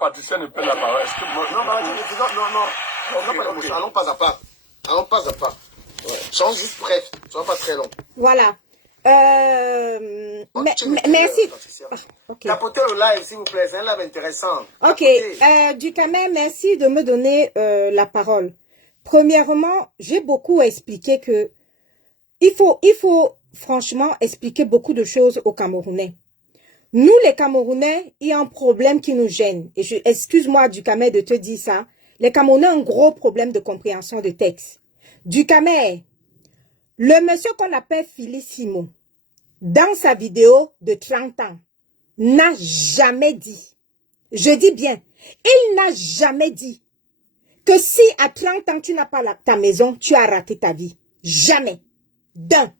Patricia ne peut la parole. Est-ce que non, allons pas à pas. Allons pas à pas. Ouais. Soyons juste brefs, soyons pas très longs. Voilà. Merci. Okay. Tapotez le live, s'il vous plaît, c'est un live intéressant. Ok. Ducamel, merci de me donner la parole. Premièrement, j'ai beaucoup expliqué que il faut franchement expliquer beaucoup de choses aux Camerounais. Nous, les Camerounais, il y a un problème qui nous gêne. Et excuse-moi, Ducamel, de te dire ça. Les Camerounais ont un gros problème de compréhension de texte. Ducamel, le monsieur qu'on appelle Philippe Simon, dans sa vidéo de 30 ans, n'a jamais dit, je dis bien, il n'a jamais dit que si à 30 ans tu n'as pas ta maison, tu as raté ta vie. Jamais. D'un.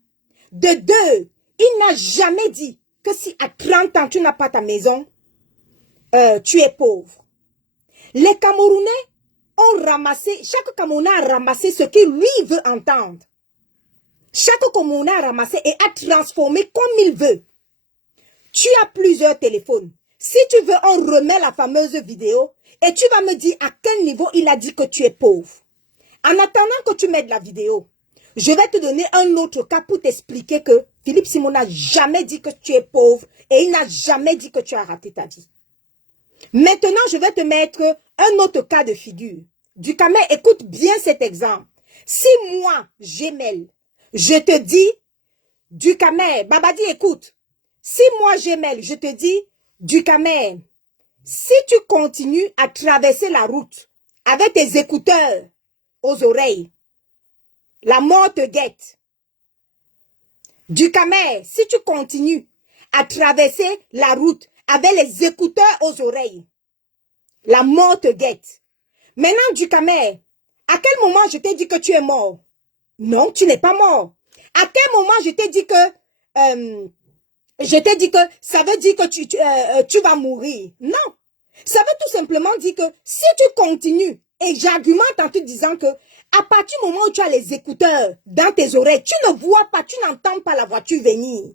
De deux, il n'a jamais dit que si à 30 ans tu n'as pas ta maison, tu es pauvre. Les Camerounais ont ramassé, chaque Camerounais a ramassé ce qu'il lui veut entendre. Chaque Camerounais a ramassé et a transformé comme il veut. Tu as plusieurs téléphones. Si tu veux, on remet la fameuse vidéo et tu vas me dire à quel niveau il a dit que tu es pauvre. En attendant que tu mettes la vidéo, je vais te donner un autre cas pour t'expliquer que Philippe Simon n'a jamais dit que tu es pauvre et il n'a jamais dit que tu as raté ta vie. Maintenant, je vais te mettre un autre cas de figure. Ducamel, écoute bien cet exemple. Si moi, Gemel, je te dis, Ducamel, Babadi, écoute. Si moi, Gemel, je te dis, Ducamel, si tu continues à traverser la route avec tes écouteurs aux oreilles, la mort te guette. Ducamel, si tu continues à traverser la route avec les écouteurs aux oreilles, la mort te guette. Maintenant, Ducamel, à quel moment je t'ai dit que tu es mort? Non, tu n'es pas mort. À quel moment je t'ai dit que ça veut dire que tu vas mourir? Non. Ça veut tout simplement dire que si tu continues, et j'argumente en te disant que à partir du moment où tu as les écouteurs dans tes oreilles, tu ne vois pas, tu n'entends pas la voiture venir.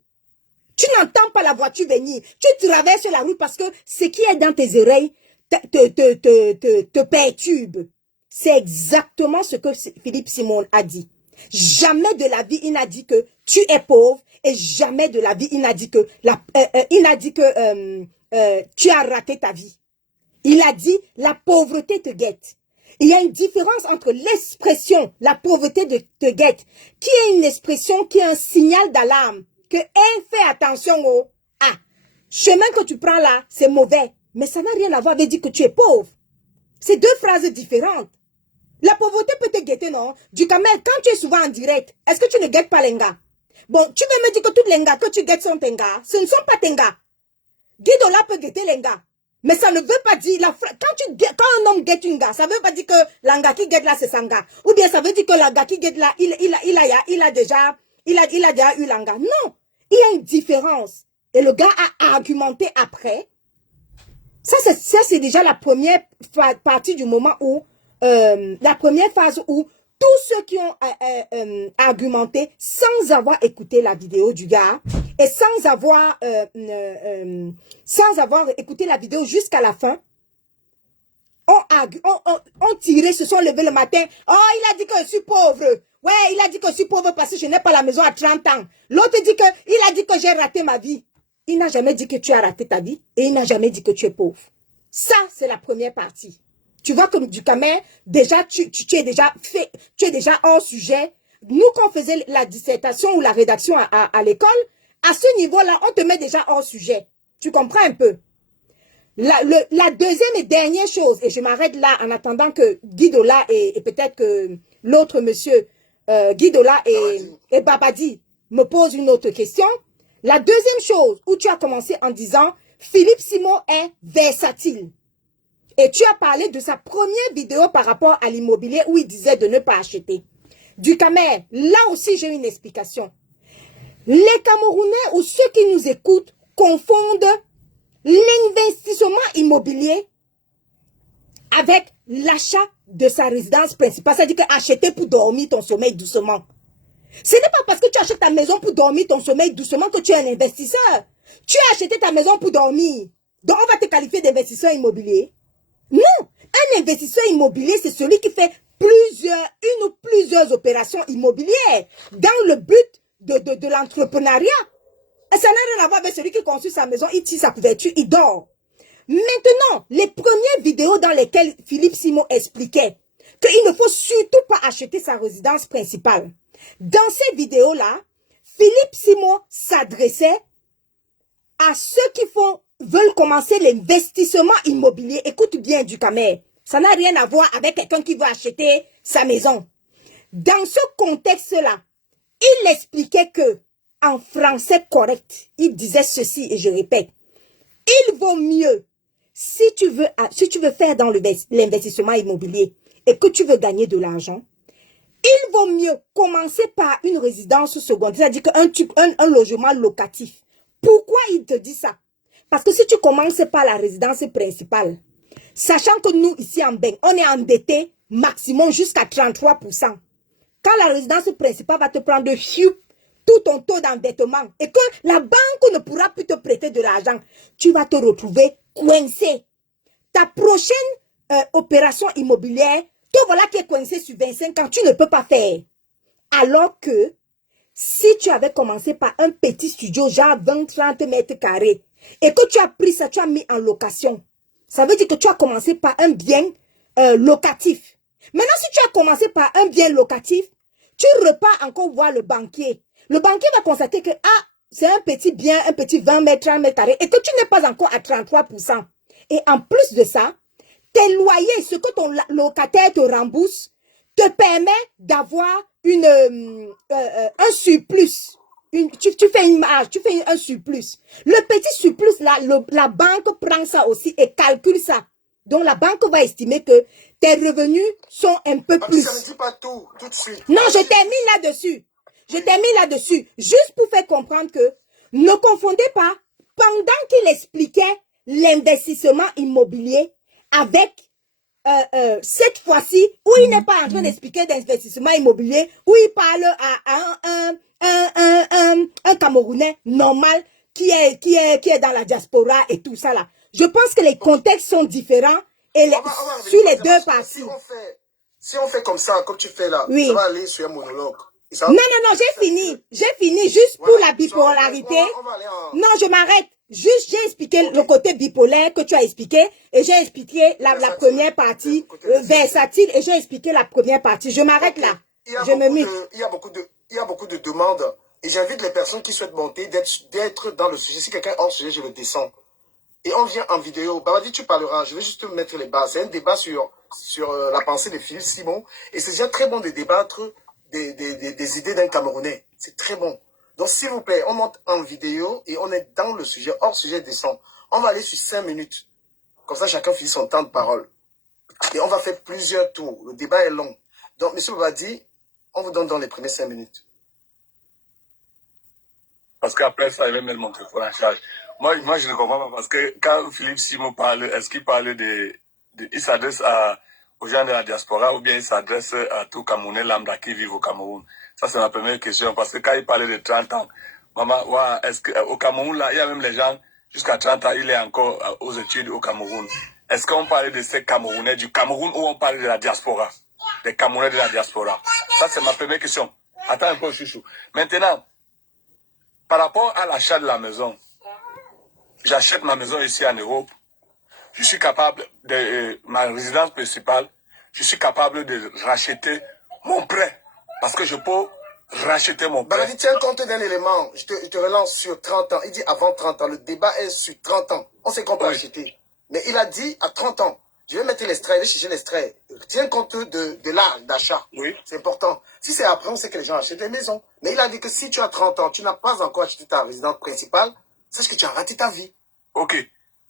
Tu n'entends pas la voiture venir. Tu traverses la route parce que ce qui est dans tes oreilles te perturbe. C'est exactement ce que Philippe Simon a dit. Jamais de la vie il n'a dit que tu es pauvre et jamais de la vie il n'a dit que tu as raté ta vie. Il a dit la pauvreté te guette. Il y a une différence entre l'expression la pauvreté te guette, qui est une expression qui est un signal d'alarme que fais attention au chemin que tu prends là, c'est mauvais, mais ça n'a rien à voir avec dire que tu es pauvre. C'est deux phrases différentes. La pauvreté peut te guetter, non? Ducamel, quand tu es souvent en direct, est-ce que tu ne guettes pas les gars? Bon, tu veux me dire que tous les gars que tu guettes sont tes gars? Ce ne sont pas tes gars. Guidola peut guetter les gars. Mais ça ne veut pas dire, quand un homme guette une gars, ça ne veut pas dire que l'anga qui guette là, c'est son gars. Ou bien ça veut dire que l'anga qui guette là, il a déjà eu l'anga. Non, il y a une différence. Et le gars a argumenté après. Ça c'est déjà la première partie du moment où, la première phase où tous ceux qui ont argumenté sans avoir écouté la vidéo du gars et sans avoir écouté la vidéo jusqu'à la fin, ont tiré, se sont levés le matin. Oh, il a dit que je suis pauvre. Ouais, il a dit que je suis pauvre parce que je n'ai pas la maison à 30 ans. L'autre dit il a dit que j'ai raté ma vie. Il n'a jamais dit que tu as raté ta vie et il n'a jamais dit que tu es pauvre. Ça, c'est la première partie. Tu vois que Ducamel, déjà, tu es déjà hors sujet. Nous, quand on faisait la dissertation ou la rédaction à l'école, à ce niveau-là, on te met déjà hors sujet. Tu comprends un peu? La deuxième et dernière chose, et je m'arrête là en attendant que Guidola et peut-être que l'autre monsieur, Guidola et Babadi me posent une autre question. La deuxième chose où tu as commencé en disant Philippe Simon est versatile. Et tu as parlé de sa première vidéo par rapport à l'immobilier où il disait de ne pas acheter. Ducamel, là aussi j'ai une explication. Les Camerounais ou ceux qui nous écoutent confondent l'investissement immobilier avec l'achat de sa résidence principale. C'est-à-dire qu'acheter pour dormir ton sommeil doucement. Ce n'est pas parce que tu achètes ta maison pour dormir ton sommeil doucement que tu es un investisseur. Tu as acheté ta maison pour dormir. Donc on va te qualifier d'investisseur immobilier. Un investisseur immobilier, c'est celui qui fait une ou plusieurs opérations immobilières dans le but de l'entrepreneuriat. Et ça n'a rien à voir avec celui qui construit sa maison, il tire sa couverture, il dort. Maintenant, les premières vidéos dans lesquelles Philippe Simon expliquait qu'il ne faut surtout pas acheter sa résidence principale. Dans ces vidéos-là, Philippe Simon s'adressait à ceux qui veulent commencer l'investissement immobilier. Écoute bien, Ducamer. Ça n'a rien à voir avec quelqu'un qui veut acheter sa maison. Dans ce contexte-là, il expliquait que, en français correct, il disait ceci, et je répète, il vaut mieux, si tu veux faire dans l'investissement immobilier et que tu veux gagner de l'argent, il vaut mieux commencer par une résidence secondaire, c'est-à-dire un logement locatif. Pourquoi il te dit ça? Parce que si tu commences par la résidence principale, sachant que nous, ici en Beng, on est endetté maximum jusqu'à 33%. Quand la résidence principale va te prendre tout ton taux d'endettement et que la banque ne pourra plus te prêter de l'argent, tu vas te retrouver coincé. Ta prochaine opération immobilière, te voilà qui est coincé sur 25 ans, tu ne peux pas faire. Alors que si tu avais commencé par un petit studio, genre 20-30 mètres carrés, et que tu as pris ça, tu as mis en location, ça veut dire que tu as commencé par un bien locatif. Maintenant, si tu as commencé par un bien locatif, tu repars encore voir le banquier. Le banquier va constater que c'est un petit bien, un petit 20 mètres, 30 mètres carrés, et que tu n'es pas encore à 33%. Et en plus de ça, tes loyers, ce que ton locataire te rembourse, te permet d'avoir un surplus. Tu fais une marge, tu fais un surplus. Le petit surplus, là, la banque prend ça aussi et calcule ça. Donc, la banque va estimer que tes revenus sont un peu plus. Ça ne dit pas tout de suite. Non, je termine là-dessus. Je termine là-dessus. Juste pour faire comprendre que ne confondez pas, pendant qu'il expliquait l'investissement immobilier avec cette fois-ci, où il n'est pas en train d'expliquer d'investissement immobilier, où il parle à un Camerounais normal qui est dans la diaspora et tout ça là. Je pense que les contextes sont différents et sur les deux parties. Si on fait comme ça, comme tu fais là, oui. ça va aller sur un monologue. Non, j'ai fini, juste pour la bipolarité. Non, je m'arrête. Juste, j'ai expliqué le côté bipolaire que tu as expliqué et j'ai expliqué la première partie versatile et j'ai expliqué la première partie. Je m'arrête là. Je me mute. Il y a beaucoup de demandes et j'invite les personnes qui souhaitent monter d'être dans le sujet. Si quelqu'un est hors sujet, je le descends. Et on vient en vidéo. Babadi, tu parleras. Je vais juste te mettre les bases. C'est un débat sur la pensée de Philippe Simon et c'est déjà très bon de débattre des idées d'un Camerounais. C'est très bon. Donc, s'il vous plaît, on monte en vidéo et on est dans le sujet, hors sujet descend. On va aller sur 5 minutes. Comme ça, chacun finit son temps de parole. Et on va faire plusieurs tours. Le débat est long. Donc, M. Babadi, on vous donne dans les premières 5 minutes. Parce qu'après ça, il va mettre mon téléphone en charge. Moi, je ne comprends pas parce que quand Philippe Simon parle, est-ce qu'il parle il s'adresse aux gens de la diaspora ou bien il s'adresse à tout Camerounais lambda qui vivent au Cameroun? Ça, c'est ma première question. Parce que quand il parlait de 30 ans, maman, ouais, est-ce qu'au Cameroun, là, il y a même les gens, jusqu'à 30 ans, il est encore aux études au Cameroun. Est-ce qu'on parlait de ces Camerounais du Cameroun ou on parlait de la diaspora? Des Camerounais de la diaspora. Ça, c'est ma première question. Attends un peu, chouchou. Maintenant, par rapport à l'achat de la maison, j'achète ma maison ici en Europe. Je suis capable ma résidence principale, je suis capable de racheter mon prêt. Parce que je peux racheter mon prêt. Babadi, tiens compte d'un élément. Je te relance sur 30 ans. Il dit avant 30 ans. Le débat est sur 30 ans. On sait qu'on peut acheter. Mais il a dit à 30 ans. Je vais mettre l'extrait, je vais chercher l'extrait. Tiens compte de l'âge d'achat. Oui. C'est important. Si c'est après, on sait que les gens achètent des maisons. Mais il a dit que si tu as 30 ans, tu n'as pas encore acheté ta résidence principale, sache que tu as raté ta vie. Ok.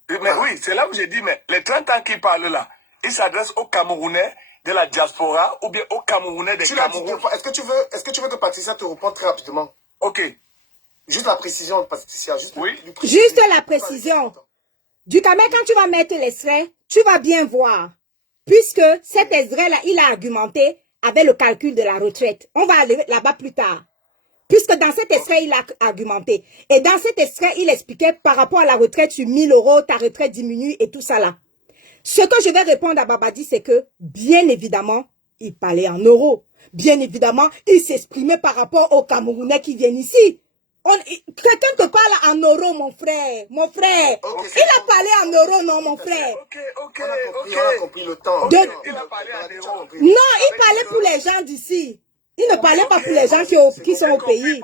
Mais oui, c'est là où j'ai dit, mais les 30 ans qu'il parle là, il s'adresse aux Camerounais de la diaspora ou bien aux Camerounais des Cameroun. Est-ce que tu veux que Patricia te réponde très rapidement? Ok. Juste la précision, Patricia. Juste la précision. Ducamer, quand tu vas mettre l'extrait, tu vas bien voir. Puisque cet extrait-là, il a argumenté avec le calcul de la retraite. On va aller là-bas plus tard. Puisque dans cet extrait, il a argumenté. Et dans cet extrait, il expliquait par rapport à la retraite sur 1000 €, ta retraite diminue et tout ça là. Ce que je vais répondre à Babadi, c'est que, bien évidemment, il parlait en euros. Bien évidemment, il s'exprimait par rapport aux Camerounais qui viennent ici. Quelqu'un te parle en euros, mon frère. Mon frère. Ok, Il a parlé en euros, non, mon frère. Ok, on a compris le temps. De- Il a parlé en euros. Non, il parlait pour les gens d'ici. Il ne parlait pas pour les gens qui sont au pays.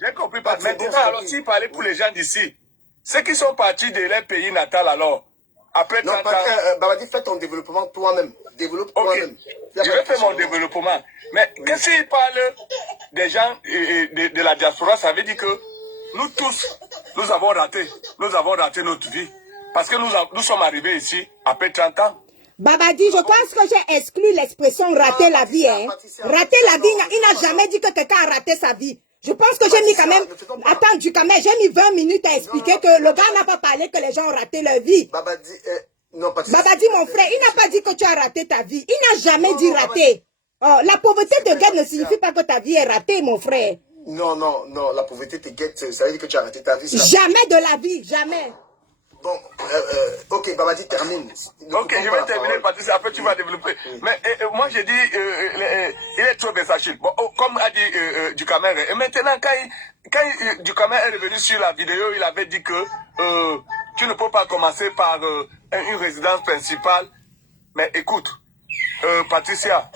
J'ai compris pas. Maintenant, alors, s'il parlait pour les gens d'ici, ceux qui sont partis de leur pays natal, alors, après 30 Non, ans... Babadi, fais ton développement toi-même. Développe Ok, toi-même. je vais faire mon développement. Mais qu'est-ce qu'il parle des gens de la diaspora? Ça veut dire que nous tous, nous avons raté notre vie. Parce que nous sommes arrivés ici après 30 ans. Babadi, je pense que j'ai exclu l'expression rater la vie. Hein. Rater la vie, il n'a jamais dit que quelqu'un a raté sa vie. Je pense que j'ai mis quand même... Attends, j'ai mis 20 minutes à expliquer que le gars n'a pas parlé que les gens ont raté leur vie. Babadi, non, Babadi, mon frère, il n'a pas dit que tu as raté ta vie. Il n'a jamais dit raté. Oh, la pauvreté te guette ne signifie pas que ta vie est ratée, mon frère. Non, la pauvreté te guette, ça veut dire que tu as raté ta vie. Jamais de la vie, jamais. Bon, ok, Babadi, termine. Ok, je vais terminer, Patrice, après tu vas développer. Mais moi, j'ai dit, il est trop versatile. Bon, comme a dit Ducamer. Et maintenant, quand Ducamer est revenu sur la vidéo, il avait dit que tu ne peux pas commencer par une résidence principale. Mais écoute, Patricia,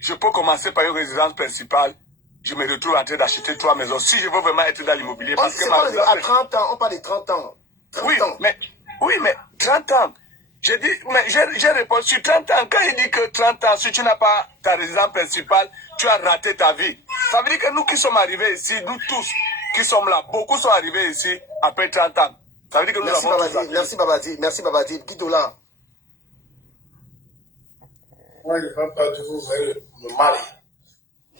je peux commencer par une résidence principale. Je me retrouve en train d'acheter 3 maisons. Si je veux vraiment être dans l'immobilier, parce que à 30 ans, on parle de 30 ans. 30 oui, ans. mais 30 ans. J'ai dit, mais j'ai répondu sur 30 ans. Quand il dit que 30 ans, si tu n'as pas ta résidence principale, tu as raté ta vie. Ça veut dire que nous qui sommes arrivés ici, nous tous qui sommes là, beaucoup sont arrivés ici après 30 ans. Ça veut dire que nous Merci avons Babadi, merci Babadi. Guy Dola. Moi, je ne vais pas de vous voir le mal.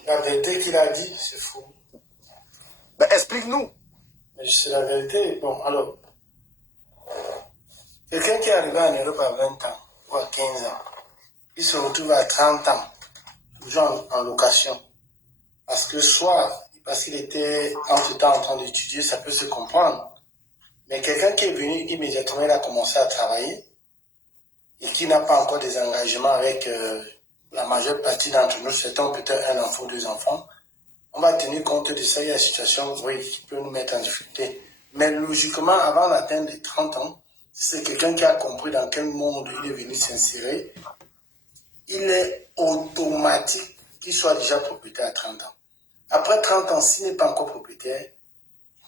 La vérité qu'il a dit, c'est faux. Ben, explique-nous. Mais c'est la vérité. Bon, alors, quelqu'un qui est arrivé en Europe à 20 ans ou à 15 ans, il se retrouve à 30 ans, toujours en location. Parce qu'il était entre-temps en train d'étudier, ça peut se comprendre. Mais quelqu'un qui est venu immédiatement, il a commencé à travailler et qui n'a pas encore des engagements avec la majeure partie d'entre nous, certains ont peut-être un enfant ou 2 enfants, on va tenir compte de ça. Il y a une situation qui peut nous mettre en difficulté. Mais logiquement, avant d'atteindre les 30 ans, c'est quelqu'un qui a compris dans quel monde il est venu s'insérer. Il est automatique qu'il soit déjà propriétaire à 30 ans. Après 30 ans, s'il n'est pas encore propriétaire,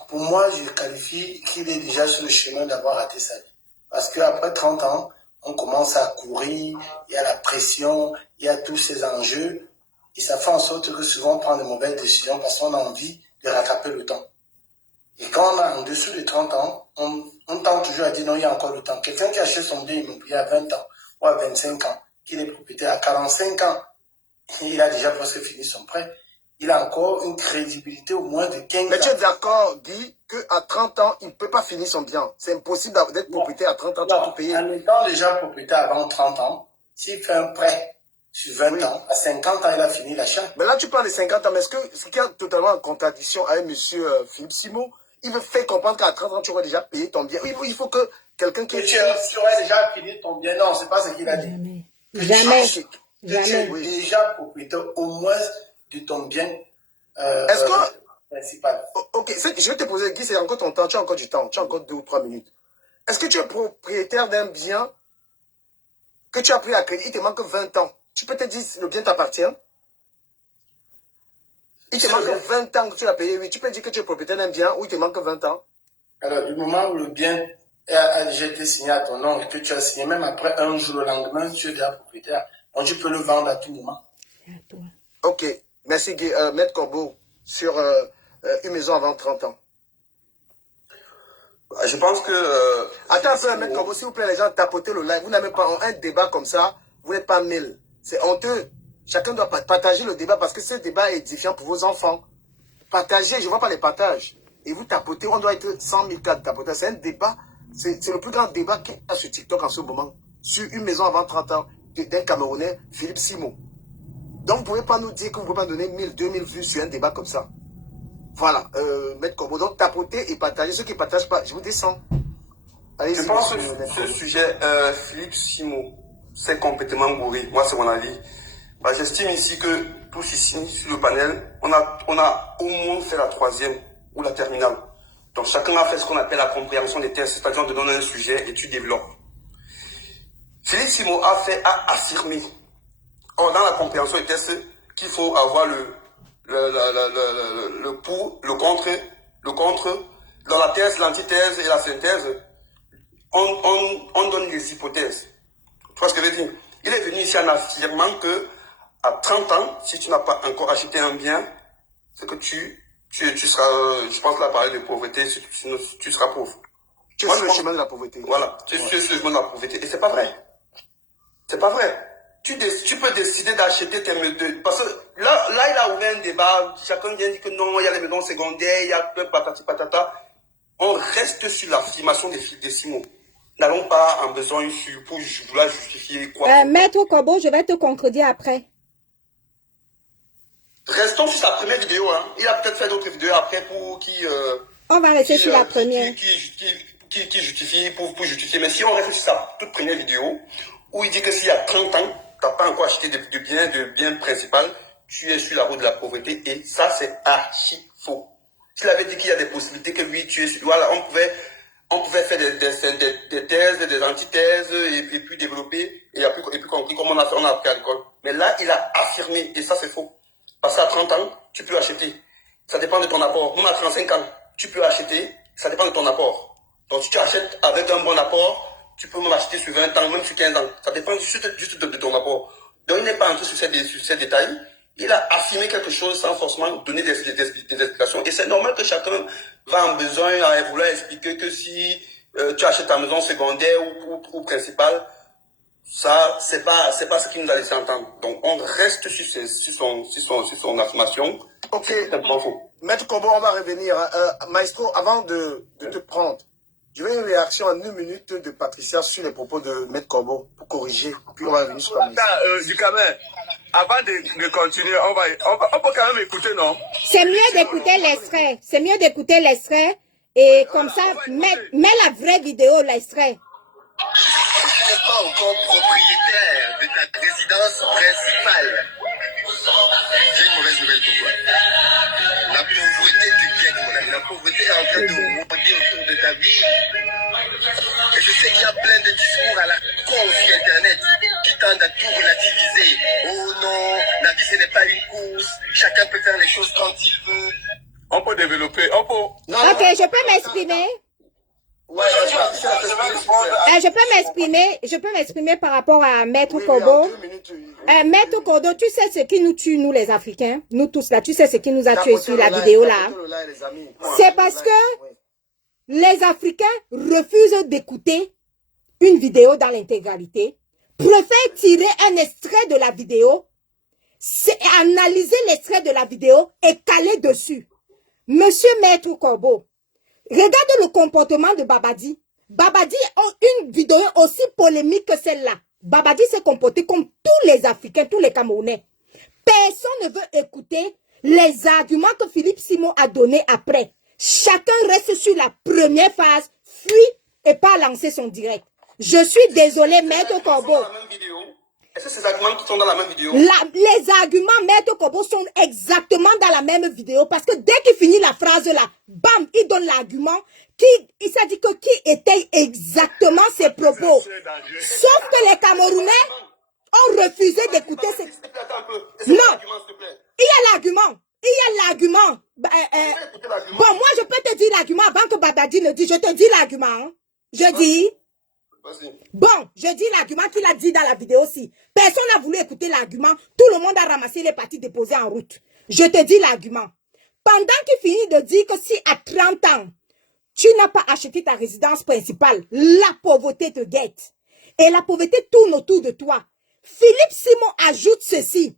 pour moi, je qualifie qu'il est déjà sur le chemin d'avoir raté sa vie. Parce qu'après 30 ans, on commence à courir, il y a la pression, il y a tous ces enjeux. Et ça fait en sorte que souvent on prend de mauvaises décisions parce qu'on a envie de rattraper le temps. Et quand on est en dessous de 30 ans, on tend toujours à dire non, il y a encore le temps. Quelqu'un qui achète son bien immobilier à 20 ans ou à 25 ans, qu'il est propriétaire à 45 ans, il a déjà presque fini son prêt. Il a encore une crédibilité au moins de 15 ans. Mais tu es d'accord, Guy, qu'à 30 ans, il ne peut pas finir son bien. C'est impossible d'être propriétaire à 30 ans, tu as tout payé. En étant déjà propriétaire avant 30 ans, s'il fait un prêt sur 20 ans, à 50 ans, il a fini l'achat. Mais là, tu parles de 50 ans, mais ce qui est totalement en contradiction avec M. Philippe Simo, il veut faire comprendre qu'à 30 ans, tu aurais déjà payé ton bien. Il faut que quelqu'un qui... Tu aurais déjà fini ton bien. Non, c'est pas ce qu'il a dit. Jamais. Tu Jamais. es déjà propriétaire au moins de ton bien Est-ce que... principal. Ok, je vais te poser, Guy, c'est encore ton temps, tu as encore du temps, tu as encore 2 ou 3 minutes. Est-ce que tu es propriétaire d'un bien que tu as pris à crédit, il te manque 20 ans? Tu peux te dire le bien t'appartient? Il te manque 20 ans que tu l'as payé, oui. Tu peux dire que tu es propriétaire d'un bien où il te manque 20 ans? Alors, du moment où le bien a déjà été signé à ton nom et que tu as signé, même après un jour, le lendemain, tu es déjà propriétaire. Donc, tu peux le vendre à tout moment. Ok, merci Guy. Maître Corbeau, sur une maison avant 30 ans. Je pense que... Attends un peu, Maître Corbeau, s'il vous plaît, les gens, tapotez le live. Vous n'avez pas un débat comme ça, vous n'êtes pas 1000. C'est honteux. Chacun doit partager le débat parce que ce débat est édifiant pour vos enfants. Partagez, je ne vois pas les partages. Et vous tapotez, on doit être 100 000 cas de tapotage. C'est un débat, c'est le plus grand débat qu'il y a sur TikTok en ce moment. Sur une maison avant 30 ans d'un Camerounais, Philippe Simo. Donc vous ne pouvez pas nous dire que vous ne pouvez pas donner 1000, 2000 vues sur un débat comme ça. Voilà, Maître Corbeau. Donc tapotez et partagez. Ceux qui ne partagent pas, je vous descends. Allez-y, Je pense que monsieur ce Maître. sujet, Philippe Simo s'est complètement gouré. Moi, c'est mon avis. Bah, j'estime ici que tous ici, sur le panel, on a au moins fait la 3e ou la terminale. Donc, chacun a fait ce qu'on appelle la compréhension des tests, c'est-à-dire on te donne un sujet et tu développes. Philippe Simo a affirmé, dans la compréhension des tests, qu'il faut avoir le pour, le contre. Dans la thèse, l'antithèse et la synthèse, on donne des hypothèses. Tu vois ce que je veux dire? Il est venu ici en affirmant que à 30 ans, si tu n'as pas encore acheté un bien, c'est que tu seras, je pense là parler de pauvreté, sinon tu seras pauvre. Tu es sur le chemin de la pauvreté. Voilà, tu es sur le chemin de la pauvreté. Et c'est pas vrai. C'est pas vrai. Tu peux décider d'acheter tes maisons. Parce que là, il a ouvert un débat. Chacun vient dire que non, il y a les maisons secondaires, il y a patati patata. On reste sur l'affirmation des Simon. N'allons pas en besoin pour vouloir justifier quoi. Maître Kobo, je vais te contredire après. Restons sur sa première vidéo. Hein. Il a peut-être fait d'autres vidéos après pour On va rester sur la première. Qui justifie, pour justifier. Mais si on reste sur sa toute première vidéo, où il dit que s'il y a 30 ans, tu n'as pas encore acheté de biens principal, tu es sur la route de la pauvreté. Et ça, c'est archi faux. S'il avait dit qu'il y a des possibilités que lui, tu es sur... Voilà, on pouvait faire des thèses, des antithèses, et puis développer, et puis compris comme on a appris à l'école. Mais là, il a affirmé, et ça, c'est faux. Parce qu'à 30 ans, tu peux acheter. Ça dépend de ton apport. Nous, à 35 ans, tu peux acheter. Ça dépend de ton apport. Donc, si tu achètes avec un bon apport, tu peux même acheter sur 20 ans, même sur 15 ans. Ça dépend juste de ton apport. Donc, il n'est pas entré sur ces détails. Il a affirmé quelque chose sans forcément donner des explications. Et c'est normal que chacun va en besoin à vouloir expliquer que si tu achètes ta maison secondaire ou principale, ça, c'est pas ce qu'il nous a laissé entendre. Donc, on reste sur son affirmation. Ok. C'est complètement faux. Maître Kobo, on va revenir. Maestro, avant de te prendre, je veux une réaction en 1 minute de Patricia sur les propos de Maître Kobo pour corriger. Puis on va revenir sur la mise. Ducamin, avant de continuer, on peut quand même écouter, non? C'est mieux d'écouter l'extrait. C'est mieux d'écouter l'extrait. Et comme ça, mets la vraie vidéo, l'extrait. Tu n'es pas encore propriétaire de ta résidence principale. J'ai une mauvaise nouvelle pour toi. La pauvreté te guette, mon ami. La pauvreté est en train de rôder autour de ta vie. Et je sais qu'il y a plein de discours à la con sur Internet qui tendent à tout relativiser. Oh non, la vie ce n'est pas une course. Chacun peut faire les choses quand il veut. On peut développer, on peut... Ok, je peux m'exprimer. Ouais, Je peux m'exprimer par rapport à Maître Kobo. Maître Kobo, tu sais ce qui nous tue, nous les Africains, nous tous là, tu sais ce qui nous a tués sur la vidéo là. C'est parce que les Africains refusent d'écouter une vidéo dans l'intégralité, préfèrent tirer un extrait de la vidéo, analyser l'extrait de la vidéo et caler dessus. Monsieur Maître Kobo, regarde le comportement de Babadi. Babadi a une vidéo aussi polémique que celle-là. Babadi s'est comporté comme tous les Africains, tous les Camerounais. Personne ne veut écouter les arguments que Philippe Simon a donnés après. Chacun reste sur la première phase, fuit et pas lancer son direct. Je suis désolé, Maître Kobo. Est-ce que ces arguments qui sont dans la même vidéo? Les arguments, Maître Kobo, sont exactement dans la même vidéo parce que dès qu'il finit la phrase là, bam, il donne l'argument. Il s'est dit que qui étaye exactement ses propos. Sauf que les Camerounais ont refusé d'écouter ces... Non, il y a l'argument. Il y a l'argument. Bon, moi, je peux te dire l'argument avant que Babadi ne dise. Je te dis l'argument. Hein. Je dis... Bon, je dis l'argument qu'il a dit dans la vidéo aussi. Personne n'a voulu écouter l'argument. Tout le monde a ramassé les parties déposées en route. Je te dis l'argument. Pendant qu'il finit de dire que si à 30 ans, tu n'as pas acheté ta résidence principale, la pauvreté te guette. Et la pauvreté tourne autour de toi. Philippe Simon ajoute ceci.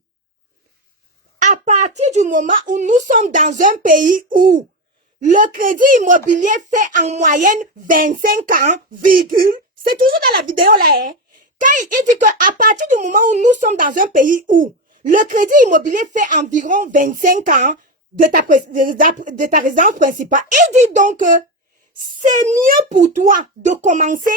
À partir du moment où nous sommes dans un pays où le crédit immobilier fait en moyenne 25 ans, virgule, c'est toujours dans la vidéo là, hein. Quand il dit qu'à partir du moment où nous sommes dans un pays où le crédit immobilier fait environ 25 ans de ta résidence principale, il dit donc que c'est mieux pour toi de commencer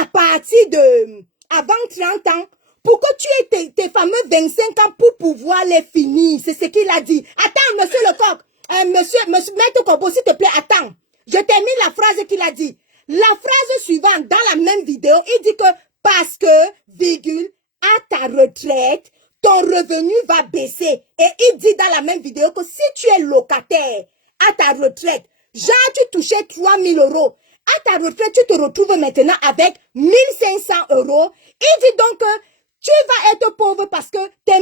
à partir de avant 30 ans pour que tu aies tes fameux 25 ans pour pouvoir les finir. C'est ce qu'il a dit. Attends, monsieur Lecoq, monsieur Maître Kobo, s'il te plaît, attends. Je termine la phrase qu'il a dit. La phrase suivante, dans la même vidéo, il dit que parce que, virgule, à ta retraite, ton revenu va baisser. Et il dit dans la même vidéo que si tu es locataire à ta retraite, genre tu touchais 3 000 euros, à ta retraite, tu te retrouves maintenant avec 1 500 euros. Il dit donc que tu vas être pauvre parce que tes 1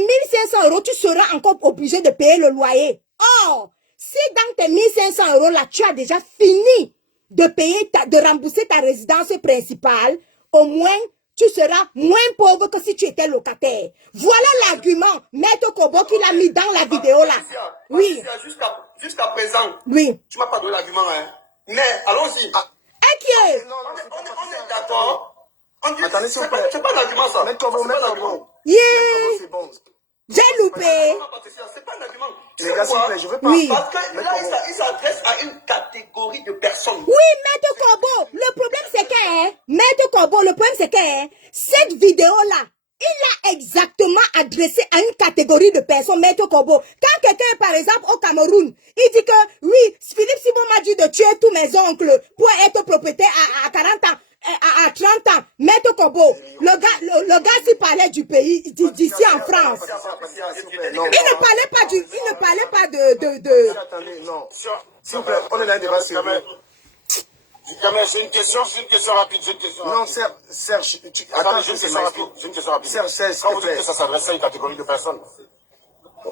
500 euros, tu seras encore obligé de payer le loyer. Or, si dans tes 1 500 euros là, tu as déjà fini de payer, de rembourser ta résidence principale, au moins, tu seras moins pauvre que si tu étais locataire. Voilà l'argument, Maître Kobo, qu'il a mis dans la vidéo là. Oui. Jusqu'à présent, oui. Tu m'as pas donné l'argument, hein. Mais allons-y. Inquiet. On est d'accord. Attendez, s'il vous plaît. C'est pas un argument, ça. Maître Kobo, Yeah. c'est bon. J'ai loupé. C'est pas un argument. Les gars, s'il vous plaît, je veux pas. Oui. Parce que là, il s'adresse à une catégorie de personnes. Oui, Maître Kobo, le problème c'est que, Maître Kobo, le problème c'est que, cette vidéo-là, il a exactement adressé à une catégorie de personnes, Maître Kobo. Quand quelqu'un, par exemple, au Cameroun, il dit que, oui, Philippe Simon m'a dit de tuer tous mes oncles pour être propriétaire à 40 ans. À 30 ans, Maître Kobo, le gars s'il parlait du pays, d'ici en France. Il ne parlait pas de... Attendez, non. S'il vous plaît, on est dans un débat sérieux. C'est une question rapide, Non, Serge, attends, j'ai une question rapide. Serge, quand vous dites que ça s'adresse à une catégorie de personnes.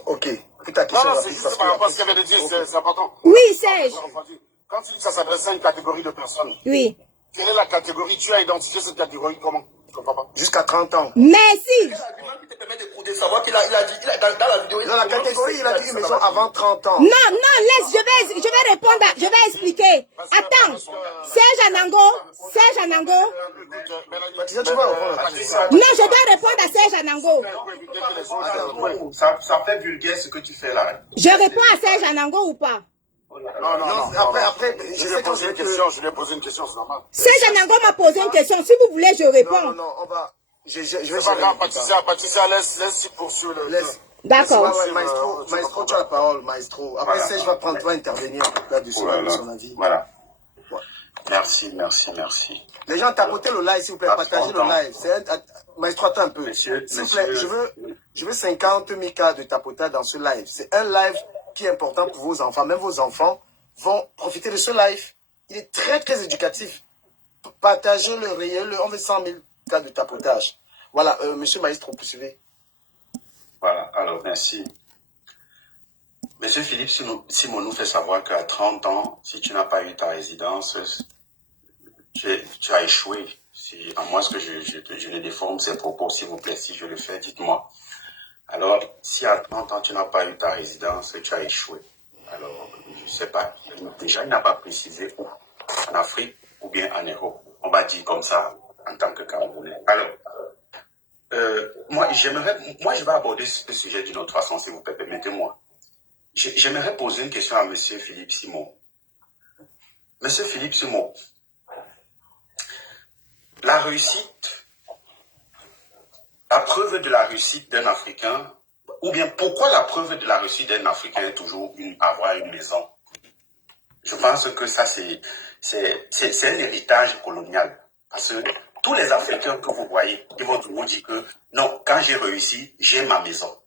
Ok, puis ta question Non, rapide. c'est juste par rapport à ce qu'il avait dit, c'est important. Oui, Serge. Quand tu dis que ça s'adresse à une catégorie de personnes, oui. Quelle est la catégorie? Tu as identifié cette catégorie comment? Je comprends pas. Jusqu'à 30 ans. Merci. L'argument qui te permet de savoir qu'il a dit, dans la vidéo... Dans la catégorie, il a dit une maison avant 30 ans. Non, laisse, je vais répondre, je vais expliquer. Attends, Serge Anango. Tu vas répondre. Non, je dois répondre à Serge Anango. Ça fait vulgaire ce que tu fais là. Je réponds à Serge Anango ou pas? Non. Après, je lui ai posé une question, c'est normal. Serge Anango m'a posé une question. Si vous voulez, je réponds. Non, on va. Je vais c'est pas grave, Patricia, laisse poursuivre le. D'accord. Maestro, tu as la parole, Maestro. Après, Serge va intervenir là-dessus, son avis. Voilà. Merci. Les gens, tapotez le live, s'il vous plaît, partagez le live. Maestro, attends un peu. S'il vous plaît, je veux 50 000 cas de tapotage dans ce live. C'est un live qui est important pour vos enfants. Même vos enfants vont profiter de ce live. Il est très, très éducatif. Partagez-le, rayez-le. On veut 100 000 cas de tapotage. Voilà, monsieur Maestro, poursuivez. Voilà, alors merci. Monsieur Philippe Simon nous fait savoir qu'à 30 ans, si tu n'as pas eu ta résidence, tu as échoué. À moins que je ne déforme ces propos, s'il vous plaît, si je le fais, dites-moi. Alors, si à 30 ans, tu n'as pas eu ta résidence, tu as échoué. Alors, je ne sais pas. Déjà, il n'a pas précisé où. En Afrique ou bien en Europe. On va dire comme ça, en tant que Camerounais. Alors, moi, je vais aborder ce sujet d'une autre façon, si vous permettez-moi. J'aimerais poser une question à monsieur Philippe Simon. Monsieur Philippe Simon, la preuve de la réussite d'un Africain, ou bien pourquoi la preuve de la réussite d'un Africain est toujours avoir une maison? Je pense que ça, c'est un héritage colonial. Parce que tous les Africains que vous voyez, ils vont toujours dire que non, quand j'ai réussi, j'ai ma maison.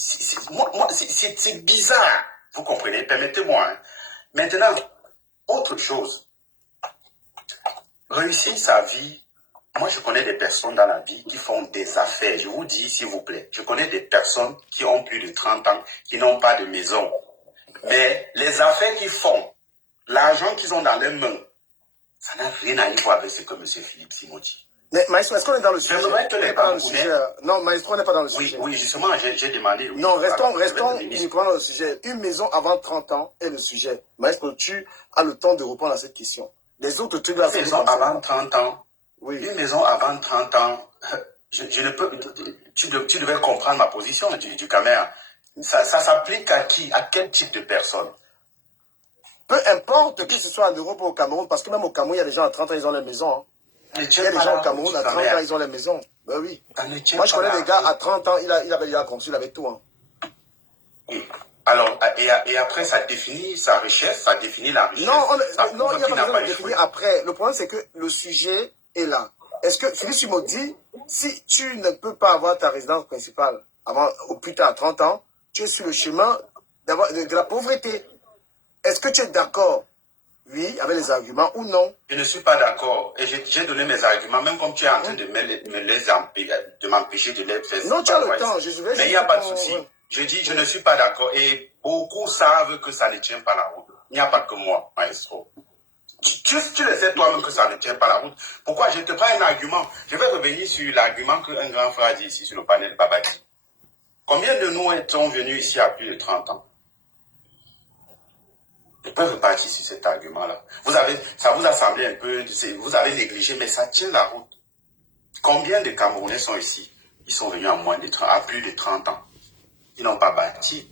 C'est bizarre. Vous comprenez? Permettez-moi. Hein. Maintenant, autre chose. Réussir sa vie. Moi, je connais des personnes dans la vie qui font des affaires. Je vous dis, s'il vous plaît, je connais des personnes qui ont plus de 30 ans, qui n'ont pas de maison. Mais les affaires qu'ils font, l'argent qu'ils ont dans leurs mains, ça n'a rien à voir avec ce que M. Philippe Simon dit. Mais Maestro, est-ce qu'on est dans le sujet? Non, Maestro, on n'est pas dans le sujet. Oui, justement, j'ai demandé. Oui, non, restons uniquement dans le sujet. Une maison avant 30 ans est le sujet. Maestro, tu as le temps de répondre à cette question. Les autres trucs là, une maison avant 30 ans. Oui. Une maison avant 30 ans, je ne peux. Tu devais comprendre ma position du caméra. Ça s'applique à qui? À quel type de personne? Peu importe que ce soit en Europe ou au Cameroun, parce que même au Cameroun, il y a des gens à 30 ans, ils ont leur maison. Hein. Il y a des gens au Cameroun à 30 ans, ils ont leur maison. Ben oui. Moi, je connais des gars à 30 ans, il a construit avec tout. Hein. Oui. Alors, et après, ça définit sa richesse, ça définit la richesse. Non, il n'y a pas besoin de définir après. Le problème, c'est que le sujet est là. Est-ce que Philippe Simo dit, si tu ne peux pas avoir ta résidence principale avant, au plus tard, à 30 ans, tu es sur le chemin de la pauvreté. Est-ce que tu es d'accord, oui, avec les arguments ou non? Je ne suis pas d'accord. Et j'ai donné mes arguments, même comme tu es en train de m'empêcher de les faire. Non, tu as le temps. Mais il n'y a pas de souci. Je dis, je ne suis pas d'accord. Et beaucoup savent que ça ne tient pas la route. Il n'y a pas que moi, maestro. Tu le sais toi-même que ça ne tient pas la route. Pourquoi? Je te prends un argument. Je vais revenir sur l'argument qu'un grand frère a dit ici sur le panel Babadi. Combien de nous sont venus ici à plus de 30 ans? Je peux repartir sur cet argument-là. Ça vous a semblé un peu, vous avez négligé, mais ça tient la route. Combien de Camerounais sont ici? Ils sont venus à plus de 30 ans. Ils n'ont pas bâti.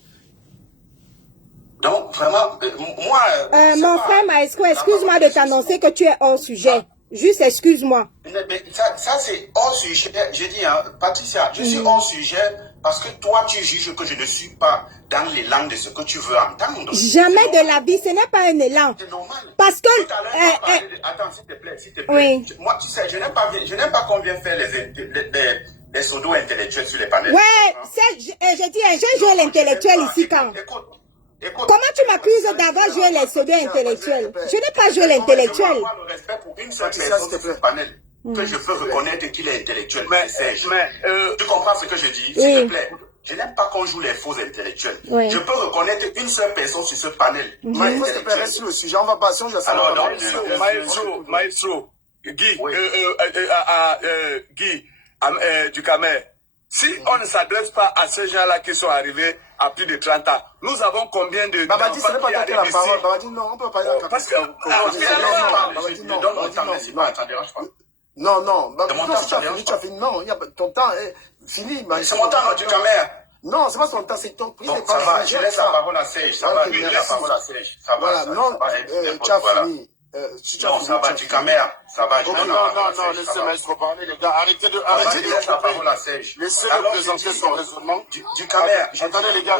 Donc, vraiment, moi... mon frère Maestro, excuse-moi de t'annoncer que tu es hors sujet. Juste excuse-moi. Mais ça c'est hors sujet. Je dis, hein, Patricia, je suis hors sujet parce que toi, tu juges que je ne suis pas dans l'élan de ce que tu veux entendre. Jamais de la vie, ce n'est pas un élan. C'est normal. Parce que... Attends, s'il te plaît, s'il te plaît. Oui. Moi, tu sais, je n'aime pas qu'on vienne faire les pseudo intellectuels sur les panels. Ouais, je dis, j'ai joué l'intellectuel ici quand? Écoute, comment tu m'accuses d'avoir joué les pseudo intellectuels? Je n'ai pas joué l'intellectuel. Je dois le respect pour une seule personne sur ce panel que je peux reconnaître qu'il est intellectuel. Mais tu comprends ce que je dis? S'il te plaît. Je n'aime pas qu'on joue les faux intellectuels. Oui. Je peux reconnaître une seule personne sur ce panel. Maestro, s'il te plaît, reste sur le sujet. On va pas changer ça. Alors, Maestro, Guy, Guy, du Camer. Si on ne s'adresse pas à ces gens-là qui sont arrivés à plus de 30 ans, nous avons combien de... Babadi, ce n'est pas toi qui as la parole. Babadi, non, on peut pas parler. Parce que... Non, si tu as fini, non, ton temps est fini. C'est mon temps, du Camer. Non, c'est pas son temps, c'est ton prix. Bon, ça va, je laisse la parole à Serge. Ça va, je laisse la parole à Serge. Ça va, non, tu as fini. Non, ça va, du Camer. Ça va, je non, laissez Maestro parler, les gars. Arrêtez de laisse la parole à Serge. Laissez-le présenter son raisonnement. Du Camer. Attendez, les gars.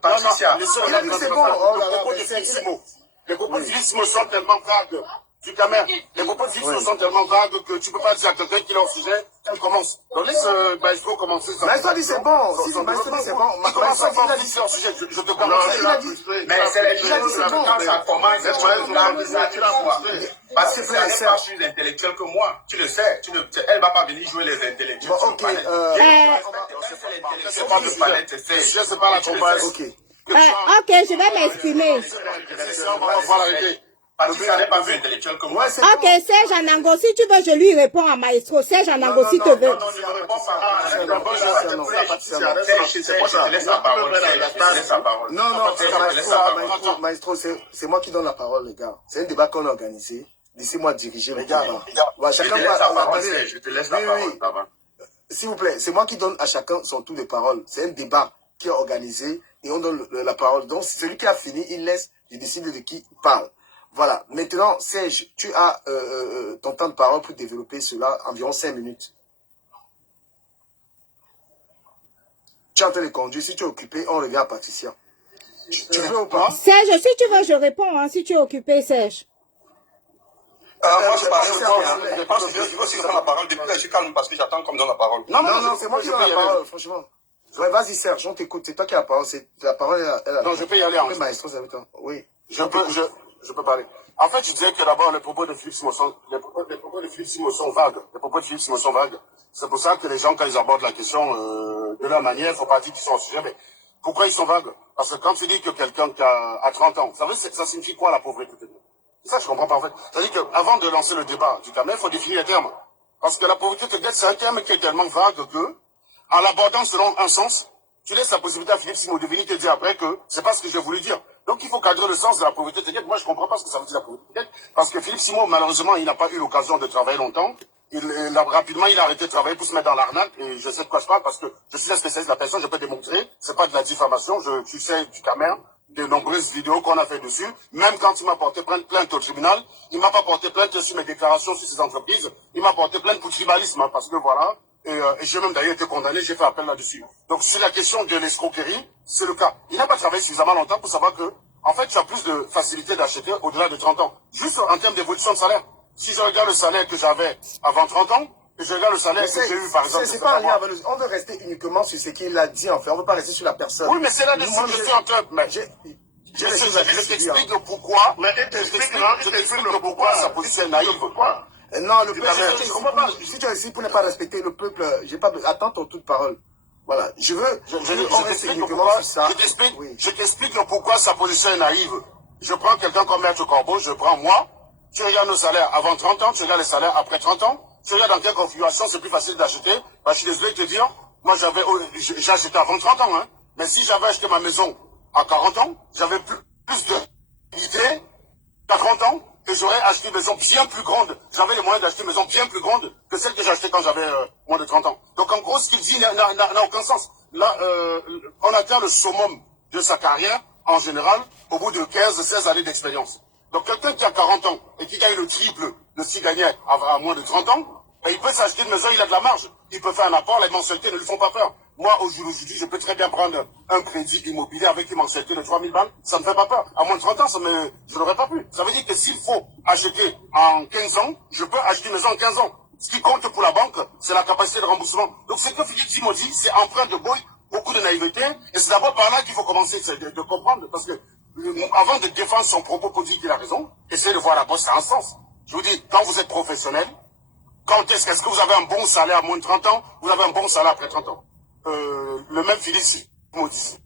Patricia. Il a dit c'est bon. Les propos de Philippe Simo sont tellement vagues. Du Camer, les propos de Philippe Simo sont tellement vagues que tu peux pas dire à quelqu'un qu'il est au sujet, qu'il commence. Donc laisse Maestro commencer. Maestro dit c'est bon. Si Maestro dit c'est bon. Maestro dit c'est au sujet. Je te comprends. Il a dit. Mais c'est les choses quand ça commence. Parce que elle n'est pas plus intellectuelle que moi. Tu le sais. Elle va pas venir jouer les intellectuels. Ok. C'est pas le palais. C'est pas la comparaison. Ok, je vais m'exprimer. Patricia n'est pas plus intellectuelle que moi. Ok, Serge Anango, si tu veux, je lui réponds à Maestro. Serge Anango, si tu veux. Non, je ne réponds pas. Non, Maestro, c'est moi qui donne la parole, les gars. C'est un débat qu'on a organisé. Laissez-moi diriger le débat. Je te laisse la parole. S'il vous plaît, c'est moi qui donne à chacun son tour de parole. C'est un débat qui est organisé et on donne la parole. Donc, celui qui a fini, il laisse, il décide de qui parle. Voilà. Maintenant, Serge, tu as ton temps de parole pour développer cela, environ 5 minutes. Tu es en train de conduire. Si tu es occupé, on revient à Patricia. Tu veux ou pas? Serge, si tu veux, je réponds, hein, si tu es occupé, Serge. Moi, je pense que je veux aussi donner la parole. Depuis là, je suis calme parce que j'attends qu'on me donne la parole. Non, c'est moi qui donne la parole, franchement. Ouais, vas-y, Serge, on t'écoute. C'est toi qui as la parole. La parole, elle non, je peux y aller en Maestro, ça veut dire. Oui. Je peux parler. En fait, je disais que d'abord, les propos de Philippe Simo sont vagues. Les propos de Philippe Simo sont vagues. C'est pour ça que les gens, quand ils abordent la question de leur manière, il faut pas dire qu'ils sont au sujet. Mais pourquoi ils sont vagues? Parce que quand tu dis que quelqu'un qui a 30 ans, ça signifie quoi la pauvreté? C'est ça que je comprends pas en fait. C'est-à-dire qu'avant de lancer le débat du Camer, il faut définir les termes. Parce que la pauvreté te guette, c'est un terme qui est tellement vague que, en l'abordant selon un sens, tu laisses la possibilité à Philippe Simo de venir te dire après que c'est pas ce que j'ai voulu dire. Donc il faut cadrer le sens de la pauvreté te guette. Moi je comprends pas ce que ça veut dire la pauvreté te guette. Parce que Philippe Simo, malheureusement, il n'a pas eu l'occasion de travailler longtemps. Rapidement, il a arrêté de travailler pour se mettre dans l'arnaque. Et je sais de quoi je parle parce que je suis un spécialiste de la personne, je peux démontrer. C'est pas de la diffamation. Tu sais du Camer de nombreuses vidéos qu'on a fait dessus. Même quand il m'a porté plainte au tribunal, il m'a pas porté plainte sur mes déclarations sur ces entreprises. Il m'a porté plainte pour tribalisme, hein, parce que voilà. Et j'ai même d'ailleurs été condamné, j'ai fait appel là-dessus. Donc sur la question de l'escroquerie, c'est le cas. Il n'a pas travaillé suffisamment longtemps pour savoir que, en fait, tu as plus de facilité d'acheter au-delà de 30 ans. Juste en termes d'évolution de salaire. Si je regarde le salaire que j'avais avant 30 ans, et je regarde le salaire que j'ai eu, par exemple... C'est pas un lien avec on veut rester uniquement sur ce qu'il a dit, en fait. On veut pas rester sur la personne. Oui, mais c'est là-dessus que je suis en train... Mais je t'explique le pourquoi. Mais je t'explique le pourquoi sa position est naïve. Non, le peuple, je comprends pas. Si tu es ici pour ne pas respecter le peuple, j'ai pas attends ton toute parole. Voilà, je veux on reste uniquement sur ça. Je t'explique le pourquoi sa position est naïve. Je prends quelqu'un comme Maître Corbeau, je prends moi, tu regardes nos salaires avant 30 ans, tu regardes les salaires après 30 ans, tu regardes dans quelle configuration c'est plus facile d'acheter. Bah, je suis désolé de te dire, moi j'ai acheté avant 30 ans, hein. Mais si j'avais acheté ma maison à 40 ans, j'avais plus de dignité qu'à 30 ans. Et j'aurais acheté une maison bien plus grande. J'avais les moyens d'acheter une maison bien plus grande que celle que j'ai achetée quand j'avais moins de 30 ans. Donc en gros, ce qu'il dit n'a aucun sens. Là, on atteint le summum de sa carrière, en général, au bout de 15-16 années d'expérience. Donc quelqu'un qui a 40 ans et qui gagne le triple de ce qu'il gagnait à moins de 30 ans, ben, il peut s'acheter une maison, il a de la marge. Il peut faire un apport, les mensualités ne lui font pas peur. Moi, aujourd'hui, je peux très bien prendre un crédit immobilier avec une mensualité de 3000 balles. Ça ne me fait pas peur. À moins de 30 ans, je n'aurais pas pu. Ça veut dire que s'il faut acheter en 15 ans, je peux acheter une maison en 15 ans. Ce qui compte pour la banque, c'est la capacité de remboursement. Donc, ce que Philippe Simo dit, c'est empreint de beaucoup de naïveté. Et c'est d'abord par là qu'il faut commencer de comprendre. Parce que, avant de défendre son propos pour dire qu'il a raison, essayez de voir la bosse, ça a un sens. Je vous dis, quand vous êtes professionnel, est-ce que vous avez un bon salaire à moins de 30 ans, vous avez un bon salaire après 30 ans? Le même Philippe Simo dit,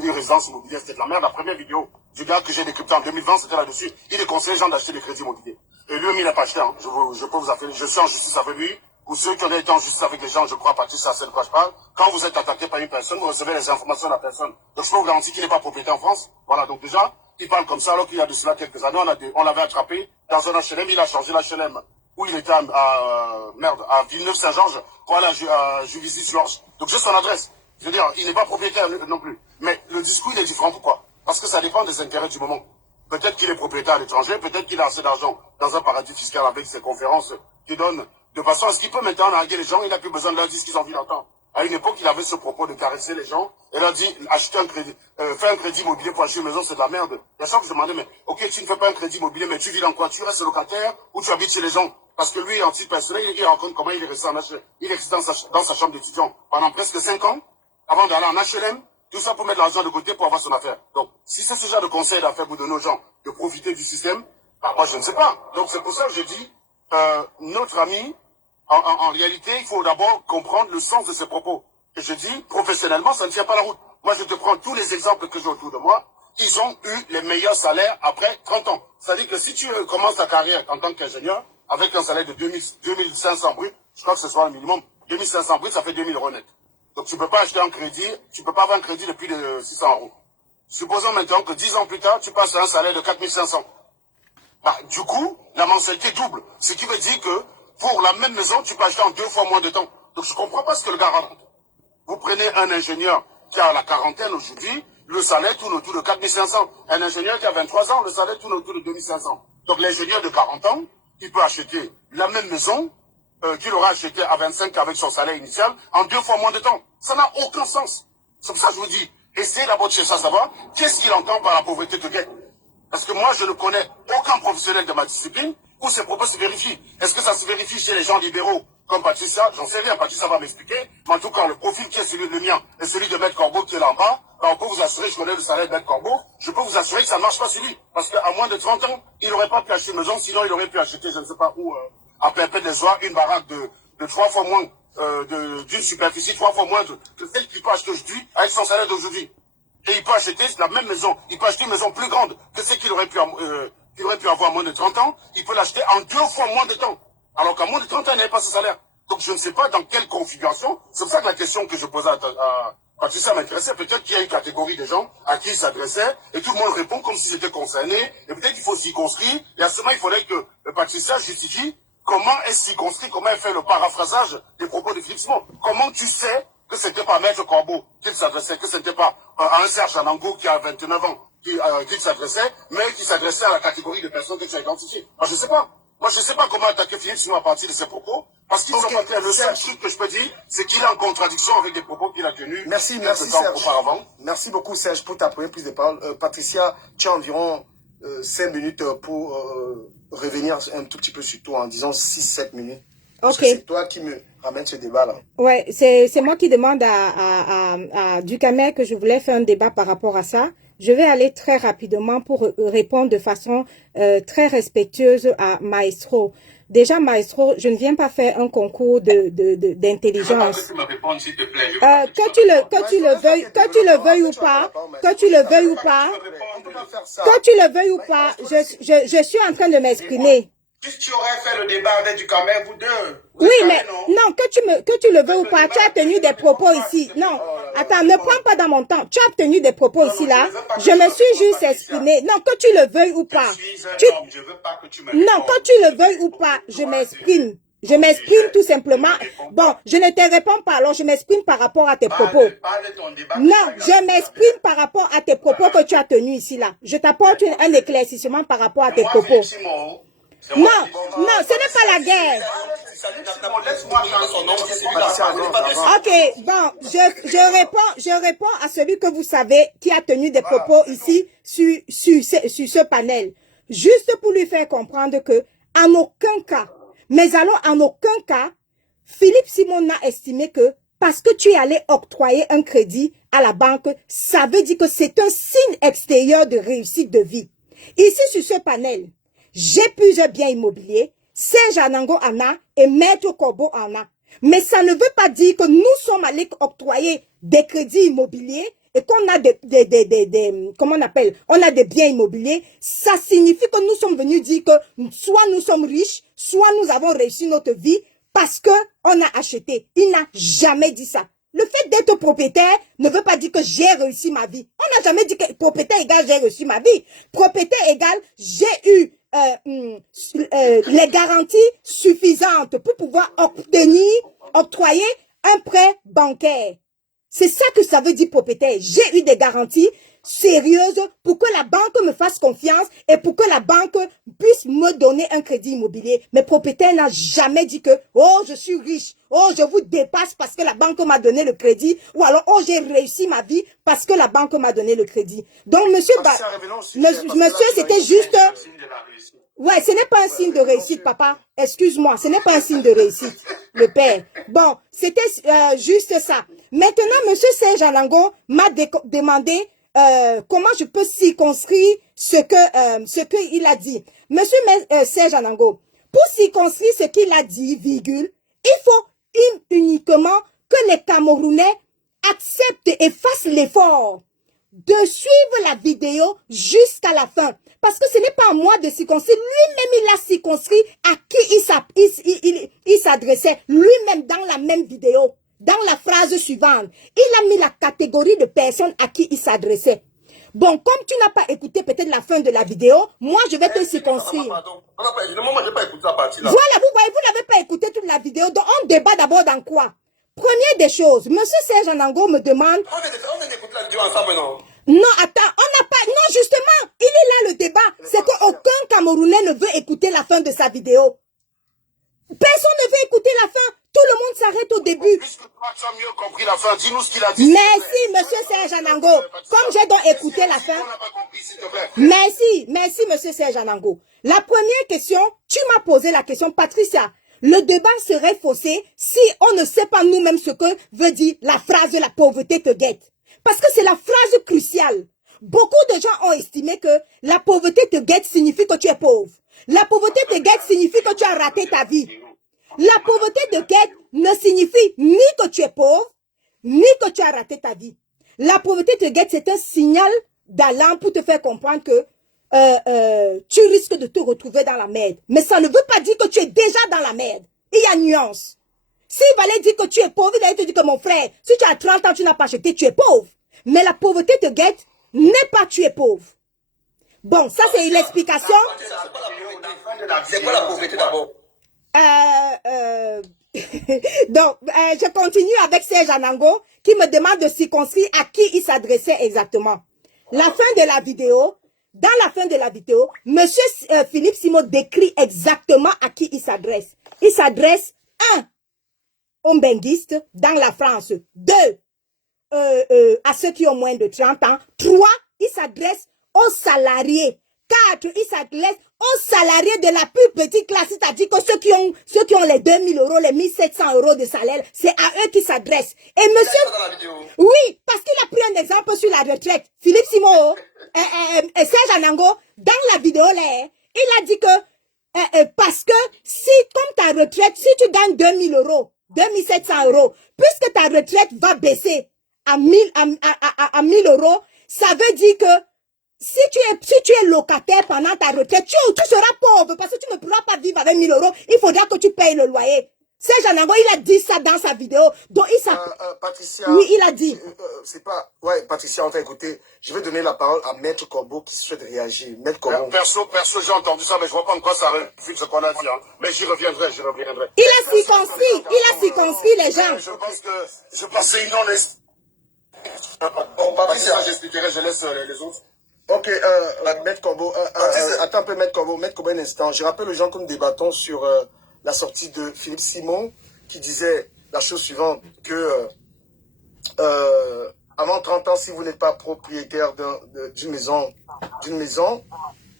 une résidence immobilière, c'était de la merde. La première vidéo du gars que j'ai décrypté en 2020, c'était là-dessus. Il est conseillé aux gens d'acheter des crédits immobiliers. Et lui, il n'a pas acheté. Hein. Je peux vous appeler. Je suis en justice avec lui. Ou ceux qui ont été en justice avec les gens, je crois, Patrice, c'est de quoi je parle. Quand vous êtes attaqué par une personne, vous recevez les informations de la personne. Donc je peux vous garantir qu'il n'est pas propriétaire en France. Voilà, donc déjà, il parle comme ça, alors qu'il y a de cela quelques années, on l'avait attrapé dans un HLM, il a changé l'HLM. Où il était à Villeneuve-Saint-Georges, pour aller à Juvisy-sur-Orge. Donc j'ai son adresse. Je veux dire, il n'est pas propriétaire non plus. Mais le discours, il est différent. Pourquoi? Parce que ça dépend des intérêts du moment. Peut-être qu'il est propriétaire à l'étranger, peut-être qu'il a assez d'argent dans un paradis fiscal avec ses conférences qu'il donne, de façon à ce qu'il peut maintenant narguer les gens, il n'a plus besoin de leur dire ce qu'ils ont envie d'entendre. À une époque, il avait ce propos de caresser les gens, et leur dit, acheter un crédit, faire un crédit immobilier pour acheter une maison, c'est de la merde. Il y a ça que je demandais, mais ok, tu ne fais pas un crédit immobilier, mais tu vis dans quoi? Tu restes locataire ou tu habites chez les gens? Parce que lui, en titre personnel, il raconte comment il est resté il est resté dans sa chambre d'étudiant pendant presque 5 ans, avant d'aller en HLM, tout ça pour mettre l'argent de côté pour avoir son affaire. Donc, si c'est ce genre de conseil d'affaires vous donner aux gens de profiter du système, bah, moi je ne sais pas. Donc c'est pour ça que je dis, notre ami, en réalité, il faut d'abord comprendre le sens de ses propos. Et je dis, professionnellement, ça ne tient pas la route. Moi, je te prends tous les exemples que j'ai autour de moi. Ils ont eu les meilleurs salaires après 30 ans. C'est-à-dire que si tu commences ta carrière en tant qu'ingénieur, avec un salaire de 2500 bruts, je crois que ce soit le minimum, 2500 bruts, ça fait 2000 € net. Donc tu peux pas acheter un crédit, tu peux pas avoir un crédit de plus de 600 €. Supposons maintenant que 10 ans plus tard, tu passes à un salaire de 4500. Bah, du coup, la mensualité double. Ce qui veut dire que pour la même maison, tu peux acheter en 2 fois moins de temps. Donc je comprends pas ce que le gars raconte. Vous prenez un ingénieur qui a la quarantaine aujourd'hui, le salaire tourne autour de 4500. Un ingénieur qui a 23 ans, le salaire tourne autour de 2500. Donc l'ingénieur de 40 ans, il peut acheter la même maison qu'il aura acheté à 25 avec son salaire initial en 2 fois moins de temps. Ça n'a aucun sens. C'est pour ça que je vous dis, essayez d'abord de chercher à savoir qu'est-ce qu'il entend par la pauvreté de guette. Parce que moi, je ne connais aucun professionnel de ma discipline où ces propos se vérifient. Est-ce que ça se vérifie chez les gens libéraux comme Patricia? J'en sais rien, Patricia va m'expliquer. Mais en tout cas, le profil qui est celui de le mien et celui de Maître Corbeau qui est là en bas, ben, on peut vous assurer, je connais le salaire de Maître Corbeau, je peux vous assurer que ça ne marche pas sur lui. Parce qu'à moins de 30 ans, il n'aurait pas pu acheter une maison, sinon il aurait pu acheter, je ne sais pas où, à Pépin-des-Oies, une baraque de 3 fois moins, d'une superficie 3 fois moins que celle qu'il peut acheter aujourd'hui avec son salaire d'aujourd'hui. Et il peut acheter la même maison, il peut acheter une maison plus grande que celle qu'il aurait pu avoir à moins de 30 ans, il peut l'acheter en 2 fois moins de temps. Alors qu'à moins de 30 ans, il n'avait pas ce salaire. Donc je ne sais pas dans quelle configuration, c'est pour ça que la question que je posais à Patricia m'intéressait, peut-être qu'il y a une catégorie de gens à qui il s'adressait, et tout le monde répond comme si c'était concerné, et peut-être qu'il faut circonscrire, et à ce moment il faudrait que Patricia justifie comment est circonscrit, comment elle fait le paraphrasage des propos de Philippe Simon. Comment tu sais que c'était pas Maître Corbeau qu'il s'adressait, que ce n'était pas à un Serge Anango qui a 29 ans, qui s'adressait, mais qui s'adressait à la catégorie de personnes que tu as identifiées. Moi, je sais pas. Moi, je sais pas comment attaquer Philippe Simon à partir de ses propos, parce qu'ils sont pas clairs. Le seul truc que je peux dire, c'est qu'il est en contradiction avec des propos qu'il a tenus Merci quelques temps Serge. auparavant. Merci beaucoup Serge pour ta première prise de parole. Patricia, tu as environ 5 minutes pour revenir un tout petit peu sur toi en disant 6-7 minutes. Parce que c'est toi qui me ramène ce débat-là. Ouais, c'est moi qui demande à Ducamel que je voulais faire un débat par rapport à ça. Je vais aller très rapidement pour répondre de façon très respectueuse à Maestro. Déjà, Maestro, je ne viens pas faire un concours d'intelligence. Que tu le veuilles ou pas, je suis en train de m'exprimer. Tu aurais fait le débat avec Ducamel, vous deux. Oui, mais non, que tu le veux ou pas, tu as tenu des propos ici. Non, attends, ne prends pas dans mon temps. Tu as tenu des propos ici, là. Je me suis juste exprimé. Non, que tu le veuilles ou pas. Non, que tu le veuilles ou pas, je m'exprime. Je m'exprime tout simplement. Bon, je ne te réponds pas, alors je m'exprime par rapport à tes propos. Non, je m'exprime par rapport à tes propos que tu as tenus ici, là. Je t'apporte un éclaircissement par rapport à tes propos. Non, non, ce n'est pas la guerre. Ok, bon, je réponds à celui que vous savez qui a tenu des propos ici sur ce panel. Juste pour lui faire comprendre que, en aucun cas, mais alors en aucun cas, Philippe Simon n'a estimé que parce que tu es allé octroyer un crédit à la banque, ça veut dire que c'est un signe extérieur de réussite de vie. Ici, sur ce panel, j'ai plusieurs biens immobiliers, Serge Anango en a et Maître Corbeau en a. Mais ça ne veut pas dire que nous sommes allés octroyer des crédits immobiliers et qu'on a comment on appelle, on a des biens immobiliers. Ça signifie que nous sommes venus dire que soit nous sommes riches, soit nous avons réussi notre vie parce que on a acheté. Il n'a jamais dit ça. Le fait d'être propriétaire ne veut pas dire que j'ai réussi ma vie. On n'a jamais dit que propriétaire égale j'ai réussi ma vie. Propriétaire égale j'ai eu les garanties suffisantes pour pouvoir octroyer un prêt bancaire. C'est ça que ça veut dire propriétaire. J'ai eu des garanties sérieuses pour que la banque me fasse confiance et pour que la banque puisse me donner un crédit immobilier. Mais propriétaire n'a jamais dit que « Oh, je suis riche. Oh, je vous dépasse parce que la banque m'a donné le crédit. » Ou alors « Oh, j'ai réussi ma vie parce que la banque m'a donné le crédit. » Donc, monsieur, c'était juste... Ouais, ce n'est pas un signe de réussite, papa. Excuse-moi, ce n'est pas un signe de réussite, le père. Bon, c'était juste ça. Maintenant, monsieur Serge Anango m'a demandé comment je peux circonscrire ce que il a dit. Monsieur Serge Anango, pour circonscrire ce qu'il a dit, virgule, il faut uniquement que les Camerounais acceptent et fassent l'effort de suivre la vidéo jusqu'à la fin. Parce que ce n'est pas à moi de circonscrire. Lui-même, il a circonscrit à qui il s'adressait. Lui-même, dans la même vidéo, dans la phrase suivante, il a mis la catégorie de personnes à qui il s'adressait. Bon, comme tu n'as pas écouté peut-être la fin de la vidéo, moi, je vais te circonscrire. Voilà, vous voyez, vous n'avez pas écouté toute la vidéo. Donc, on débat d'abord dans quoi? Première des choses, monsieur Serge Anango me demande... On vient d'écouter la vidéo ensemble, non? Non, attends, on n'a pas... Non, justement, il est là le débat. C'est qu'aucun Camerounais ne veut écouter la fin de sa vidéo. Personne ne veut écouter la fin. Tout le monde s'arrête au début. Puisque toi, tu as mieux compris la fin, dis-nous ce qu'il a dit. Merci, monsieur Serge Anango. Comme j'ai donc écouté la fin... Merci, monsieur Serge Anango. La première question, tu m'as posé la question, Patricia. Le débat serait faussé si on ne sait pas nous-mêmes ce que veut dire la phrase « la pauvreté te guette ». Parce que c'est la phrase cruciale. Beaucoup de gens ont estimé que la pauvreté te guette signifie que tu es pauvre. La pauvreté te guette signifie que tu as raté ta vie. La pauvreté te guette ne signifie ni que tu es pauvre, ni que tu as raté ta vie. La pauvreté te guette, c'est un signal d'alarme pour te faire comprendre que tu risques de te retrouver dans la merde. Mais ça ne veut pas dire que tu es déjà dans la merde. Il y a nuance. S'il fallait dire que tu es pauvre, il allait te dire que mon frère, si tu as 30 ans, tu n'as pas acheté, tu es pauvre. Mais la pauvreté te guette, n'est pas tu es pauvre. Bon, ça c'est l'explication. C'est quoi la pauvreté d'abord? Donc, je continue avec Serge Anango qui me demande de circonscrire à qui il s'adressait exactement. La fin de la vidéo, dans la fin de la vidéo, monsieur Philippe Simon décrit exactement à qui il s'adresse. Il s'adresse, 1, aux benguistes dans la France. 2, à ceux qui ont moins de 30 ans. 3, il s'adresse aux salariés. 4, il s'adresse aux salariés de la plus petite classe, c'est-à-dire que ceux qui ont les 2000 euros, les 1700 euros de salaire, c'est à eux qu'il s'adresse. Et monsieur, oui, parce qu'il a pris un exemple sur la retraite. Philippe Simon, Serge Anango, dans la vidéo là, il a dit que, parce que si, comme ta retraite, si tu gagnes 2000 euros, 2700 euros, puisque ta retraite va baisser à 1000 euros, ça veut dire que si tu es locataire pendant ta retraite, tu seras pauvre parce que tu ne pourras pas vivre avec 1000 euros. Il faudra que tu payes le loyer. Serge Anango, il a dit ça dans sa vidéo. Donc, Patricia. Oui, il a dit. C'est pas. Ouais, Patricia, on t'a écouté. Je vais donner la parole à Maître Corbeau qui souhaite réagir. Maître Corbeau. Perso, j'ai entendu ça, mais je vois pas en quoi ça refute ce qu'on a dit. Hein. Mais j'y reviendrai. Il a circonscrit les gens. Je pense que c'est une honnête. Bon, Patricia, j'expliquerai, je laisse les autres. Ok, Maître Corbeau, attends un peu, Maître Corbeau, un instant. Je rappelle aux gens que nous débattons sur la sortie de Philippe Simon qui disait la chose suivante, que avant 30 ans, si vous n'êtes pas propriétaire d'une maison,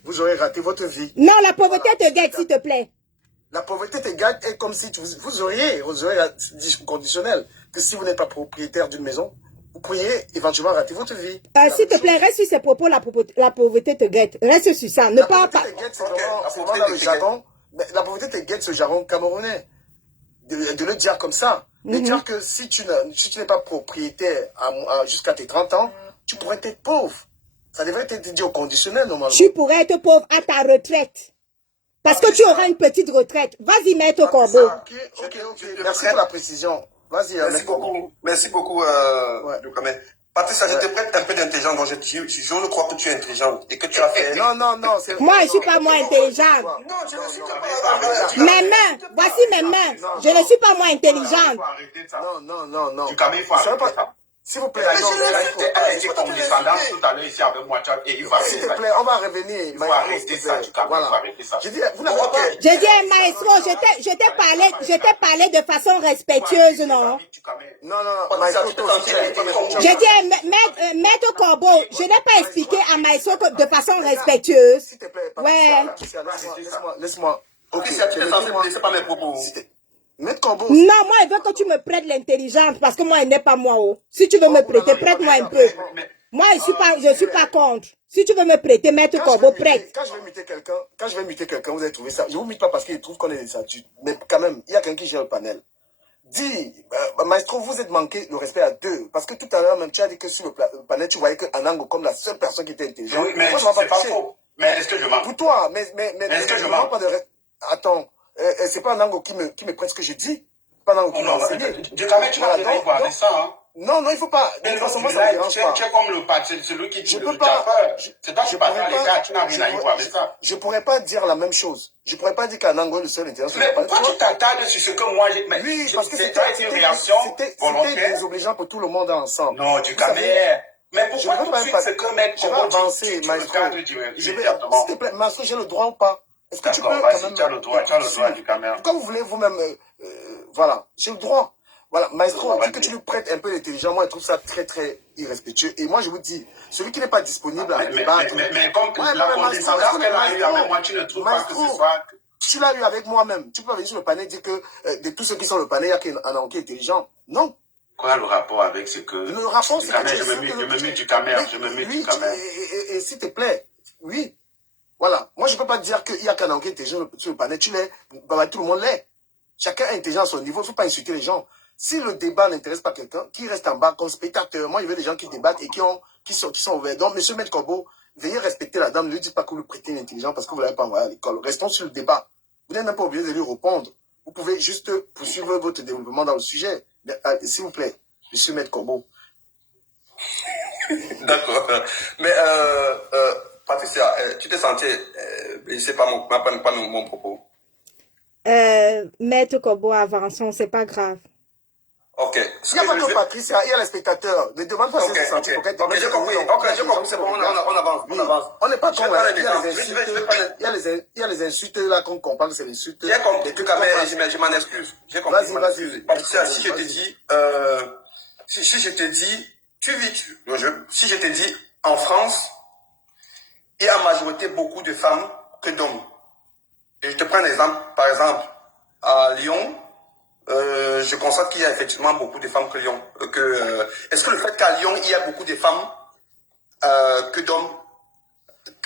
vous aurez raté votre vie. Non, la pauvreté te guette, s'il te plaît. La pauvreté te guette est comme si vous auriez dit conditionnel, que si vous n'êtes pas propriétaire d'une maison, vous pourriez éventuellement rater votre vie. S'il te plaît, reste sur ces propos, la pauvreté te guette. Reste sur ça. Ne pas... La pauvreté te guette, c'est vraiment dans le jargon. La pauvreté te guette, ce jargon camerounais. De le dire comme ça. De dire que si tu n'es pas propriétaire jusqu'à tes 30 ans, tu pourrais être pauvre. Ça devrait être dit au conditionnel, normalement. Tu pourrais être pauvre à ta retraite. Parce que tu auras une petite retraite. Vas-y, Maître Corbeau. Ok. Merci pour la précision. Vas-y, Merci beaucoup, Dukamé. Patricia, je te prête un peu d'intelligence. Donc je crois que tu es intelligente et que tu as fait... Non. Moi, je ne suis pas moins intelligente. Non, je ne suis pas... Mes mains, voici mes mains. Je ne suis pas moins intelligente. Non. Dukamé, il faut arrêter ça. S'il vous plaît, elle a été condescendante tout à l'heure ici avec moi. Et il faut arrêter ça. S'il te plaît, on va revenir. Il faut arrêter ça, Dukamé. Il faut arrêter ça. Je dis, vous n'avez pas... Je dis, maestro, je t'ai parlé de façon respectueuse, non? Non, maestro, J'ai dit, Maître Corbeau, je n'ai pas expliqué à maestro de façon respectueuse. S'il te plaît, ouais. Laisse-moi. Ok, tu es censé me laisser pas mes propos. Maître Corbeau. Non, moi, il veut que tu me prêtes l'intelligence parce que moi, il n'est pas moi. Oh. Si tu veux me prêter, prête-moi un peu. Moi, je suis pas contre. Si tu veux me prêter, Maître Corbeau, prête. Quand je vais muter quelqu'un, vous avez trouvé ça. Je vous mute pas parce qu'il trouve qu'on est des adultes. Mais quand même, il y a quelqu'un qui gère le panel. Dis, maestro, vous êtes manqué le respect à deux. Parce que tout à l'heure, même, tu as dit que sur le panel, tu voyais que Anango comme la seule personne qui était intelligente. Oui, mais moi, c'est pas faux. Mais est-ce que je manque? Pour toi, mais est-ce que je manque? Attends, c'est pas Anango qui me prête ce que j'ai dit. Pas Anango qui m'a enseigné. Tu n'as rien à voir avec ça, hein. Non, il faut pas. Mais non, tu es comme le patron, celui qui dit le peur. C'est toi qui parles dans les cas, tu n'as rien à y voir avec ça. Je pourrais pas dire la même chose. Je pourrais pas dire qu'Anango est le seul intelligent. Mais pourquoi tu t'attardes sur ce que moi j'ai... Oui, parce que c'était une réaction volontaire. C'était désobligeant pour tout le monde ensemble. Non, du camère. Mais pourquoi tout de suite ce que Maître Corbeau dit, avancer, maestro. S'il te plaît, maestro, j'ai le droit ou pas? Est-ce que tu peux quand même... Tu as le droit du camère. Pourquoi vous voulez vous-même... voilà, j'ai le droit. Voilà, maestro, dit que tu lui prêtes un peu d'intelligence, moi je trouve ça très très irrespectueux. Et moi je vous dis, celui qui n'est pas disponible à débattre... Mais comme la condescendance qu'elle a eu avec moi, tu ne trouves pas que ce soit... Tu l'as eu avec moi-même. Tu peux venir sur le panel et dire que de tous ceux qui sont sur le panel, il y a qu'un qui est intelligent. Non. Quoi le rapport avec ce que... Le rapport, c'est que je me mets du camère, Et s'il te plaît, oui. Voilà. Moi je ne peux pas dire qu'il y a qu'un qui est intelligent sur le panel. Tu l'es, tout le monde l'est. Chacun est intelligent à son niveau, il ne faut pas insulter les gens. Si le débat n'intéresse pas quelqu'un, qui reste en bas comme spectateur, moi, il y avait des gens qui débattent et qui sont ouverts. Donc, monsieur Maître Corbeau, veuillez respecter la dame, ne lui dites pas que vous lui prêtez l'intelligence parce que vous ne l'avez pas envoyé à l'école. Restons sur le débat. Vous n'êtes même pas obligé de lui répondre. Vous pouvez juste poursuivre votre développement dans le sujet. S'il vous plaît, monsieur Maître Corbeau. D'accord. Mais, Patricia, tu t'es senti blessé par mon propos? Maître Kobo, avançons, c'est pas grave. Ok. Il n'y a pas que Patricia, il y a les spectateurs. Ne demande pas si c'est senti pour qu'elle Ok, j'ai compris. Ok, j'ai compris, c'est bon, on avance. On avance. On n'est pas Je con, vais hein. prendre Il y les a temps. les Je insultes, vais prendre- il y a les insultes là qu'on comprend que c'est les insultes. J'ai compris, tout cas, mais je m'en excuse. J'ai compris. Vas-y, je m'en vas-y. excuse. Patricia, si je te Vas-y. dis, si je te dis, si je te dis, en France, il y a en majorité beaucoup de femmes que d'hommes. Et je te prends un exemple, par exemple, à Lyon, je constate qu'il y a effectivement beaucoup de femmes que Lyon. Est-ce que le fait qu'à Lyon, il y a beaucoup de femmes que d'hommes,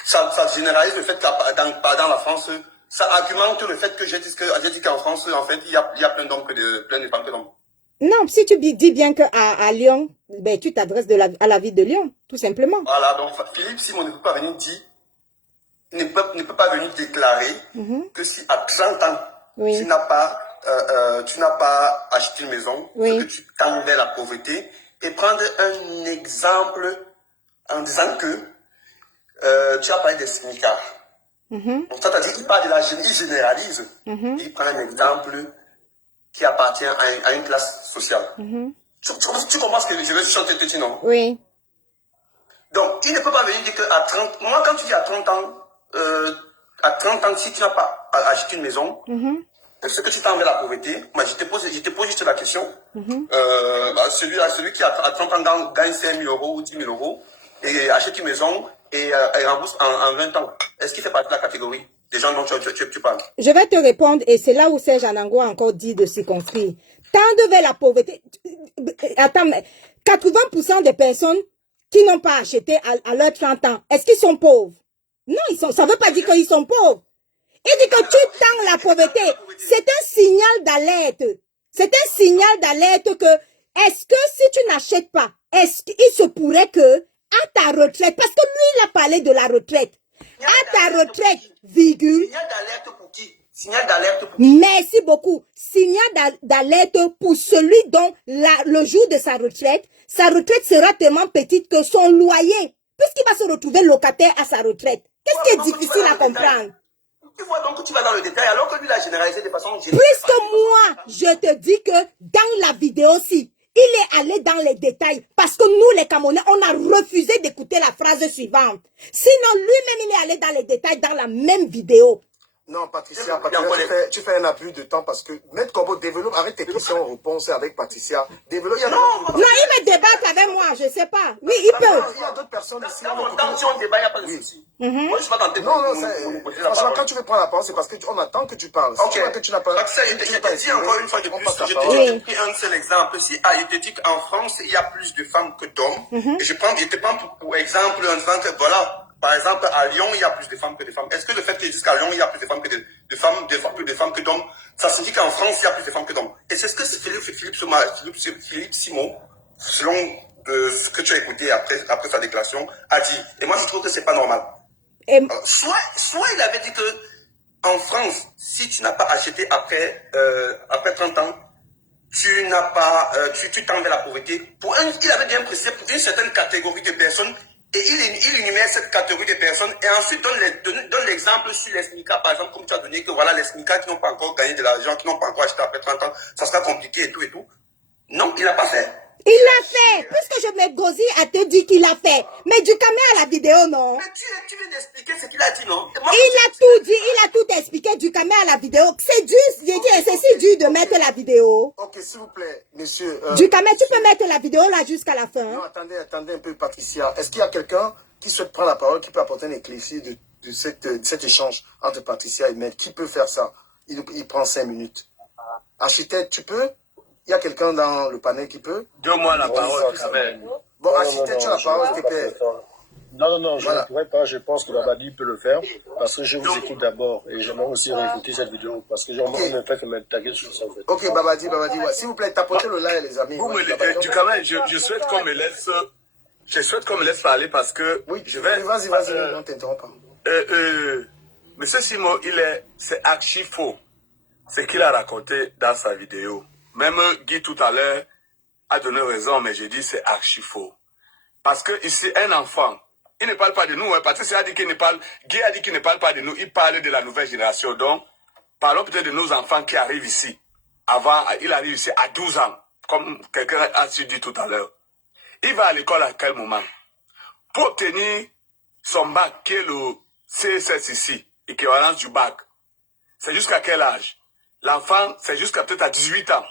ça généralise le fait qu'à dans la France, ça argumente le fait que j'ai dit qu'en France, en fait, il y a plein d'hommes plein de femmes que d'hommes. Non, si tu dis bien qu'à Lyon, ben, tu t'adresses à la ville de Lyon, tout simplement. Voilà, donc Philippe Simon ne peut pas venir dire, ne peut pas venir déclarer que si à 30 ans, Oui. tu n'as pas acheté une maison, Oui. que tu tends vers la pauvreté, et prendre un exemple en disant que tu as parlé des smicards. Donc, c'est-à-dire qu'il parle de il généralise. Il prend un exemple qui appartient à une classe sociale. Tu comprends ce que je veux chanter, petit, non? Oui. Donc, il ne peut pas venir dire qu'à 30... Moi, quand tu dis à 30 ans, si tu n'as pas acheté une maison, c'est que tu t'en vers la pauvreté. Moi, je te pose juste la question. Celui qui à 30 ans gagne 5 000 euros ou 10 000 euros et achète une maison et rembourse en 20 ans. Est-ce qu'il fait partie de la catégorie des gens dont tu parles? Je vais te répondre, et c'est là où Serge Anango a encore dit de circonscrire. Tendre vers la pauvreté. Attends, mais 80% des personnes qui n'ont pas acheté à leurs 30 ans, est-ce qu'ils sont pauvres? Non, ça ne veut pas dire qu'ils sont pauvres. Il dit que tu tends la pauvreté. C'est un signal d'alerte. C'est un signal d'alerte que, est-ce que si tu n'achètes pas, est-ce qu'il se pourrait que, à ta retraite, parce que lui, il a parlé de la retraite, à ta retraite, virgule. Signal d'alerte pour qui? Signal d'alerte pour qui? Merci beaucoup. Signal d'alerte pour celui dont le jour de sa retraite sera tellement petite que son loyer, puisqu'il va se retrouver locataire à sa retraite. Qu'est-ce qui est difficile à comprendre? Tu vois donc que tu vas dans le détail alors que lui l'a généralisé de façon générale. Puisque moi, je te dis que dans la vidéo-ci, il est allé dans les détails parce que nous, les Camerounais, on a refusé d'écouter la phrase suivante. Sinon, lui-même, il est allé dans les détails dans la même vidéo. Non, Patricia, tu fais un abus de temps parce que Maître Kobo, développe, arrête tes questions-réponses avec Patricia. Développe, Non, il va débattre avec moi, je ne sais pas. Oui, il peut. Il y a d'autres personnes ici. Dans si on débat, il n'y a pas de souci. Moi, je suis pas tenté. Non, franchement, quand tu veux prendre la parole, c'est parce qu'on attend que tu parles. Si tu vois que tu n'as pas... Patricia, je te dis encore une fois de plus, je t'ai pris un seul exemple. Si je te dis qu'en France, il y a plus de femmes que d'hommes, et je te prends pour exemple en disant que voilà, par exemple, à Lyon, il y a plus de femmes que de femmes. Est-ce que le fait qu'ils disent qu'à Lyon, il y a plus de femmes que de femmes que d'hommes, ça signifie qu'en France, il y a plus de femmes que d'hommes? Et c'est ce que Philippe Simon, selon ce que tu as écouté après sa déclaration, a dit. Et moi, je trouve que c'est pas normal. Soit il avait dit que en France, si tu n'as pas acheté après 30 ans, tu tends vers la pauvreté. Il avait bien précisé pour une certaine catégorie de personnes. Et il énumère cette catégorie de personnes et ensuite donne l'exemple sur les smicards, par exemple, comme tu as donné que voilà, les smicards qui n'ont pas encore gagné de l'argent, qui n'ont pas encore acheté après 30 ans, ça sera compliqué et tout et tout. Non, il n'a pas fait. Il l'a fait, puisque je m'égosille à te dire qu'il a fait. Mais du caméra à la vidéo, non. Mais tu viens d'expliquer ce qu'il a dit, non? Il a tout dit, il a tout expliqué du caméra à la vidéo. C'est dur, j'ai dit, c'est si dur de mettre la vidéo. Ok, s'il vous plaît, monsieur. Du caméra, tu peux mettre la vidéo là jusqu'à la fin. Non, attendez un peu, Patricia. Est-ce qu'il y a quelqu'un qui souhaite prendre la parole, qui peut apporter un éclairci de cet échange entre Patricia et Maître? Qui peut faire ça? Il prend 5 minutes. Architecte, tu peux? Il y a quelqu'un dans le panel qui peut? Donne-moi la parole, quand même. Bon, architecte, tu as la parole, s'il te plaît. Non, je ne pourrais pas. Je pense que Babadi peut le faire parce que je vous écoute d'abord et j'aimerais aussi réécouter cette vidéo parce que j'aimerais ne fait que me taguer sur ça en fait. Ok, Babadi, ouais. S'il vous plaît, tapotez le like, les amis. Vous du quand même, je souhaite qu'on me laisse parler parce que oui, je vais. Vas-y, non t'interromps pas. Monsieur Simon, c'est archi faux ce qu'il a raconté dans sa vidéo. Même Guy tout à l'heure a donné raison, mais j'ai dit c'est archi faux. Parce que ici, un enfant, il ne parle pas de nous, hein, Patricia a dit qu'il ne parle, Guy a dit qu'il ne parle pas de nous, il parle de la nouvelle génération. Donc, Parlons peut-être de nos enfants qui arrivent ici. Avant, il arrive ici à 12 ans, comme quelqu'un a su dire tout à l'heure. Il va à l'école à quel moment? Pour obtenir son bac, qui est le CSS ici, équivalence du bac, c'est jusqu'à quel âge? L'enfant, c'est jusqu'à peut-être à 18 ans.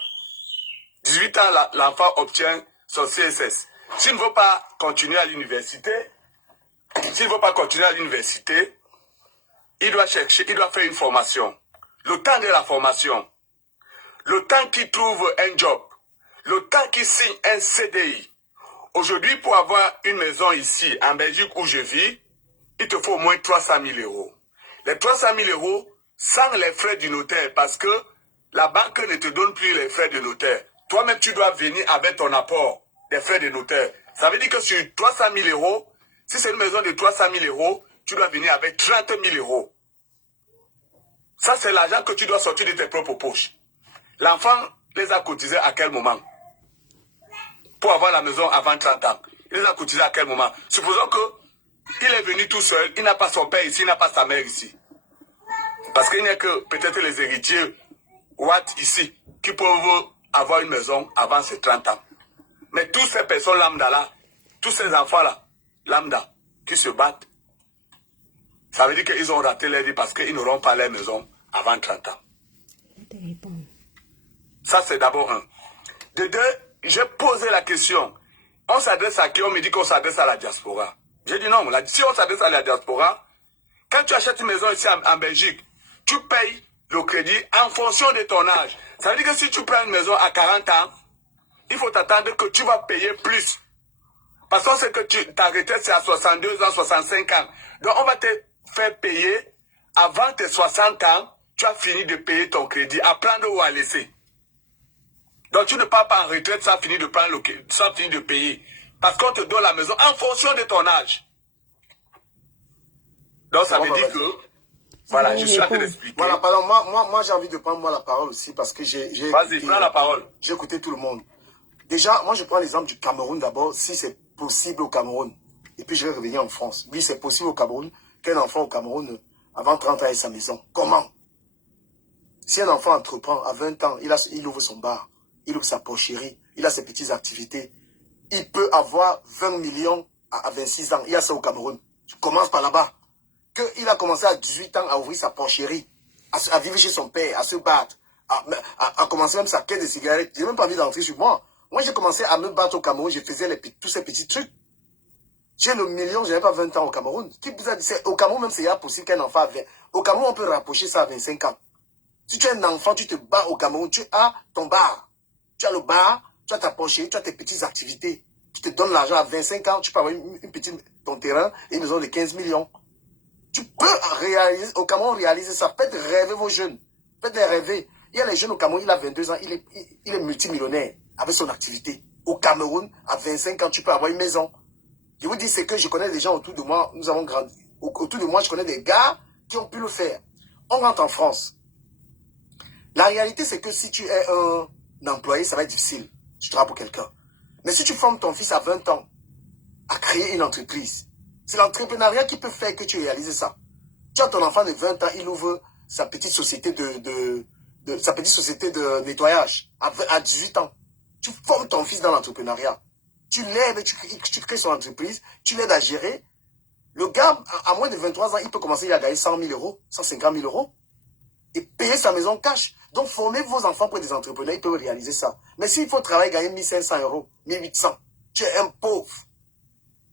18 ans, l'enfant obtient son CSS. S'il ne veut pas continuer à l'université, il doit chercher, il doit faire une formation. Le temps de la formation, le temps qu'il trouve un job, le temps qu'il signe un CDI. Aujourd'hui, pour avoir une maison ici, en Belgique où je vis, il te faut au moins 300 000 euros. Les 300 000 euros sans les frais du notaire, parce que la banque ne te donne plus les frais de notaire. Toi-même, tu dois venir avec ton apport des frais de notaire. Ça veut dire que sur 300 000 euros, si c'est une maison de 300 000 euros, tu dois venir avec 30 000 euros. Ça, c'est l'argent que tu dois sortir de tes propres poches. L'enfant les a cotisés à quel moment? Pour avoir la maison avant 30 ans. Il les a cotisés à quel moment? Supposons qu'il est venu tout seul, il n'a pas son père ici, il n'a pas sa mère ici. Parce qu'il n'y a que peut-être les héritiers Watt ici qui peuvent avoir une maison avant ses 30 ans. Mais toutes ces personnes lambda là, tous ces enfants là, lambda, qui se battent, ça veut dire qu'ils ont raté leur vie parce qu'ils n'auront pas leur maison avant 30 ans. Ça, c'est d'abord un. De deux, j'ai posé la question. On s'adresse à qui? On me dit qu'on s'adresse à la diaspora. J'ai dit non, si on s'adresse à la diaspora, quand tu achètes une maison ici en Belgique, tu payes le crédit en fonction de ton âge. Ça veut dire que si tu prends une maison à 40 ans, il faut t'attendre que tu vas payer plus. Parce qu'on sait que ta retraite, c'est à 62 ans, 65 ans. Donc, on va te faire payer avant tes 60 ans, tu as fini de payer ton crédit, à prendre ou à laisser. Donc, tu ne pars pas en retraite sans finir de payer. Parce qu'on te donne la maison en fonction de ton âge. Donc, ça veut dire que... Voilà, je suis en train d'expliquer. Voilà, pardon, moi j'ai envie de prendre la parole aussi parce que Vas-y, prends la parole. J'ai écouté tout le monde. Déjà, moi je prends l'exemple du Cameroun d'abord, si c'est possible au Cameroun. Et puis je vais revenir en France. Oui, c'est possible au Cameroun qu'un enfant au Cameroun, avant 30 ans, ait sa maison. Comment? Si un enfant entreprend à 20 ans, il ouvre son bar, il ouvre sa porcherie, il a ses petites activités, il peut avoir 20 millions à 26 ans. Il y a ça au Cameroun. Je commence par là-bas. Qu'il a commencé à 18 ans à ouvrir sa porcherie, à vivre chez son père, à se battre, à commencer même sa quête de cigarettes. Je n'ai même pas envie d'entrer sur moi. Moi, j'ai commencé à me battre au Cameroun, je faisais tous ces petits trucs. J'ai le million, je n'avais pas 20 ans au Cameroun. Qui vous a dit, au Cameroun, même c'est possible qu'un enfant ait 20. Au Cameroun, on peut rapprocher ça à 25 ans. Si tu es un enfant, tu te bats au Cameroun, tu as ton bar. Tu as le bar, tu as ta porcherie, tu as tes petites activités. Tu te donnes l'argent à 25 ans, tu peux avoir ton terrain et une maison de 15 millions. Tu peux réaliser, au Cameroun, réaliser ça. Faites rêver vos jeunes. Faites-les rêver. Il y a les jeunes au Cameroun, il a 22 ans, il est multimillionnaire avec son activité. Au Cameroun, à 25 ans, tu peux avoir une maison. Je vous dis, c'est que je connais des gens autour de moi, nous avons grandi. Autour de moi, je connais des gars qui ont pu le faire. On rentre en France. La réalité, c'est que si tu es un employé, ça va être difficile. Tu travailles pour quelqu'un. Mais si tu formes ton fils à 20 ans à créer une entreprise, c'est l'entrepreneuriat qui peut faire que tu réalises ça. Tu as ton enfant de 20 ans, il ouvre sa petite société de nettoyage à 18 ans. Tu formes ton fils dans l'entrepreneuriat. Tu l'aides, tu crées son entreprise, tu l'aides à gérer. Le gars, à moins de 23 ans, il peut commencer à gagner 100 000 euros, 150 000 euros et payer sa maison cash. Donc, formez vos enfants pour être des entrepreneurs, ils peuvent réaliser ça. Mais s'il faut travailler, gagner 1500 euros, 1800, tu es un pauvre.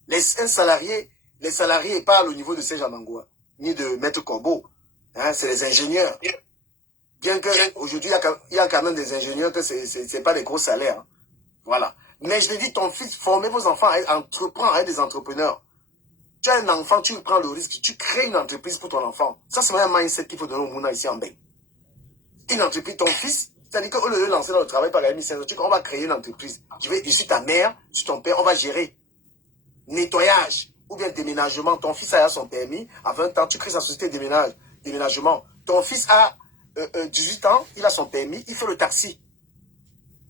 Les salariés parlent au niveau de Serge Amangoua, ni de Maître Corbeau. Hein, c'est les ingénieurs. Bien qu'aujourd'hui, il y a quand même des ingénieurs que c'est pas des gros salaires. Hein. Voilà. Mais je te dis, ton fils, formez vos enfants à entreprendre, à être des entrepreneurs. Tu as un enfant, tu prends le risque, tu crées une entreprise pour ton enfant. Ça, c'est un mindset qu'il faut donner au Mouna ici en Bain. Une entreprise, ton fils, c'est-à-dire qu'au lieu de lancer dans le travail par la mission, on va créer une entreprise. Je suis ta mère, je suis ton père, on va gérer. Nettoyage ou bien déménagement. Ton fils a son permis, à 20 ans, tu crées sa société de déménagement. Ton fils a 18 ans, il a son permis, il fait le taxi.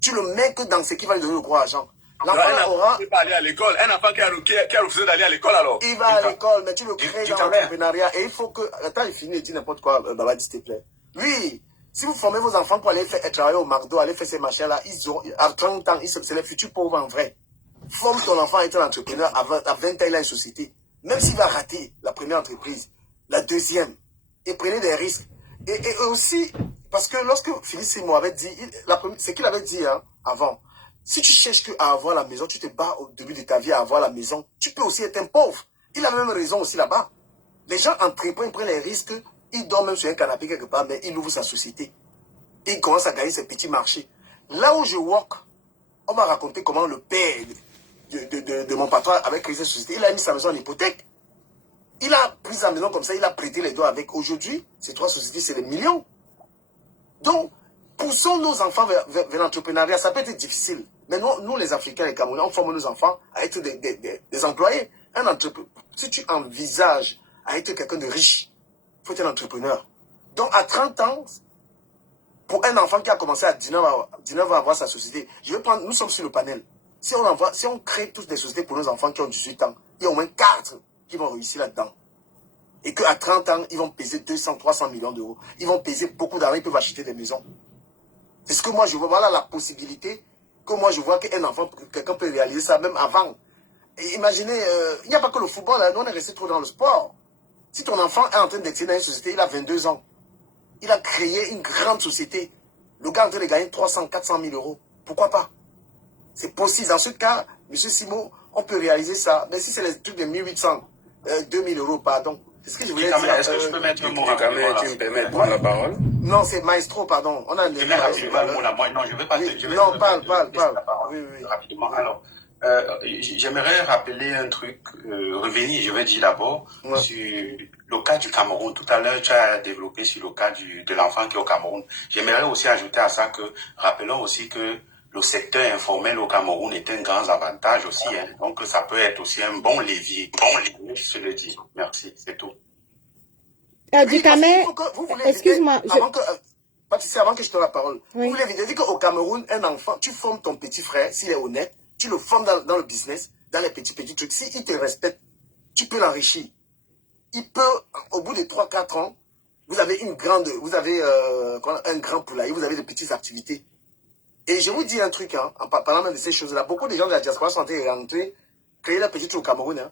Tu le mets que dans ce qui va lui donner le gros argent. L'enfant aura... Il va aller à l'école. Un enfant qui a refusé d'aller à l'école alors. Il va à l'école, mais tu le crées dans l'entrepreneuriat. Et il faut que... Attends, il finit et dit n'importe quoi, Babadi, s'il te plaît. Oui, si vous formez vos enfants pour aller travailler au McDo, aller faire ces machins-là, ils ont, à 30 ans, c'est les futurs pauvres en vrai. Forme ton enfant à être un entrepreneur, à 20 ans, il a une société. Même s'il va rater la première entreprise, la deuxième, et prenez des risques. Et aussi, parce que lorsque Philippe Simon avait dit, ce qu'il avait dit hein, avant, si tu cherches à avoir la maison, tu te bats au début de ta vie à avoir la maison, tu peux aussi être un pauvre. Il a même raison aussi là-bas. Les gens entreprennent, prennent les risques, ils dorment même sur un canapé quelque part, mais il ouvre sa société. Et il commence à gagner ses petits marchés. Là où je work, on m'a raconté comment le père de mon patron avait créé cette société. Il a mis sa maison en hypothèque. Il a pris sa maison comme ça, il a prêté les doigts avec. Aujourd'hui, ces 3 sociétés, c'est des millions. Donc, poussons nos enfants vers l'entrepreneuriat. Ça peut être difficile. Mais nous, les Africains, les Camerounais, on forme nos enfants à être des employés. Si tu envisages à être quelqu'un de riche, il faut être un entrepreneur. Donc, à 30 ans, pour un enfant qui a commencé à 19 ans à avoir sa société, nous sommes sur le panel. Si on crée toutes des sociétés pour nos enfants qui ont 18 ans, il y a au moins 4 qui vont réussir là-dedans. Et qu'à 30 ans, ils vont peser 200, 300 millions d'euros. Ils vont peser beaucoup d'argent, ils peuvent acheter des maisons. C'est ce que moi je vois. Voilà la possibilité que moi je vois qu'un enfant, quelqu'un peut réaliser ça même avant. Et imaginez, il n'y a pas que le football, hein, nous on est resté trop dans le sport. Si ton enfant est en train d'être dans une société, il a 22 ans. Il a créé une grande société. Le gars est en train de gagner 300, 400 000 euros. Pourquoi pas? C'est possible. Dans ce cas, M. Simon, on peut réaliser ça. Mais si c'est les trucs de 1800, 2000 euros, pardon. C'est ce que je voulais dire. Est-ce que je peux mettre un mot rapidement là? Tu me permets de prendre la parole? Non, c'est Maestro, pardon. On a Je vais rapidement un mot là. Moi, non, je ne vais pas oui, te... non, parle. Oui. Rapidement. Alors, j'aimerais rappeler un truc, revenir, je vais dire d'abord, sur le cas du Cameroun. Tout à l'heure, tu as développé sur le cas de l'enfant qui est au Cameroun. J'aimerais aussi ajouter à ça que, rappelons aussi que le secteur informel au Cameroun est un grand avantage aussi. Hein. Donc, ça peut être aussi un bon levier. Je le dis. Merci, c'est tout. Du Cameroun, excuse-moi. Patricia, avant que je te donne la parole, oui. Vous voulez dire qu'au Cameroun, un enfant, tu formes ton petit frère, s'il est honnête, tu le formes dans le business, dans les petits trucs. S'il te respecte, tu peux l'enrichir. Il peut, au bout de 3-4 ans, vous avez un grand poulailler, vous avez de petites activités. Et je vous dis un truc, hein, en parlant même de ces choses-là, beaucoup de gens de la diaspora sont en train de rentrer, créer la petite truc au Cameroun. Hein.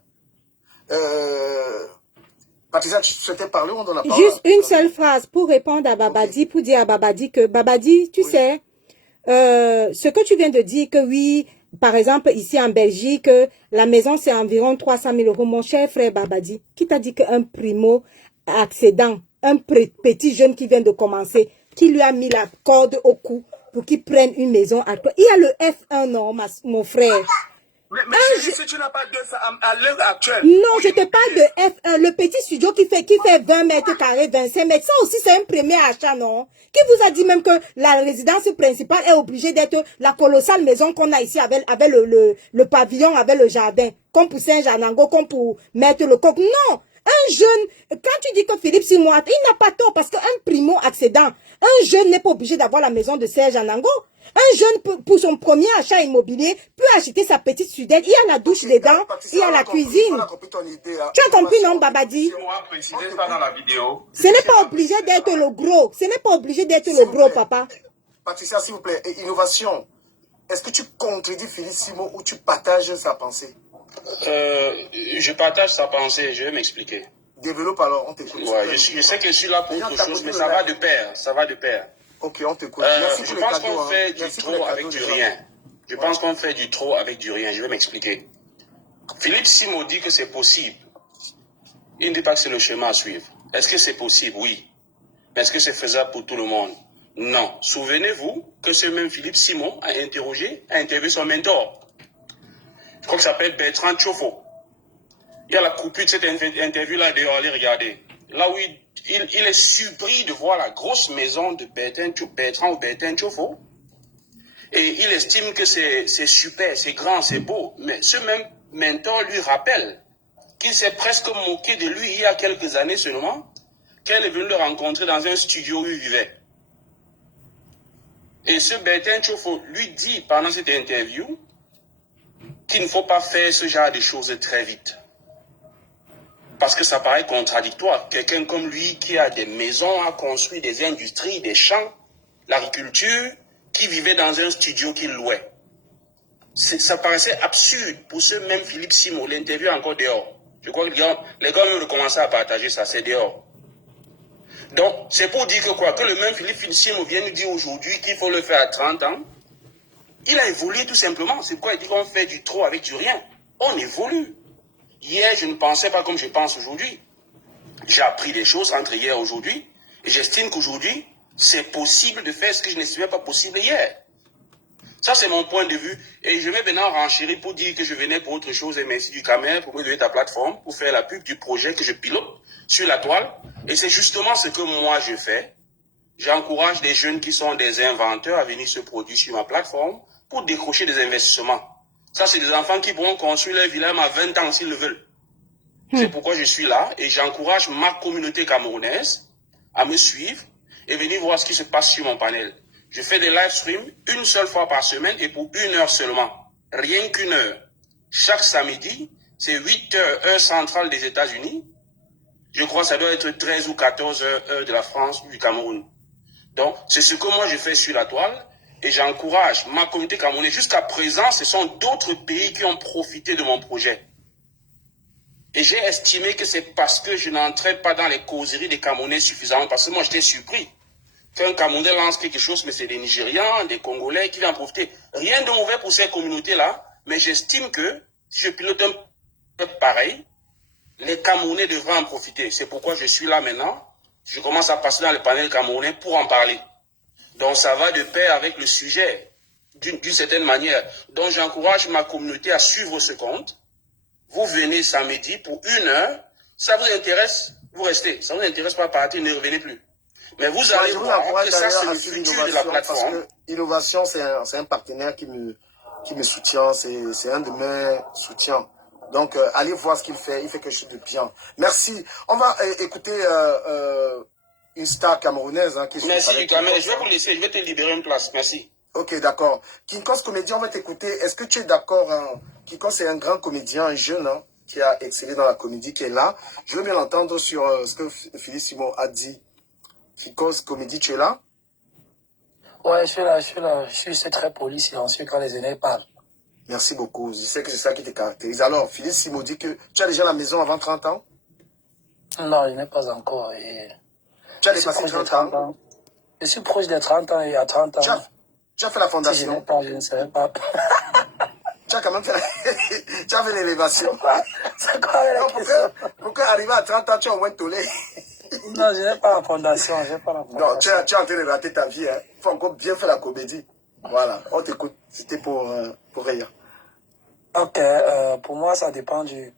Patricia, tu souhaitais parler, on donne la parole. Juste une seule phrase pour répondre à Babadi, pour dire à Babadi que, Babadi, tu sais, ce que tu viens de dire que oui, par exemple, ici en Belgique, la maison c'est environ 300 000 euros. Mon cher frère Babadi, qui t'a dit qu'un primo accédant, un petit jeune qui vient de commencer, qui lui a mis la corde au cou pour qu'il prenne une maison à toi. Il y a le F1, non, mon frère. Mais si tu n'as pas de ça à l'heure actuelle. Non, je te parle de F1, le petit studio qui fait 20 mètres carrés, 25 mètres. Ça aussi, c'est un premier achat, non? Qui vous a dit même que la résidence principale est obligée d'être la colossale maison qu'on a ici avec le pavillon, avec le jardin. Comme pour Saint-Janango, comme pour mettre le coq. Non! Un jeune, quand tu dis que Philippe Simon, il n'a pas tort parce qu'un primo accédant, un jeune n'est pas obligé d'avoir la maison de Serge Anango. Un jeune, pour son premier achat immobilier, peut acheter sa petite sudette. Il y a la douche dedans, il y a la cuisine. Tu as compris, non, Babadi? Ce n'est pas obligé d'être le gros. Ce n'est pas obligé d'être le gros, papa. Patricia, s'il vous plaît, innovation. Est-ce que tu contredis Philippe Simon ou tu partages sa pensée? Je partage sa pensée, je vais m'expliquer. Développe alors, on t'écoute. Ouais, je sais que je suis là pour autre chose, mais ça va de pair, ça va de pair. Ok, on t'écoute. Je pense qu'on fait du trop avec du rien. Je pense qu'on fait du trop avec du rien, je vais m'expliquer. Philippe Simon dit que c'est possible. Il ne dit pas que c'est le schéma à suivre. Est-ce que c'est possible? Oui. Mais est-ce que c'est faisable pour tout le monde? Non. Souvenez-vous que ce même Philippe Simon a interviewé son mentor. Je crois qu'il s'appelle Bertrand Tchofo. Il y a la coupure de cette interview-là dehors, allez regarder. Là où il est surpris de voir la grosse maison de Bertrand ou Bertrand Tchofo. Et il estime que c'est super, c'est grand, c'est beau. Mais ce même mentor lui rappelle qu'il s'est presque moqué de lui il y a quelques années seulement, qu'elle est venue le rencontrer dans un studio où il vivait. Et ce Bertrand Tchofo lui dit pendant cette interview qu'il ne faut pas faire ce genre de choses très vite. parce que ça paraît contradictoire. Quelqu'un comme lui qui a des maisons, a construit des industries, des champs, l'agriculture, qui vivait dans un studio qu'il louait. Ça paraissait absurde pour ce même Philippe Simon. L'interview est encore dehors. Je crois que les gars ont commencé à partager ça, c'est dehors. Donc, c'est pour dire que quoi? Que le même Philippe Simon vient nous dire aujourd'hui qu'il faut le faire à 30 ans. Il a évolué tout simplement. C'est pourquoi il dit qu'on fait du trop avec du rien. On évolue. Hier, je ne pensais pas comme je pense aujourd'hui. J'ai appris des choses entre hier et aujourd'hui. Et j'estime qu'aujourd'hui, c'est possible de faire ce que je n'estimais pas possible hier. Ça, c'est mon point de vue. Et je vais maintenant renchérir pour dire que je venais pour autre chose. Et merci du Camer pour me donner ta plateforme, pour faire la pub du projet que je pilote sur la toile. Et c'est justement ce que moi je fais. J'encourage des jeunes qui sont des inventeurs à venir se produire sur ma plateforme pour décrocher des investissements. Ça, c'est des enfants qui pourront construire leur village à 20 ans s'ils le veulent. C'est pourquoi je suis là et j'encourage ma communauté camerounaise à me suivre et venir voir ce qui se passe sur mon panel. Je fais des live streams une seule fois par semaine et pour 1 heure seulement. Rien qu'1 heure. Chaque samedi, c'est 8 heures, heure centrale des États-Unis. Je crois que ça doit être 13 ou 14 heures, heure de la France ou du Cameroun. Donc, c'est ce que moi je fais sur la toile et j'encourage ma communauté camerounaise. Jusqu'à présent, ce sont d'autres pays qui ont profité de mon projet. Et j'ai estimé que c'est parce que je n'entrais pas dans les causeries des Camerounais suffisamment. Parce que moi, j'étais surpris qu'un Camerounais lance quelque chose, mais c'est des Nigérians, des Congolais qui vont en profiter. Rien de mauvais pour ces communautés-là, mais j'estime que si je pilote un peuple pareil, les Camerounais devraient en profiter. C'est pourquoi je suis là maintenant. Je commence à passer dans le panel camerounais pour en parler. Donc ça va de pair avec le sujet, d'une certaine manière. Donc j'encourage ma communauté à suivre ce compte. Vous venez samedi pour 1 heure. Ça vous intéresse, vous restez. Ça vous intéresse pas partir, ne revenez plus. Mais vous allez voir que ça, c'est le futur de la plateforme. Parce que Innovation, c'est un partenaire qui me soutient. C'est un de mes soutiens. Donc, allez voir ce qu'il fait. Il fait quelque chose de bien. Merci. On va écouter une star camerounaise. Merci, du Cameroun. Je vais vous laisser. Je vais te libérer une place. Merci. Ok, d'accord. King Kos comédien, on va t'écouter. Est-ce que tu es d'accord? King Kos est un grand comédien, un jeune, qui a excellé dans la comédie, qui est là. Je veux bien l'entendre sur ce que Philippe Simon a dit. King Kos comédie, tu es là? Ouais, je suis là. Je suis très poli, silencieux quand les aînés parlent. Merci beaucoup. Je sais que c'est ça qui te caractérise. Alors, Philippe Simon dit que tu as déjà la maison avant 30 ans? Non, je n'ai pas encore. Tu as dépassé 30 ans? Je suis proche des 30 ans et à 30 ans. Tu as fait la fondation? Si je n'ai pas, je ne savais pas. Tu as quand même fait tu as fait l'élévation. C'est quoi la question? Pourquoi arriver à 30 ans, tu as au moins tolé? Non, je n'ai pas la fondation. Non, tu es en train de rater ta vie. Il faut encore bien faire la comédie. Voilà, on t'écoute. C'était pour rire. Ok, pour moi, ça dépend du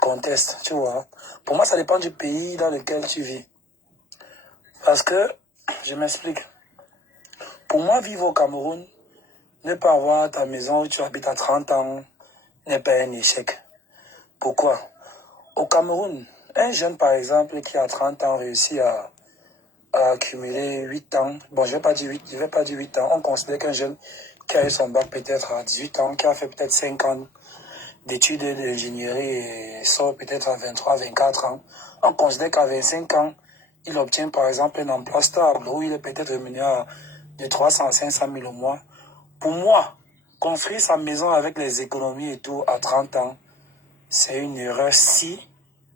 contexte, tu vois. Pour moi, ça dépend du pays dans lequel tu vis. Parce que, je m'explique. Pour moi, vivre au Cameroun, ne pas avoir ta maison où tu habites à 30 ans, n'est pas un échec. Pourquoi? Au Cameroun, un jeune, par exemple, qui a 30 ans réussit à accumuler 8 ans. Bon, je vais pas dire 8 ans. On considère qu'un jeune qui a eu son bac peut-être à 18 ans, qui a fait peut-être 5 ans d'études d'ingénierie et sort peut-être à 23, 24 ans. On considère qu'à 25 ans, il obtient par exemple un emploi stable où il est peut-être rémunéré de 300 à 500 000 au mois. Pour moi, construire sa maison avec les économies et tout à 30 ans, c'est une erreur si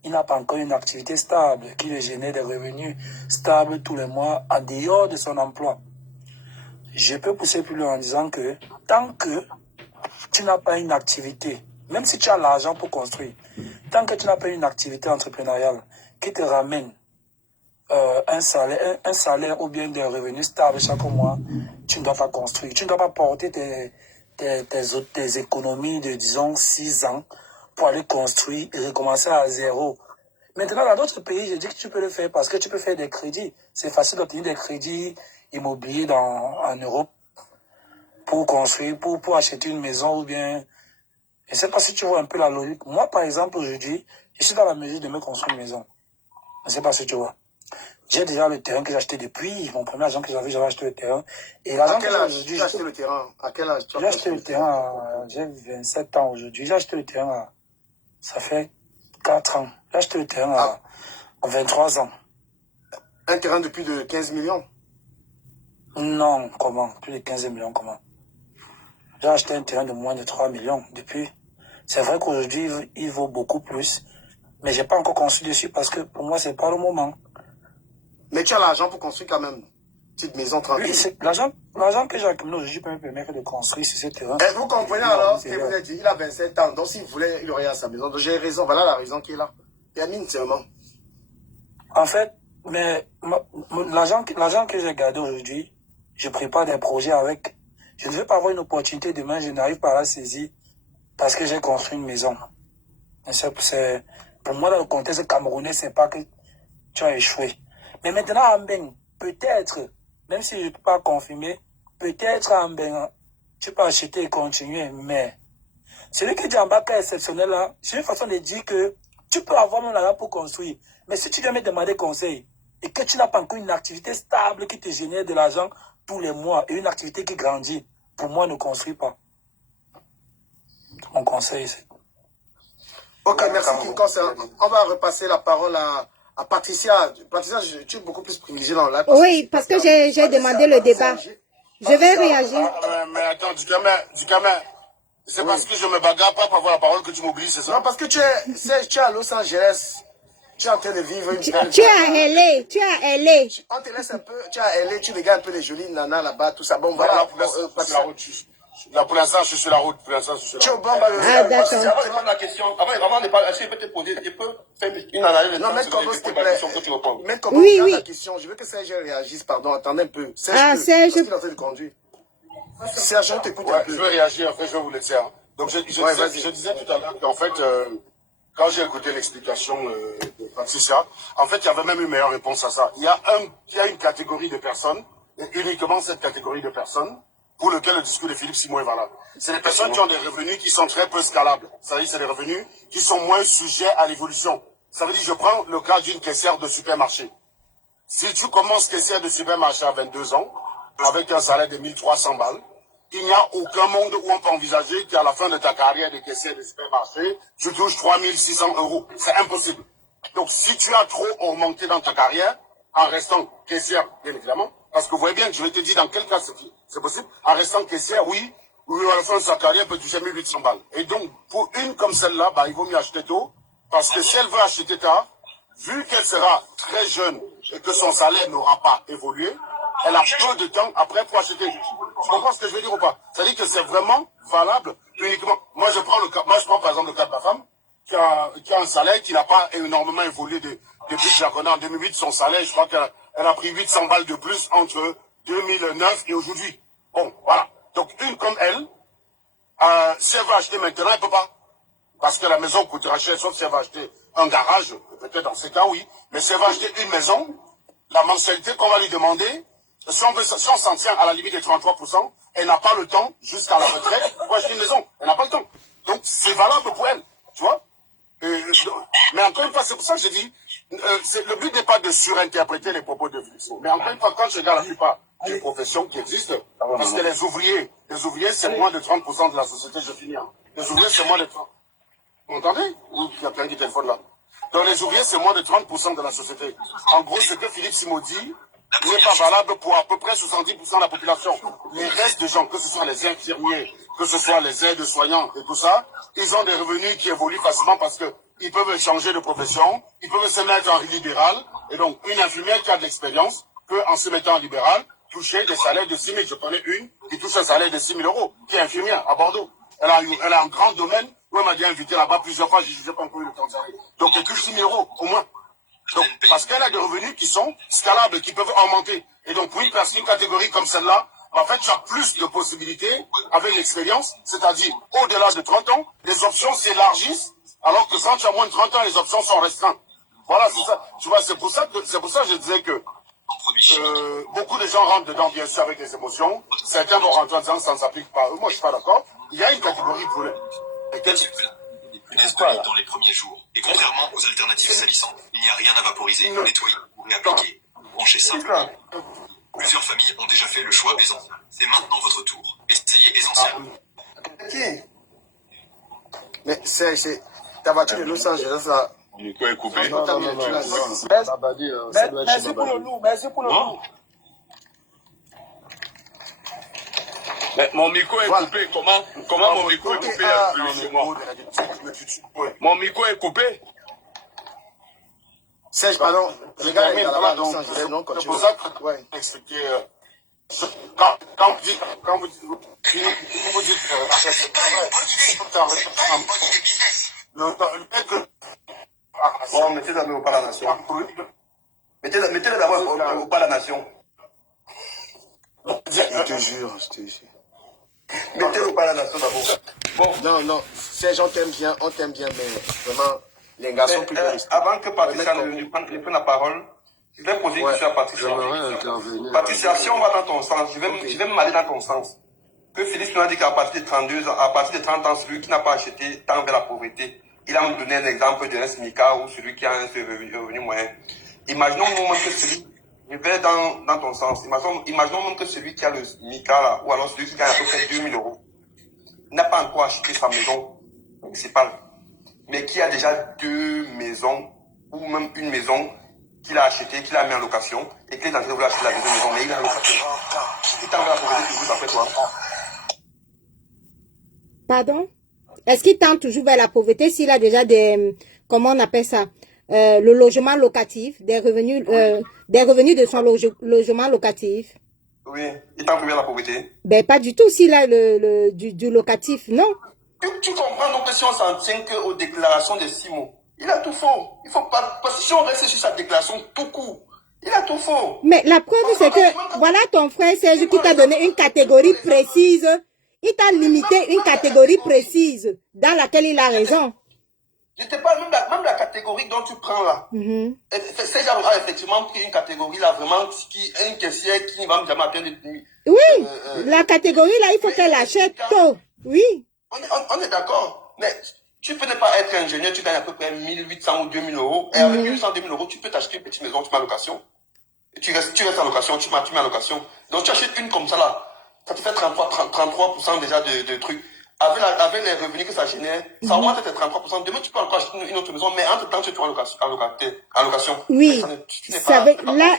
il n'a pas encore une activité stable, qui lui génère des revenus stables tous les mois en dehors de son emploi. Je peux pousser plus loin en disant que tant que tu n'as pas une activité, même si tu as l'argent pour construire, tant que tu n'as pas une activité entrepreneuriale qui te ramène un salaire ou bien des revenus stables chaque mois, tu ne dois pas construire. Tu ne dois pas porter tes économies de, disons, 6 ans pour aller construire et recommencer à zéro. Maintenant, dans d'autres pays, je dis que tu peux le faire parce que tu peux faire des crédits. C'est facile d'obtenir des crédits immobiliers en Europe pour construire, pour acheter une maison ou bien... Je ne sais pas si tu vois un peu la logique. Moi, par exemple, aujourd'hui, je suis dans la mesure de me construire une maison. Je ne sais pas si tu vois. J'ai déjà le terrain que j'ai acheté depuis mon premier argent que j'avais acheté le terrain. Et à quel âge tu as acheté le terrain? À quel âge j'ai acheté le terrain j'ai 27 ans aujourd'hui. J'ai acheté le terrain ça fait 4 ans. J'ai acheté le terrain à 23 ans. Un terrain de plus de 15 millions? Non, comment? Plus de 15 millions, comment? J'ai acheté un terrain de moins de 3 millions depuis. C'est vrai qu'aujourd'hui, il vaut beaucoup plus. Mais je n'ai pas encore construit dessus parce que pour moi, ce n'est pas le moment. Mais tu as l'argent pour construire quand même. Petite maison tranquille. Oui, l'argent que j'ai accumulé aujourd'hui peut me permettre de construire sur ce terrain. Et vous comprenez alors ce que vous avez dit? Il a 27 ans. Donc s'il voulait, il aurait à sa maison. Donc j'ai raison. Voilà la raison qui est là. Termine seulement. En fait, mais l'argent que j'ai gardé aujourd'hui, je prépare des projets avec. Je ne veux pas avoir une opportunité demain, je n'arrive pas à la saisir parce que j'ai construit une maison. Pour moi, dans le contexte camerounais, c'est pas que tu as échoué. Mais maintenant, à Mbeng, peut-être, même si je ne peux pas confirmer, peut-être à Mbeng, tu peux acheter et continuer, mais celui qui dit en bas est exceptionnel, là, c'est une façon de dire que tu peux avoir mon argent pour construire. Mais si tu viens me demander conseil et que tu n'as pas encore une activité stable qui te génère de l'argent tous les mois et une activité qui grandit, pour moi, ne construis pas. Mon conseil, c'est... Ok, merci Kinko. On va repasser la parole à Patricia. Patricia, tu es beaucoup plus privilégiée dans la... Oui, parce que j'ai demandé le débat. Je vais réagir. Mais attends, Dikame, c'est parce que je me bagarre pas pour avoir la parole que tu m'oublies, c'est ça? Non, parce que tu es à Los Angeles. Tu es en train de vivre une belle... Tu es à LA, tu es à LA. On te laisse un peu, tu es à LA, tu regardes un peu les jolies nanas là-bas, tout ça. Bon, voilà. Là, pour l'instant, je suis sur la route. Pour l'instant, je suis sur la route. Ah, d'accord. Avant de prendre la question, avant de parler, est-ce qu'il peut te poser, il peut faire une analyse de non, Maître Combo, s'il te plaît. Maître Combo, oui. la question. Je veux que Serge réagisse, pardon. Attendez un peu. Serge. Parce qu'il est en train de conduire. Serge, je t'écoute un peu. Je vais réagir, après je vais vous laisser. Hein. Donc, je disais tout à l'heure qu'en fait, quand j'ai écouté l'explication de Patricia, en fait, il y avait même une meilleure réponse à ça. Il y a une catégorie de personnes, et uniquement cette catégorie de personnes, pour lequel le discours de Philippe Simon est valable. C'est les personnes qui ont des revenus qui sont très peu scalables. Ça veut dire c'est des revenus qui sont moins sujets à l'évolution. Ça veut dire, je prends le cas d'une caissière de supermarché. Si tu commences caissière de supermarché à 22 ans, avec un salaire de 1300 balles, il n'y a aucun monde où on peut envisager qu'à la fin de ta carrière de caissière de supermarché, tu touches 3600 €. C'est impossible. Donc, si tu as trop augmenté dans ta carrière, en restant caissière, bien évidemment, parce que vous voyez bien que je vais te dire dans quel cas c'est possible, en restant caissière, oui, à la fin de sa carrière, elle peut toucher 1800 balles. Et donc, pour une comme celle-là, il vaut mieux acheter tôt, parce que si elle veut acheter tard, vu qu'elle sera très jeune et que son salaire n'aura pas évolué, elle a peu de temps après pour acheter. Tu comprends ce que je veux dire ou pas? C'est-à-dire que c'est vraiment valable uniquement. Moi, je prends par exemple le cas de ma femme, qui a un salaire qui n'a pas énormément évolué depuis que je la connais en 2008. Son salaire, je crois qu'elle a pris 800 balles de plus entre 2009 et aujourd'hui. Bon, voilà. Donc, une comme elle, si elle veut acheter maintenant, elle ne peut pas. Parce que la maison coûtera cher, sauf si elle va acheter un garage, peut-être dans ce cas, oui. Mais si elle va acheter une maison, la mensualité qu'on va lui demander, si on s'en tient à la limite des 33%, elle n'a pas le temps, jusqu'à la retraite, pour acheter une maison. Elle n'a pas le temps. Donc, c'est valable pour elle, tu vois. Mais encore une fois, c'est pour ça que je dis, le but n'est pas de surinterpréter les propos de Philippe. Mais encore une fois, quand je regarde la plupart des professions qui existent, parce que les ouvriers, c'est moins de 30% de la société, je finis. Hein. Les ouvriers, c'est moins de 30%. Vous m'entendez? Ou il y a plein de téléphones là. Donc les ouvriers, c'est moins de 30% de la société. En gros, ce que Philippe Simon dit n'est pas valable pour à peu près 70% de la population. Les restes de gens, que ce soit les infirmiers, que ce soit les aides-soignants et tout ça, ils ont des revenus qui évoluent facilement parce qu'ils peuvent changer de profession, ils peuvent se mettre en libéral. Et donc, une infirmière qui a de l'expérience peut, en se mettant en libéral, toucher des salaires de 6 000. Je connais une qui touche un salaire de 6 000 €, qui est infirmière à Bordeaux. Elle a un grand domaine où elle m'a déjà invité là-bas plusieurs fois, je n'ai pas encore eu le temps d'arriver. Donc, elle touche 6 000 € au moins. Donc, parce qu'elle a des revenus qui sont scalables, qui peuvent augmenter. Et donc, pour une catégorie comme celle-là, en fait, tu as plus de possibilités avec l'expérience, c'est-à-dire, au-delà de 30 ans, les options s'élargissent, alors que quand tu as moins de 30 ans, les options sont restreintes. Voilà, c'est ça. Tu vois, c'est pour ça que je disais que beaucoup de gens rentrent dedans, bien sûr, avec des émotions. Certains vont rentrer en disant que ça ne s'applique pas. Moi, je suis pas d'accord. Il y a une catégorie pour eux. Dans les premiers jours. Et contrairement aux alternatives salissantes, il n'y a rien à vaporiser, nettoyer ou réappliquer. Branchez simplement. Plusieurs familles ont déjà fait le choix essentiel. C'est maintenant votre tour. Essayez essentiel. Mais c'est ta voiture de Los Angeles là. micro est coupé. Non. Babadi, ça doit être Merci pour le loup, merci pour le loup. Mais mon micro est coupé. Comment mon micro est coupé? Mon micro est coupé. Serge, pardon. Les gars, il y a là-bas, donc, c'est pour ça que expliquer. Quand vous dites bon, mettez d'abord au pas la nation. Mettez-le d'abord au pas la nation. Je te jure, je te jure. Mettez-le au pas la nation d'abord. Bon. Non, Serge, on t'aime bien, mais vraiment, les garçons plus avant que Patricia ne prenne la parole, je vais poser une question à Patricia. Patricia, si on va dans ton sens, je vais m'aller dans ton sens. Que Philippe nous a dit qu'à partir de 32 ans, à partir de 30 ans, celui qui n'a pas acheté tend vers la pauvreté. Il a donné un exemple d'un SMICA ou celui qui a un revenu moyen. Imaginons même que celui, je vais dans ton sens, imaginons même que celui qui a le SMICA là, ou alors celui qui gagne à peu près 2000 € n'a pas encore acheté sa maison principale, mais qui a déjà 2 maisons ou même une maison qu'il a achetée, qu'il a mis en location et qu'il est en train de vouloir acheter la deuxième maison, mais il a en location. Il tend vers la pauvreté toujours après toi. Pardon? Est-ce qu'il tend toujours vers la pauvreté s'il a déjà des, comment on appelle ça, le logement locatif, des revenus de son logement locatif? Oui, il tend vers la pauvreté. Ben, pas du tout s'il a du locatif, non. Tu comprends donc que si on s'en tient qu'aux déclarations de Simon, il a tout faux. Il faut pas, parce que si on reste sur sa déclaration tout court, il a tout faux. Mais la preuve, c'est que, voilà ton frère Serge qui t'a donné une catégorie précise. Il t'a limité une catégorie précise dans laquelle il a raison. Je te parle même de la catégorie dont tu prends là. Serge a effectivement pris une catégorie là, vraiment, une caissière qui ne va jamais atteindre de nuit. Oui, la catégorie là, il faut qu'elle achète tôt. Oui. On est d'accord. Mais tu peux ne pas être ingénieur, tu gagnes à peu près 1800 ou 2000 €. Et avec 1800 ou 2000 €, tu peux t'acheter une petite maison, tu mets en location. Et tu restes en location, tu mets en location. Donc tu achètes une comme ça là. Ça te fait 33% déjà de trucs. Avec les revenus que ça génère, ça augmente tes 33%. Demain, tu peux encore acheter une autre maison, mais entre-temps, tu es en location. Oui.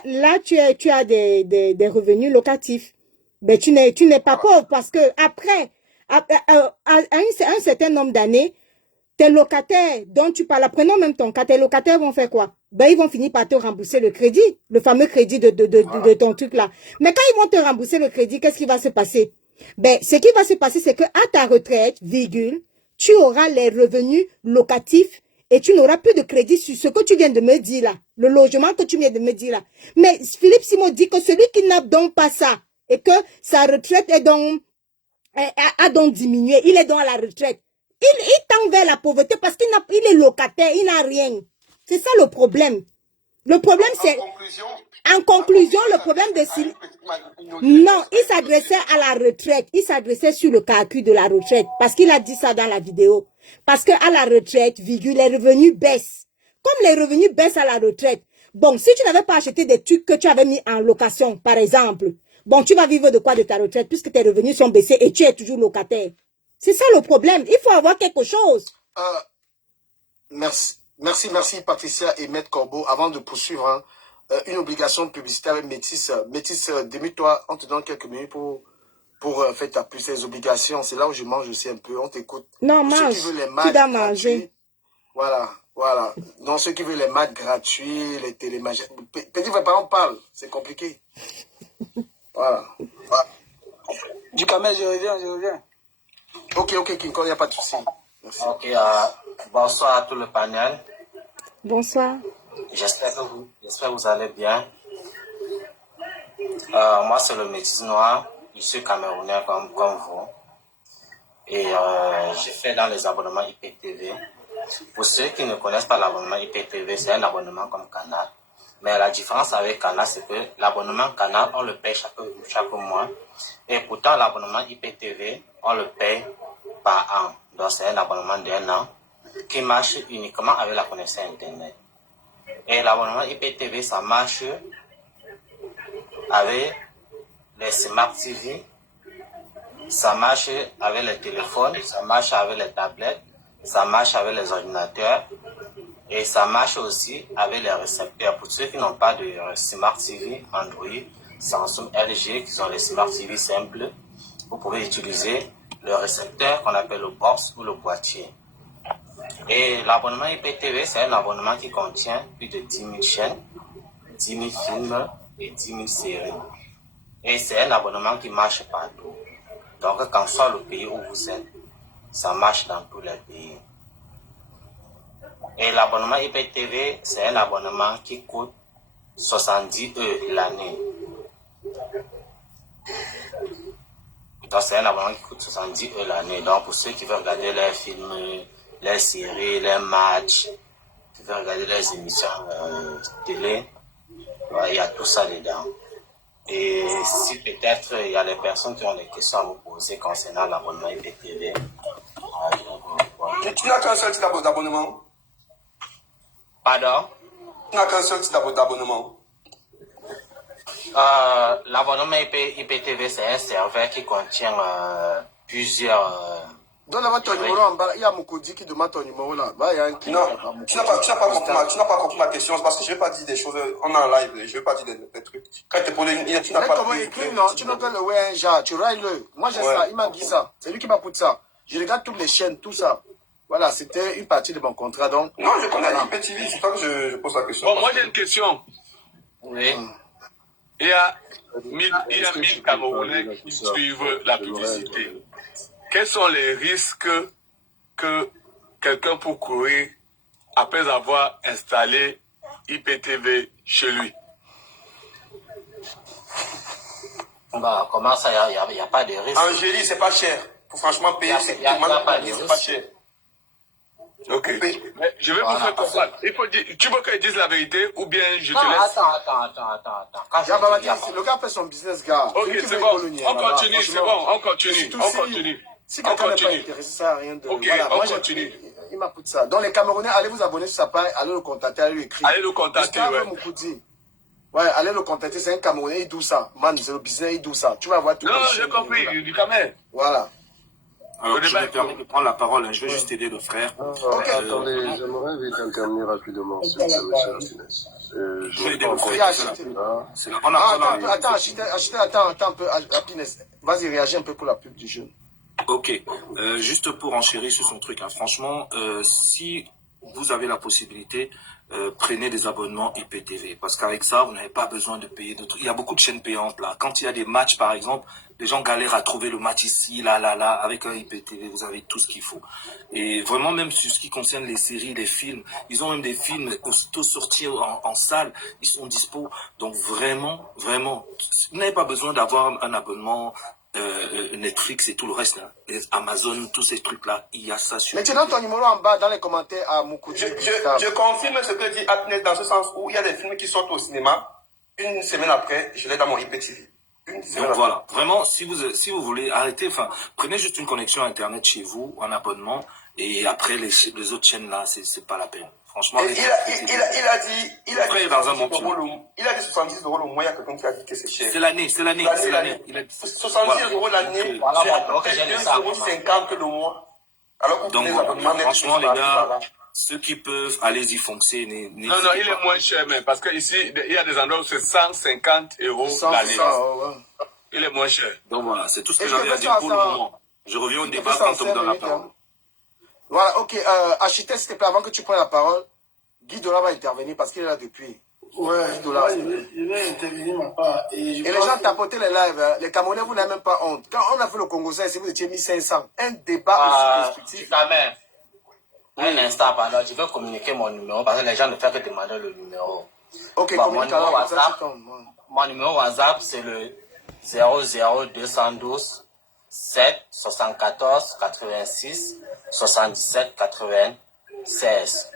Là, tu as des revenus locatifs. Mais tu n'es pas pauvre parce que après, à un certain nombre d'années, tes locataires dont tu parles, prenons même ton cas, tes locataires vont faire quoi? Ben, ils vont finir par te rembourser le crédit, le fameux crédit de ton truc là. Mais quand ils vont te rembourser le crédit, qu'est-ce qui va se passer? Ben, ce qui va se passer, c'est que à ta retraite, tu auras les revenus locatifs et tu n'auras plus de crédit sur ce que tu viens de me dire là, le logement que tu viens de me dire là. Mais Philippe Simon dit que celui qui n'a donc pas ça et que sa retraite est donc, a donc diminué, il est donc à la retraite. Il tend vers la pauvreté parce qu'il est locataire, il n'a rien. C'est ça le problème. Le problème, c'est... En conclusion, le problème de Philippe... Non, il s'adressait à la retraite. Il s'adressait sur le calcul de la retraite. Parce qu'il a dit ça dans la vidéo. Parce qu'à la retraite, les revenus baissent. Comme les revenus baissent à la retraite. Bon, si tu n'avais pas acheté des trucs que tu avais mis en location, par exemple, bon, tu vas vivre de quoi de ta retraite puisque tes revenus sont baissés et tu es toujours locataire. C'est ça le problème. Il faut avoir quelque chose. Merci Patricia et Maître Corbeau. Avant de poursuivre, hein, une obligation publicitaire avec Métis. Métis, démute-toi, on te donne quelques minutes pour faire ta plus ces obligations. C'est là où je mange aussi un peu. On t'écoute. Non, mange. Ceux qui veulent les maths tu dois manger. Voilà. Donc ceux qui veulent les maths gratuits, les télémagies. Petit vrai parent parle. C'est compliqué. Voilà. Du Kamel, je reviens. Ok, King Kong, il n'y a pas de souci. Merci. Ok, bonsoir à tout le panel. Bonsoir. J'espère que vous allez bien. Moi, c'est le Métis Noir. Je suis camerounais comme vous. Et j'ai fait dans les abonnements IPTV. Pour ceux qui ne connaissent pas l'abonnement IPTV, c'est un abonnement comme Canal. Mais la différence avec Canal, c'est que l'abonnement Canal, on le paye chaque mois. Et pourtant, l'abonnement IPTV, on le paye par an. Donc, c'est un abonnement d'1 an qui marche uniquement avec la connexion Internet. Et l'abonnement IPTV, ça marche avec les Smart TV, ça marche avec les téléphones, ça marche avec les tablettes, ça marche avec les ordinateurs Et ça marche aussi avec les récepteurs. Pour ceux qui n'ont pas de Smart TV, Android, Samsung, LG, qui sont les Smart TV simples, vous pouvez utiliser le récepteur qu'on appelle le box ou le boîtier. Et l'abonnement IPTV, c'est un abonnement qui contient plus de 10 000 chaînes, 10 000 films et 10 000 séries. Et c'est un abonnement qui marche partout. Donc, quand soit le pays où vous êtes, ça marche dans tous les pays. Et l'abonnement IPTV, c'est un abonnement qui coûte 70 € l'année. Donc, c'est un abonnement qui coûte 70 € l'année. Donc, pour ceux qui veulent regarder les films, les séries, les matchs, qui veulent regarder les émissions télé, il y a tout ça dedans. Et si peut-être il y a des personnes qui ont des questions à vous poser concernant l'abonnement IPTV. Tu n'as qu'un seul type d'abonnement? Pardon? Tu n'as qu'un seul type d'abonnement? L'abonnement IPTV, c'est un serveur qui contient plusieurs... Donne là-bas ton numéro en bas, il y a Mukudi qui demande ton numéro là. Bah, il y a un qui... Non, tu n'as pas compris ma question, c'est parce que je ne vais pas dire des choses, on est en live, je ne vais pas dire des trucs. Quand tu poses tu n'as pas... comment écrire, non? Tu n'as pas le ouais, un genre, tu railles-le. Moi j'ai ça, il m'a dit ça. C'est lui qui m'a poussé ça. Je regarde toutes les chaînes, tout ça. Voilà, c'était une partie de mon contrat, donc... Non, je connais IPTV, c'est pas que je pose la question. Bon, moi j'ai une question. Oui. Il y a 1000 Camerounais qui suivent la publicité. Quels sont les risques que quelqu'un peut courir après avoir installé IPTV chez lui? Bah, comment ça, il n'y a pas de risque? Angélie, c'est pas cher. Pour franchement payer, c'est pas cher. Ok. Mais je vais vous faire comprendre. Il faut dire, tu veux qu'elle dise la vérité ou bien je te laisse. Le gars fait son business, gars. Ok, c'est bon. On continue, c'est bon. On continue. Si quelqu'un n'est pas intéressé, ça sert à rien de... Ok, voilà, on continue. Il m'a poussé ça. Donc les Camerounais, allez vous abonner sur sa page, allez le contacter, allez lui écrire. Allez le contacter, ouais. Ouais, allez le contacter, c'est un Camerounais, il doit ça. Man, c'est le business, il doit ça. Tu vas voir tout. Non, j'ai compris, du Cameroun. Voilà. Alors, je me permets de prendre la parole, hein. Je vais juste aider le frère. Attendez, j'aimerais vite intervenir rapidement sur M. Martinez. Je vais aider le frère. Attends un peu, Happiness. Vas-y, réagis un peu pour la pub du jeune. Ok, juste pour enchérir sur son truc, hein. Franchement, si vous avez la possibilité, prenez des abonnements IPTV, parce qu'avec ça, vous n'avez pas besoin de payer de trucs. Il y a beaucoup de chaînes payantes là. Quand il y a des matchs, par exemple, les gens galèrent à trouver le match ici, là. Avec un IPTV, vous avez tout ce qu'il faut. Et vraiment, même sur ce qui concerne les séries, les films, ils ont même des films aussitôt sortis en salle, ils sont dispo. Donc vraiment, vous n'avez pas besoin d'avoir un abonnement Netflix et tout le reste, là. Amazon, tous ces trucs-là, il y a ça sur... Mais tu donnes ton numéro en bas dans les commentaires à Mukudi. Je confirme ce que dit Happiness dans ce sens où il y a des films qui sortent au cinéma, une semaine après, je l'ai dans mon IPTV. Donc voilà, vraiment, si vous voulez arrêter, prenez juste une connexion Internet chez vous, un abonnement, et après les autres chaînes là, c'est pas la peine. Franchement, il a dit il a dit 70 € le mois, il y a quelqu'un qui a dit que c'est cher. C'est l'année. 70 € l'année, c'est 2,50 € le mois. Alors que donc voilà, franchement les gars, ceux qui peuvent, allez-y foncer. Non, il est moins cher même, parce qu'ici, il y a des endroits où c'est 150 € l'année. Il est moins cher. Donc voilà, c'est tout ce que j'avais à dire pour le moment. Je reviens au débat quand on me donne la parole. Voilà, ok. Architecte, s'il te plaît, avant que tu prennes la parole, Guy Dola va intervenir parce qu'il est là depuis. Ouais, je vais intervenir ma part. Et les gens tapotaient les lives. Hein. Les Camerounais, vous n'avez même pas honte. Quand on a fait le Congo, si vous étiez 1500, un débat aussi constructif. Un instant, pardon, je vais communiquer mon numéro parce que les gens ne font que demander le numéro. Ok, bon, mon numéro WhatsApp, mon numéro WhatsApp, c'est le 00212 7 74 86 77 96.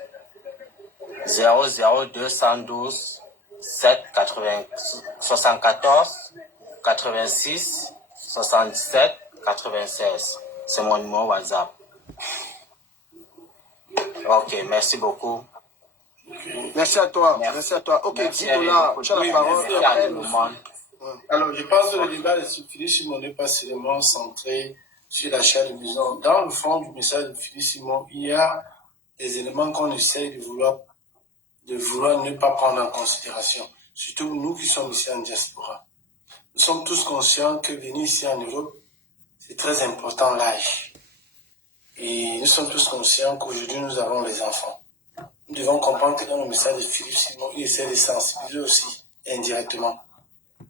00212 7 74 86 77 96. C'est mon numéro WhatsApp. Ok, merci beaucoup. Merci à toi. Merci à toi. Ok, dis là, tu as la parole. Alors, je pense que le débat de Philippe Simon n'est pas seulement centré sur l'achat de maison. Dans le fond du message de Philippe Simon, il y a des éléments qu'on essaie de vouloir ne pas prendre en considération. Surtout nous qui sommes ici en diaspora. Nous sommes tous conscients que venir ici en Europe, c'est très important l'âge. Et nous sommes tous conscients qu'aujourd'hui nous avons les enfants. Nous devons comprendre que dans le message de Philippe Simon, il essaie de sensibiliser aussi indirectement.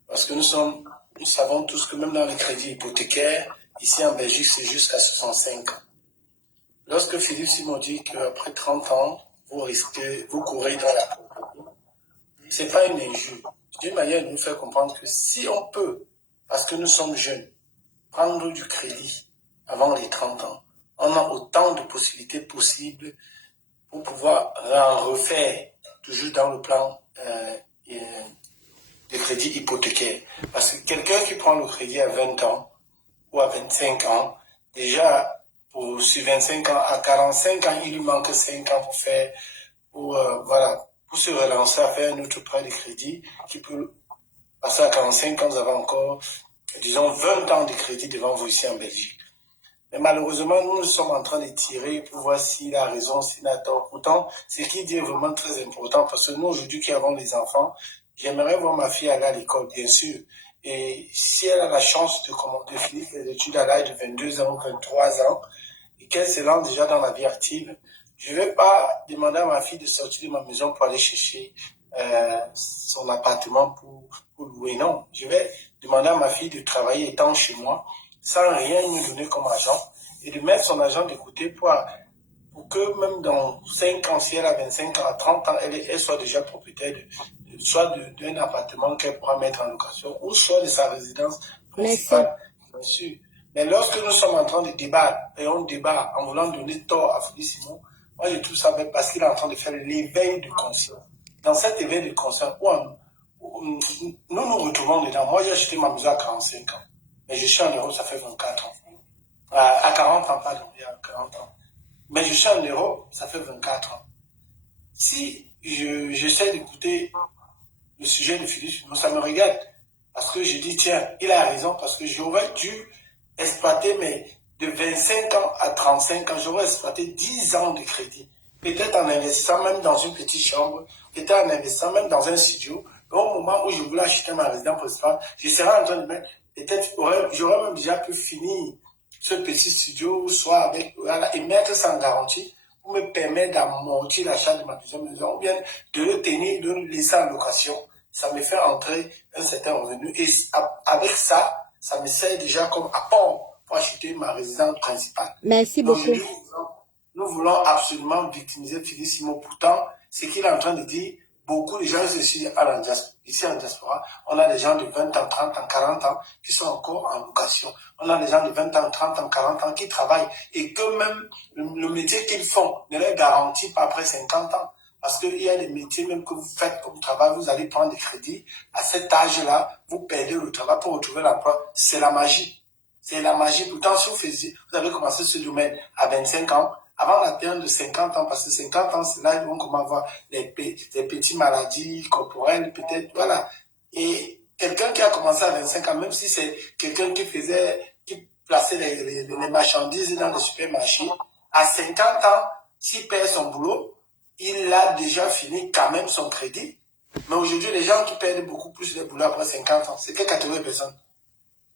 Parce que nous savons tous que même dans le crédit hypothécaire, ici en Belgique, c'est jusqu'à 65 ans. Lorsque Philippe Simon dit qu'après 30 ans, vous courez dans la pauvreté, c'est pas une injure. D'une manière, il nous fait comprendre que si on peut, parce que nous sommes jeunes, prendre du crédit avant les 30 ans, on a autant de possibilités possibles pour pouvoir en refaire, toujours dans le plan de crédit hypothécaire. Parce que quelqu'un qui prend le crédit à 20 ans ou à 25 ans, déjà, sur 25 ans, à 45 ans, il lui manque 5 ans pour se relancer à faire un autre prêt de crédit qui peut passer à 45 ans, vous avez encore, disons, 20 ans de crédit devant vous ici en Belgique. Mais malheureusement, nous sommes en train de tirer pour voir s'il a raison, s'il a tort. Pourtant, ce qu'il dit est vraiment très important parce que nous, aujourd'hui, qui avons des enfants, j'aimerais voir ma fille aller à l'école, bien sûr. Et si elle a la chance de finir ses études à l'âge de 22 ans, 23 ans, et qu'elle se lance déjà dans la vie active, je ne vais pas demander à ma fille de sortir de ma maison pour aller chercher son appartement pour louer. Non, je vais demander à ma fille de travailler étant chez moi, sans rien me donner comme argent, et de mettre son argent de côté pour que même dans 5 ans, si elle a 25 ans, à 30 ans, elle soit déjà propriétaire soit d'un appartement qu'elle pourra mettre en location, ou soit de sa résidence principale, bien sûr. Mais lorsque nous sommes en train de débattre, et on débat en voulant donner tort à Philippe Simon, moi je trouve ça bête parce qu'il est en train de faire l'éveil de conscience. Dans cet éveil de conscience, nous nous retrouvons dedans. Moi j'ai acheté ma maison à 45 ans. Mais je suis en Europe, ça fait 24 ans. À 40 ans, pardon, il y a 40 ans. Mais je suis en Europe, ça fait 24 ans. Si j'essaie d'écouter le sujet de Philippe, ça me regarde. Parce que je dis, tiens, il a raison, parce que j'aurais dû exploiter, mais de 25 ans à 35 ans, j'aurais exploité 10 ans de crédit. Peut-être en investissant même dans une petite chambre, peut-être en investissant même dans un studio. Au moment où je voulais acheter ma résidence principale, je serais en train de mettre, peut-être, j'aurais même déjà pu finir ce petit studio, soit avec, et mettre ça en garantie pour me permettre d'amortir l'achat de ma deuxième maison, ou bien de le tenir, de le laisser en location. Ça me fait entrer un certain revenu. Et avec ça, ça me sert déjà comme apport pour acheter ma résidence principale. Merci beaucoup. Nous voulons absolument victimiser Philippe Simon. Pourtant, ce qu'il est en train de dire, beaucoup de gens ici en diaspora, on a des gens de 20 ans, 30 ans, 40 ans qui sont encore en location. On a des gens de 20 ans, 30 ans, 40 ans qui travaillent et que même le métier qu'ils font ne les garantit pas après 50 ans. Parce qu'il y a des métiers même que vous faites comme travail, vous allez prendre des crédits. À cet âge-là, vous perdez le travail pour retrouver l'emploi. C'est la magie. C'est la magie. Pourtant, si vous avez commencé ce domaine à 25 ans, avant la période de 50 ans, parce que 50 ans, c'est là où on commence à avoir des petites maladies corporelles, peut-être, voilà. Et quelqu'un qui a commencé à 25 ans, même si c'est quelqu'un qui plaçait les marchandises dans les supermarchés, à 50 ans, s'il perd son boulot, il a déjà fini quand même son crédit. Mais aujourd'hui, les gens qui perdent beaucoup plus de boulot après 50 ans, c'est quelle catégorie de personnes?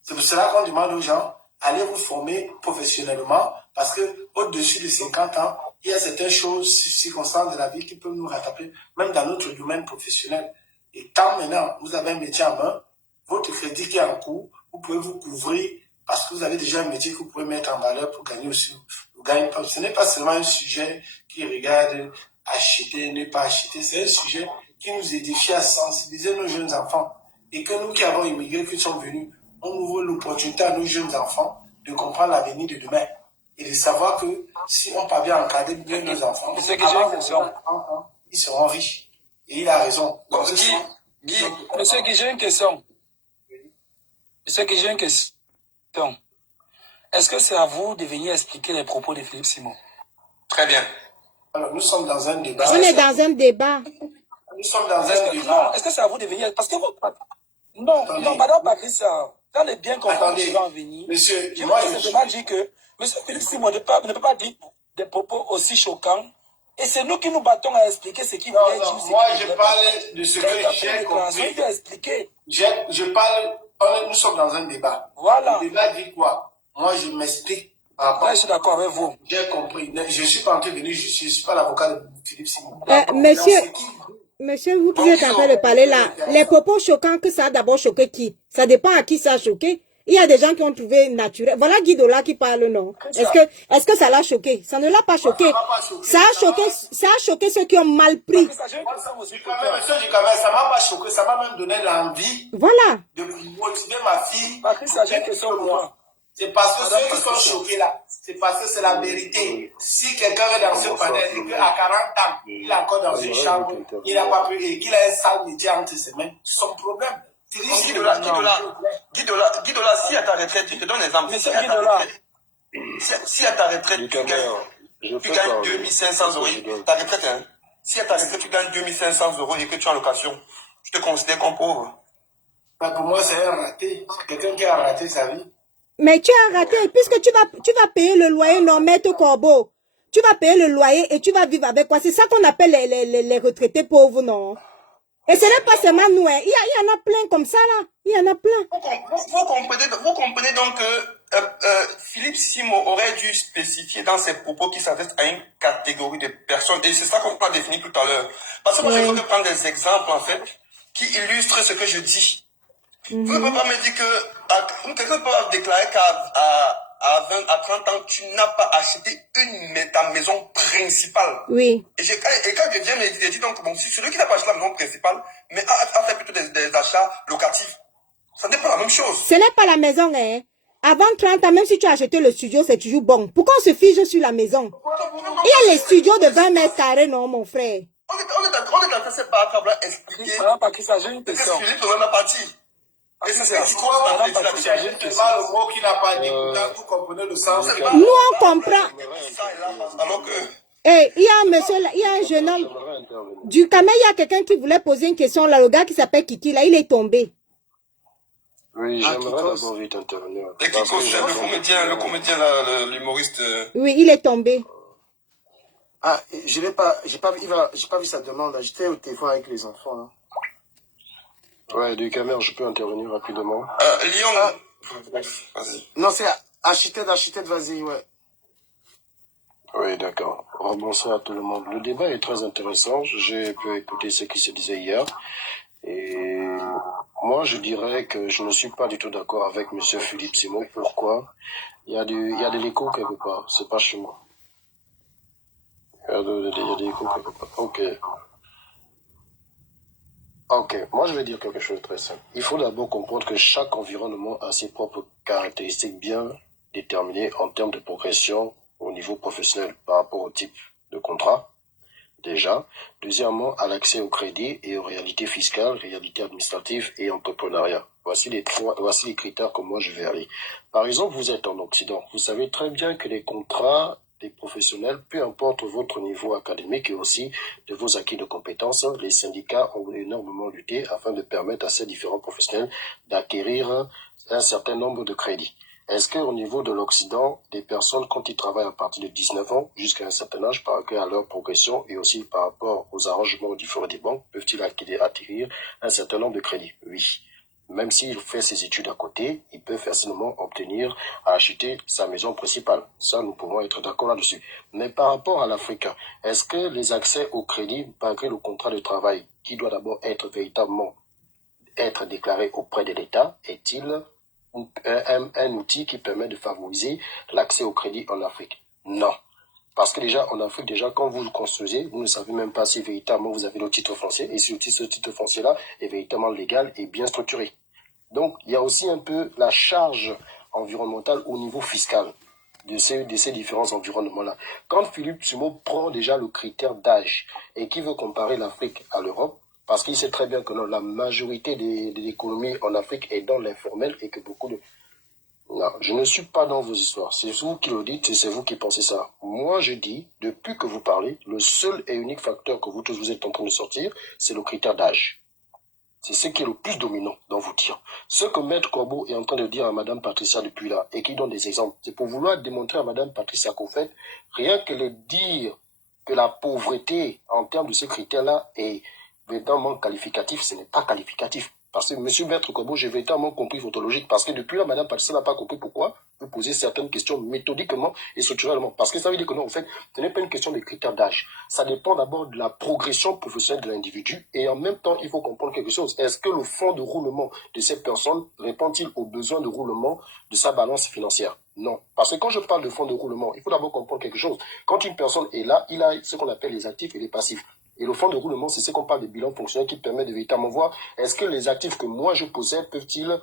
C'est pour cela qu'on demande aux gens, allez vous former professionnellement, parce que au-dessus de 50 ans, il y a certaines choses, circonstances de la vie qui peuvent nous rattraper, même dans notre domaine professionnel. Et quand maintenant, vous avez un métier en main, votre crédit qui est en cours, vous pouvez vous couvrir, parce que vous avez déjà un métier que vous pouvez mettre en valeur pour gagner aussi. Ce n'est pas seulement un sujet qui regarde acheter, ne pas acheter, c'est un sujet qui nous édifie à sensibiliser nos jeunes enfants. Et que nous qui avons immigré, qui sommes venus, on ouvre l'opportunité à nos jeunes enfants de comprendre l'avenir de demain. Et de savoir que si on parvient à encadrer bien nos enfants, ils seront riches. Et il a raison. Donc, Monsieur Guy, j'ai une question. Monsieur Guy, j'ai une question. Est-ce que c'est à vous de venir expliquer les propos de Philippe Simon? Très bien. Alors, nous sommes dans un débat. On est dans un débat. Nous sommes dans un débat. Est-ce que c'est à vous de venir? Parce que vous... Non, madame Patricia, dans les biens comprendre qui vont venir, monsieur, je vais simplement dire que monsieur Philippe Simon ne peut pas dire des propos aussi choquants Et c'est nous qui nous battons à expliquer ce qu'il voulait dire. Moi, je parle de ce que j'ai compris. Il a expliqué. Je parle, nous sommes dans un débat. Voilà. Le débat dit quoi? Moi, je m'explique. Là, je suis d'accord avec vous. J'ai compris. Je ne suis pas en train de venir, je ne suis pas l'avocat de Philippe Simon. Monsieur, vous qui êtes en train de parler là, les propos choquants que ça a d'abord choqué qui? Ça dépend à qui ça a choqué. Il y a des gens qui ont trouvé naturel. Voilà Guidola qui parle, non? Est-ce que ça l'a choqué? Ça ne l'a pas choqué. Ça a choqué ceux qui ont mal pris. Ça m'a pas choqué, ça m'a même donné l'envie. Voilà. De motiver ma fille. C'est parce que ceux qui sont choqués là, c'est parce que c'est la vérité. Si quelqu'un est dans ce panel et qu'à 40 ans, il est encore dans une chambre, il n'a pas pu, et qu'il a un sale métier entre ses mains, c'est son problème. Guidola, si à ta retraite, je te donne un exemple. Si à ta retraite, tu gagnes 2500 euros, ta retraite, hein, si à ta retraite, tu gagnes 2500 euros et que tu es en location, je te considère comme pauvre. Pour moi, c'est un raté. Quelqu'un qui a raté sa vie. Mais tu as raté, puisque tu vas payer le loyer, non, Maître Corbeau. Tu vas payer le loyer et tu vas vivre avec quoi? C'est ça qu'on appelle les retraités pauvres, non? Et ce n'est pas seulement nous, hein. Il y en a plein comme ça, là. Il y en a plein. Vous comprenez donc que Philippe Simon aurait dû spécifier dans ses propos qu'il s'adresse à une catégorie de personnes. Et c'est ça qu'on a défini tout à l'heure. Parce que moi, je veux prendre des exemples, en fait, qui illustrent ce que je dis. Vous ne pouvez pas me dire que quelqu'un peut déclarer qu'à 30 ans, tu n'as pas acheté ta maison principale. Oui. Et quand je viens me dire, donc, bon, si celui qui n'a pas acheté la maison principale, mais a fait plutôt des achats locatifs, ça n'est pas la même chose. Ce n'est pas la maison, hein. Avant 30 ans, même si tu as acheté le studio, c'est toujours bon. Pourquoi on se fige sur la maison? Il y a les studios de 20 mètres carrés, non, mon frère. On est en train de se battre pour expliquer que Philippe ne m'a pas dit. Et c'est ce qui trouve dans le mot qu'il n'a pas dit. Vous comprenez le sens. Nous, on comprend. Et il y a un monsieur, il y a un jeune homme. Du Cameroun, il y a quelqu'un qui voulait poser une question là. Le gars qui s'appelle Kiki, là, il est tombé. Oui, j'aimerais d'abord vite intervenir. Et Kiko, c'est le comédien, l'humoriste. Oui, il est tombé. Ah, j'ai pas vu sa demande. J'étais au téléphone avec les enfants. Hein. Ouais, du Cameroun, je peux intervenir rapidement. Lyon. Non, c'est Architecte, vas-y, ouais. Oui, d'accord. Bonsoir à tout le monde. Le débat est très intéressant. J'ai pu écouter ce qui se disait hier. Et moi, je dirais que je ne suis pas du tout d'accord avec M. Philippe Simon. Pourquoi? Il y a de l'écho quelque part. C'est pas chez moi. Il y a de l'écho quelque part. Ok, moi je vais dire quelque chose de très simple. Il faut d'abord comprendre que chaque environnement a ses propres caractéristiques bien déterminées en termes de progression au niveau professionnel par rapport au type de contrat, déjà. Deuxièmement, à l'accès au crédit et aux réalités fiscales, réalités administratives et entrepreneuriat. Voici les critères que moi je vais aller. Par exemple, vous êtes en Occident. Vous savez très bien que les contrats des professionnels, peu importe votre niveau académique et aussi de vos acquis de compétences, les syndicats ont énormément lutté afin de permettre à ces différents professionnels d'acquérir un certain nombre de crédits. Est-ce qu'au niveau de l'Occident, des personnes, quand ils travaillent à partir de 19 ans jusqu'à un certain âge, par rapport à leur progression et aussi par rapport aux arrangements différents des banques, peuvent-ils acquérir un certain nombre de crédits? Oui. Même s'il fait ses études à côté, il peut facilement obtenir à acheter sa maison principale. Ça, nous pouvons être d'accord là-dessus. Mais par rapport à l'Afrique, est-ce que les accès au crédit, malgré le contrat de travail, qui doit d'abord être véritablement être déclaré auprès de l'État, est-il un outil qui permet de favoriser l'accès au crédit en Afrique? Non. Parce que déjà, en Afrique, quand vous le construisez, vous ne savez même pas si véritablement vous avez le titre foncier et si ce titre foncier-là est véritablement légal et bien structuré. Donc, il y a aussi un peu la charge environnementale au niveau fiscal de ces différents environnements-là. Quand Philippe Simon prend déjà le critère d'âge et qui veut comparer l'Afrique à l'Europe, parce qu'il sait très bien que la majorité de l'économie en Afrique est dans l'informel et que beaucoup de... Non, je ne suis pas dans vos histoires. C'est vous qui le dites et c'est vous qui pensez ça. Moi, je dis, depuis que vous parlez, le seul et unique facteur que vous tous vous êtes en train de sortir, c'est le critère d'âge. C'est ce qui est le plus dominant dans vos tirs. Ce que Maître Corbeau est en train de dire à Madame Patricia depuis là, et qui donne des exemples, c'est pour vouloir démontrer à Madame Patricia qu'au fait, rien que le dire que la pauvreté, en termes de ce critère-là, est véritablement qualificatif, ce n'est pas qualificatif. Parce que, monsieur Bertrand Corbeau, j'ai véritablement compris votre logique. Parce que depuis là, madame Patricia n'a pas compris pourquoi vous posez certaines questions méthodiquement et structurellement. Parce que ça veut dire que non, en fait, ce n'est pas une question de critères d'âge. Ça dépend d'abord de la progression professionnelle de l'individu. Et en même temps, il faut comprendre quelque chose. Est-ce que le fonds de roulement de cette personne répond-il aux besoins de roulement de sa balance financière? Non. Parce que quand je parle de fonds de roulement, il faut d'abord comprendre quelque chose. Quand une personne est là, il a ce qu'on appelle les actifs et les passifs. Et le fonds de roulement, c'est ce qu'on parle de bilan fonctionnel qui permet de véritablement voir est-ce que les actifs que moi je possède peuvent-ils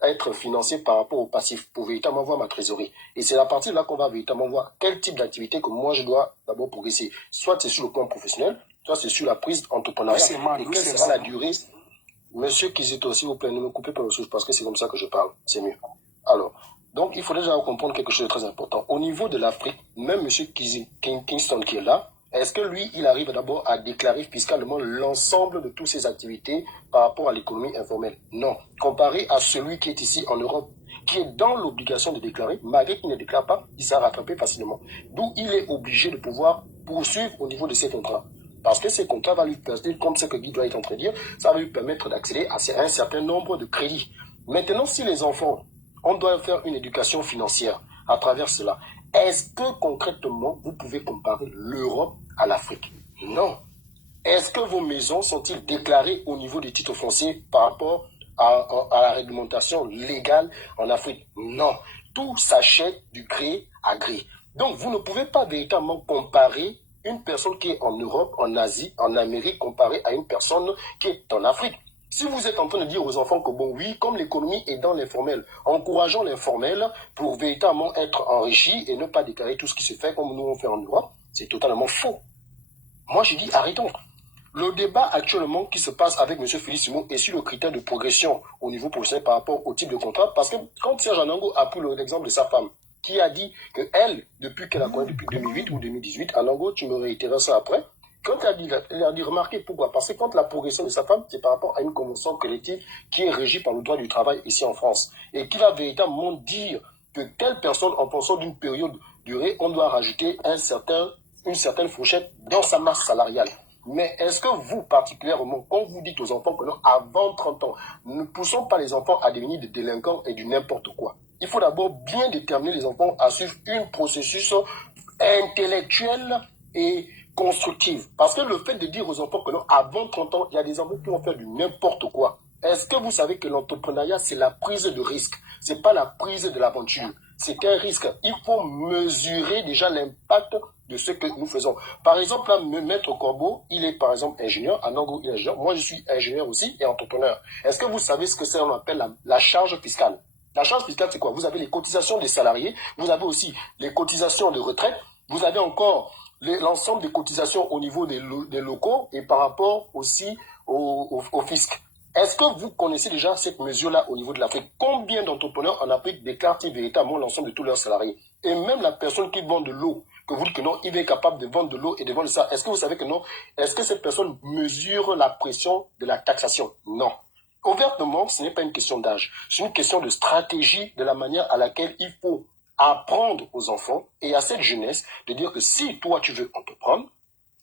être financés par rapport aux passifs pour véritablement voir ma trésorerie. Et c'est à partir de là qu'on va véritablement voir quel type d'activité que moi je dois d'abord progresser. Soit c'est sur le plan professionnel, soit c'est sur la prise entrepreneuriale. Et quelle sera la durée? Monsieur Kizito, s'il vous plaît, ne me coupez pas le souffle parce que c'est comme ça que je parle. C'est mieux. Alors, donc il faut déjà comprendre quelque chose de très important. Au niveau de l'Afrique, même monsieur Kingston qui est là, est-ce que lui, il arrive d'abord à déclarer fiscalement l'ensemble de toutes ses activités par rapport à l'économie informelle? Non. Comparé à celui qui est ici en Europe, qui est dans l'obligation de déclarer, malgré qu'il ne déclare pas, il sera rattrapé facilement. D'où il est obligé de pouvoir poursuivre au niveau de ses contrats. Parce que ces contrats vont lui permettre, comme ce que Guy doit être en train de dire, ça va lui permettre d'accéder à un certain nombre de crédits. Maintenant, si les enfants, on doit faire une éducation financière à travers cela, est-ce que concrètement, vous pouvez comparer l'Europe à l'Afrique? Non. Est-ce que vos maisons sont-ils déclarées au niveau des titres fonciers par rapport à la réglementation légale en Afrique? Non. Tout s'achète du gré à gré. Donc, vous ne pouvez pas véritablement comparer une personne qui est en Europe, en Asie, en Amérique, comparée à une personne qui est en Afrique. Si vous êtes en train de dire aux enfants que bon, oui, comme l'économie est dans l'informel, encourageons l'informel pour véritablement être enrichi et ne pas déclarer tout ce qui se fait comme nous on fait en Europe, c'est totalement faux. Moi, j'ai dit, arrêtons. Le débat actuellement qui se passe avec M. Félix Simon est sur le critère de progression au niveau professionnel par rapport au type de contrat. Parce que quand Serge Anango a pris l'exemple de sa femme, qui a dit qu'elle, depuis qu'elle a connu depuis 2008 ou 2018, Anango, tu me réitéreras ça après, quand elle a dit remarquer pourquoi. Parce que quand la progression de sa femme, c'est par rapport à une convention collective qui est régie par le droit du travail ici en France. Et qui va véritablement dire que telle personne, en pensant d'une période durée, on doit rajouter une certaine fourchette dans sa masse salariale. Mais est-ce que vous, particulièrement, quand vous dites aux enfants que non, avant 30 ans, ne poussons pas les enfants à devenir des délinquants et du n'importe quoi? Il faut d'abord bien déterminer les enfants à suivre un processus intellectuel et constructif. Parce que le fait de dire aux enfants que non, avant 30 ans, il y a des enfants qui vont faire du n'importe quoi. Est-ce que vous savez que l'entrepreneuriat, c'est la prise de risque? C'est pas la prise de l'aventure. C'est un risque. Il faut mesurer déjà l'impact de ce que nous faisons. Par exemple, là, Maître Corbeau, il est par exemple ingénieur. Anango, il est ingénieur. Moi, je suis ingénieur aussi et entrepreneur. Est-ce que vous savez ce que c'est, on appelle la charge fiscale? La charge fiscale, c'est quoi? Vous avez les cotisations des salariés. Vous avez aussi les cotisations de retraite. Vous avez encore l'ensemble des cotisations au niveau des locaux et par rapport aussi au fisc. Est-ce que vous connaissez déjà cette mesure-là au niveau de l'Afrique? Combien d'entrepreneurs en Afrique déclarent-ils véritablement l'ensemble de tous leurs salariés? Et même la personne qui vend de l'eau, que vous dites que non, il est capable de vendre de l'eau et de vendre ça. Est-ce que vous savez que non? Est-ce que cette personne mesure la pression de la taxation? Non. Ouvertement, ce n'est pas une question d'âge. C'est une question de stratégie, de la manière à laquelle il faut apprendre aux enfants et à cette jeunesse de dire que si toi tu veux entreprendre,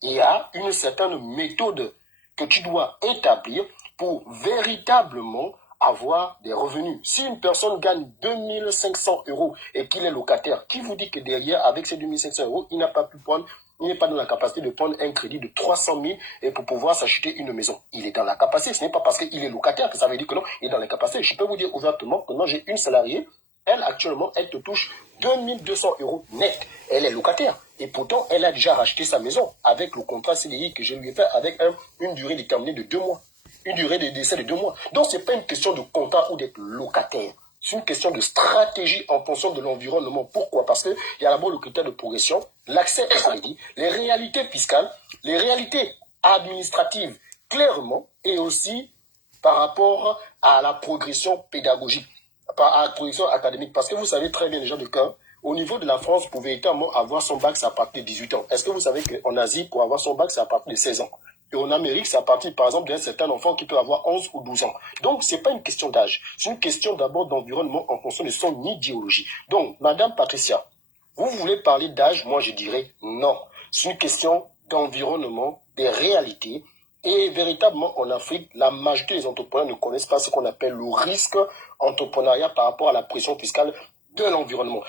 il y a une certaine méthode que tu dois établir pour véritablement avoir des revenus. Si une personne gagne 2500 € et qu'il est locataire, qui vous dit que derrière, avec ces 2500 €, il n'a pas pu prendre, il n'est pas dans la capacité de prendre un crédit de 300 000 et pour pouvoir s'acheter une maison? Il est dans la capacité. Ce n'est pas parce qu'il est locataire que ça veut dire que non, il est dans la capacité. Je peux vous dire ouvertement que non, j'ai une salariée. Elle, actuellement, elle te touche 2200 € net. Elle est locataire. Et pourtant, elle a déjà racheté sa maison avec le contrat CDI que je lui ai fait avec une durée déterminée de 2 mois. Une durée de décès de 2 mois. Donc, ce n'est pas une question de contrat ou d'être locataire. C'est une question de stratégie en fonction de l'environnement. Pourquoi? Parce qu'il y a d'abord le critère de progression, l'accès au crédit, les réalités fiscales, les réalités administratives, clairement, et aussi par rapport à la progression pédagogique, à la progression académique. Parce que vous savez très bien déjà de cas, au niveau de la France, vous pouvez véritablement avoir son bac, c'est à partir de 18 ans. Est-ce que vous savez qu'en Asie, pour avoir son bac, c'est à partir de 16 ans? Et en Amérique, c'est à partir, par exemple, d'un certain enfant qui peut avoir 11 ou 12 ans. Donc, c'est pas une question d'âge. C'est une question d'abord d'environnement en fonction de son idéologie. Donc, Madame Patricia, vous voulez parler d'âge? Moi, je dirais non. C'est une question d'environnement, des réalités. Et véritablement, en Afrique, la majorité des entrepreneurs ne connaissent pas ce qu'on appelle le risque entrepreneuriat par rapport à la pression fiscale de l'environnement.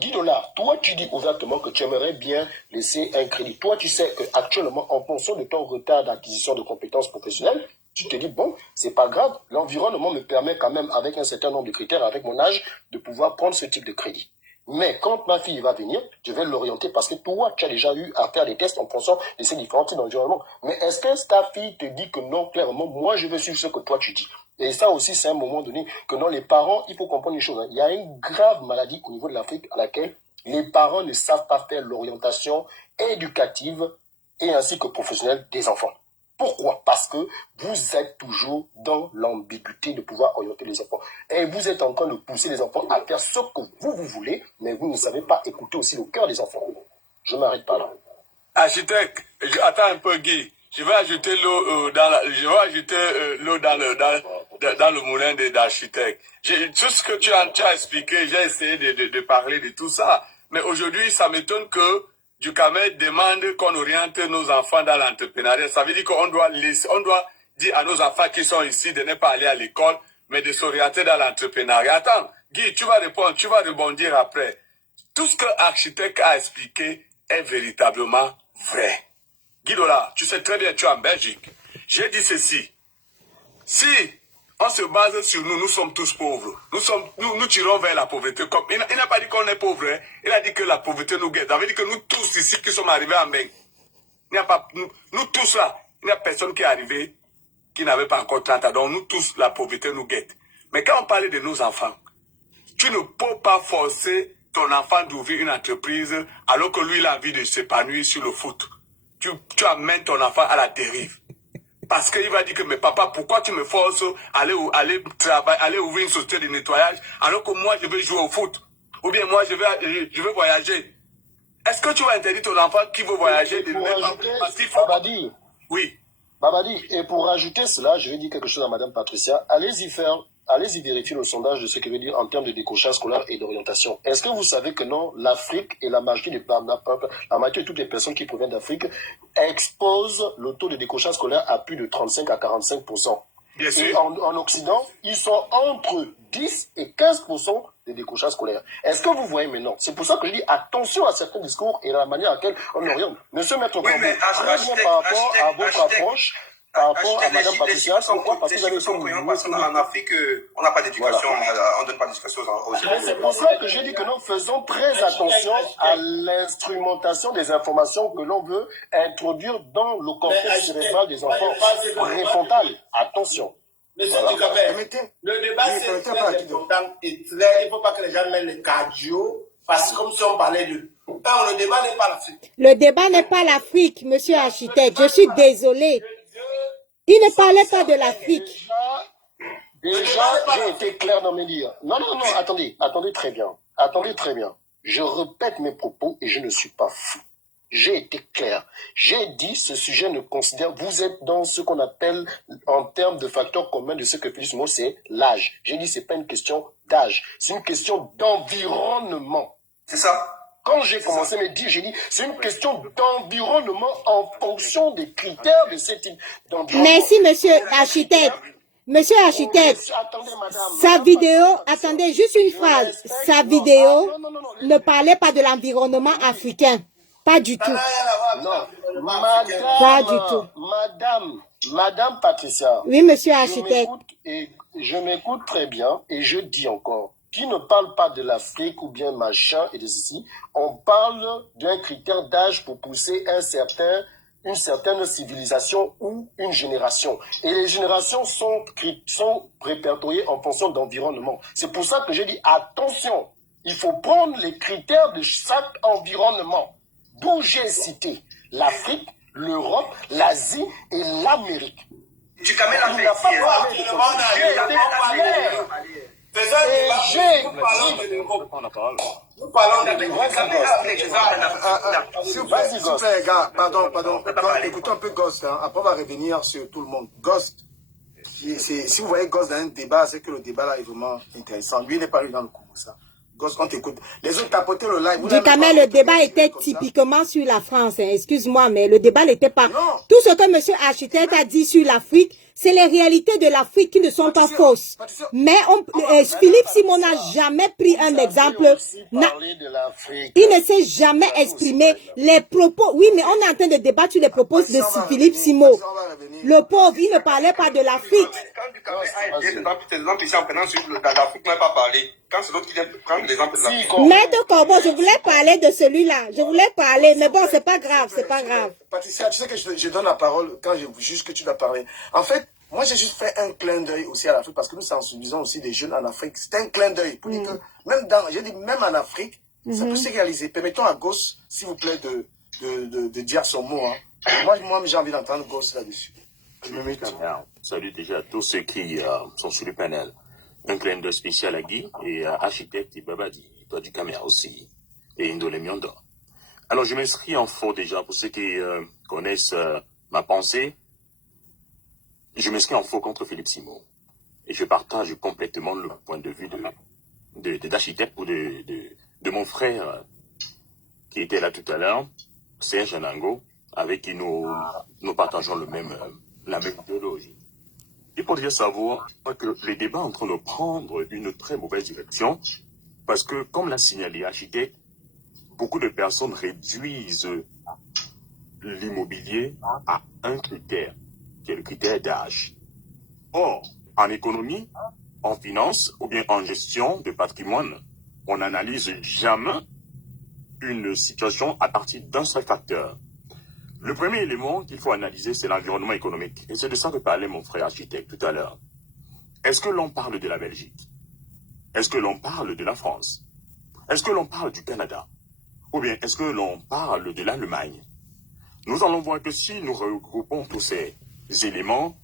Guy Dollar, toi, tu dis ouvertement que tu aimerais bien laisser un crédit. Toi, tu sais qu'actuellement, en fonction de ton retard d'acquisition de compétences professionnelles, tu te dis, bon, c'est pas grave, l'environnement me permet quand même, avec un certain nombre de critères, avec mon âge, de pouvoir prendre ce type de crédit. Mais quand ma fille va venir, je vais l'orienter parce que toi, tu as déjà eu à faire des tests en fonction de ces différents types d'environnement. Mais est-ce que ta fille te dit que non, clairement, moi, je veux suivre ce que toi, tu dis? Et ça aussi, c'est un moment donné que non, les parents, il faut comprendre une chose. Hein. Il y a une grave maladie au niveau de l'Afrique à laquelle les parents ne savent pas faire l'orientation éducative et ainsi que professionnelle des enfants. Pourquoi? Parce que vous êtes toujours dans l'ambiguïté de pouvoir orienter les enfants. Et vous êtes en train de pousser les enfants à faire ce que vous voulez, mais vous ne savez pas écouter aussi le cœur des enfants. Je m'arrête pas là. Architecte, attends un peu Guy. Je vais ajouter l'eau dans le moulin d'architecte. Tout ce que tu as expliqué, j'ai essayé de parler de tout ça. Mais aujourd'hui, ça m'étonne que Duhamel demande qu'on oriente nos enfants dans l'entrepreneuriat. Ça veut dire qu'on doit dire à nos enfants qui sont ici de ne pas aller à l'école, mais de s'orienter dans l'entrepreneuriat. Attends, Guy, tu vas répondre, tu vas rebondir après. Tout ce que l'architecte a expliqué est véritablement vrai. Guy Dollar, tu sais très bien, tu es en Belgique. J'ai dit ceci. Si on se base sur nous, nous sommes tous pauvres. Nous tirons vers la pauvreté. Il n'a pas dit qu'on est pauvre. Hein. Il a dit que la pauvreté nous guette. Ça veut dire que nous tous ici qui sommes arrivés en bain, nous tous là, il n'y a personne qui est arrivé qui n'avait pas encore 30 ans. Donc nous tous, la pauvreté nous guette. Mais quand on parle de nos enfants, tu ne peux pas forcer ton enfant d'ouvrir une entreprise alors que lui, il a envie de s'épanouir sur le foot. Tu amènes ton enfant à la dérive. Parce qu'il va dire que, mais papa, pourquoi tu me forces à aller travailler, aller ouvrir une société de nettoyage alors que moi, je veux jouer au foot? Ou bien moi, je veux voyager. Est-ce que tu vas interdire ton enfant qui veut voyager de parce qu'il faut... Babadi. Oui. Babadi, et pour rajouter cela, je vais dire quelque chose à Madame Patricia. Allez-y vérifier le sondage de ce que veut dire en termes de décrochage scolaire et d'orientation. Est-ce que vous savez que non, l'Afrique et la majorité de toutes les personnes qui proviennent d'Afrique exposent le taux de décrochage scolaire à plus de 35 à 45%. Bien sûr. Et en Occident, ils sont entre 10 et 15% de décrochage scolaire. Est-ce que vous voyez maintenant? C'est pour ça que je dis attention à certains discours et à la manière à laquelle on oriente. Monsieur Maître Corbeau, très bien par rapport à votre approche. Par rapport à Mme Patricia, pourquoi? Parce que vous avez en Afrique, on n'a pas d'éducation, on ne donne pas d'éducation aux jeunes. C'est pour ça que j'ai dit que nous faisons très attention à l'instrumentation des informations que l'on veut introduire dans le cortex cérébral des enfants préfrontal. Attention. Monsieur Duhamel, le débat c'est très important et clair. Il ne faut pas que les gens mettent le cardio parce que comme si on parlait de... Non, le débat n'est pas l'Afrique. Le débat n'est pas l'Afrique, monsieur architecte. Je suis désolé. Il ne parlait pas de l'Afrique. Déjà, j'ai été clair dans mes dires. Non, attendez très bien. Attendez très bien. Je répète mes propos et je ne suis pas fou. J'ai été clair. J'ai dit, ce sujet ne considère, vous êtes dans ce qu'on appelle, en termes de facteurs communs de ce que Félix Mo, c'est l'âge. J'ai dit, c'est pas une question d'âge. C'est une question d'environnement. C'est ça. Quand j'ai commencé mes dires, j'ai dit, c'est une question d'environnement en fonction des critères de ce type d'environnement. Merci, monsieur architecte. Monsieur architecte, sa vidéo, attendez, juste une phrase. Sa vidéo ne parlait pas de l'environnement africain. Pas du tout. Non, pas du tout. Madame Patricia. Oui, monsieur architecte. Je m'écoute très bien et je dis encore. Qui ne parle pas de l'Afrique ou bien machin et de ceci, on parle d'un critère d'âge pour pousser une certaine civilisation ou une génération. Et les générations sont répertoriées en fonction d'environnement. C'est pour ça que j'ai dit attention, il faut prendre les critères de chaque environnement. D'où j'ai cité l'Afrique, l'Europe, l'Asie et l'Amérique. Duhamel a fait Nous parlons de s'il vous plaît, gars, pardon, écoutez un peu Ghost, hein. Après on va revenir sur tout le monde. Ghost, si vous voyez Ghost dans un débat, c'est que le débat là est vraiment intéressant. Lui, il n'est pas eu dans le coup, ça. Gosse, on t'écoute. Les autres tapotaient le live. Dukamel, le débat était typiquement sur la France. Hein. Excuse-moi, mais le débat n'était pas... Non. Tout ce que monsieur architecte a dit sur l'Afrique, c'est les réalités de l'Afrique qui ne sont pas fausses. Mais Philippe Simon n'a jamais pris un exemple. Il ne s'est jamais exprimé. Les propos... Oui, mais on est en train de débattre sur les propos de Philippe Simon. Le pauvre, il ne parlait pas de l'Afrique. Quand Dukamel a dit ces exemples ici en prenant sur l'Afrique, on n'a pas parlé. Quand c'est l'autre qui vient prendre l'exemple de l'Afrique. Maître Corbeau, je voulais parler de celui-là. Je voulais parler, mais bon, c'est pas grave, c'est pas grave. Patricia, tu sais que je donne la parole quand je juge que tu dois parler. En fait, moi, j'ai juste fait un clin d'œil aussi à l'Afrique parce que nous sensibilisons aussi des jeunes en Afrique. C'est un clin d'œil pour dire que même en Afrique, ça peut se réaliser. Permettons à Gosse, s'il vous plaît, de dire son mot. Hein. Moi, j'ai envie d'entendre Gosse là-dessus. Salut déjà à tous ceux qui sont sur le panel. Un clin d'œil spécial à Guy et à Architecte et Babadi, toi du caméra aussi, et Indolé Miondo. Alors je m'inscris en faux déjà pour ceux qui connaissent ma pensée. Je m'inscris en faux contre Philippe Simon. Et je partage complètement le point de vue d'architecte ou de mon frère qui était là tout à l'heure, Serge Nango, avec qui nous partageons la même idéologie. Il faut déjà savoir que les débats sont en train de prendre une très mauvaise direction parce que, comme l'a signalé l'architecte, beaucoup de personnes réduisent l'immobilier à un critère, qui est le critère d'âge. Or, en économie, en finance ou bien en gestion de patrimoine, on n'analyse jamais une situation à partir d'un seul facteur. Le premier élément qu'il faut analyser, c'est l'environnement économique. Et c'est de ça que parlait mon frère architecte tout à l'heure. Est-ce que l'on parle de la Belgique? Est-ce que l'on parle de la France? Est-ce que l'on parle du Canada? Ou bien est-ce que l'on parle de l'Allemagne? Nous allons voir que si nous regroupons tous ces éléments,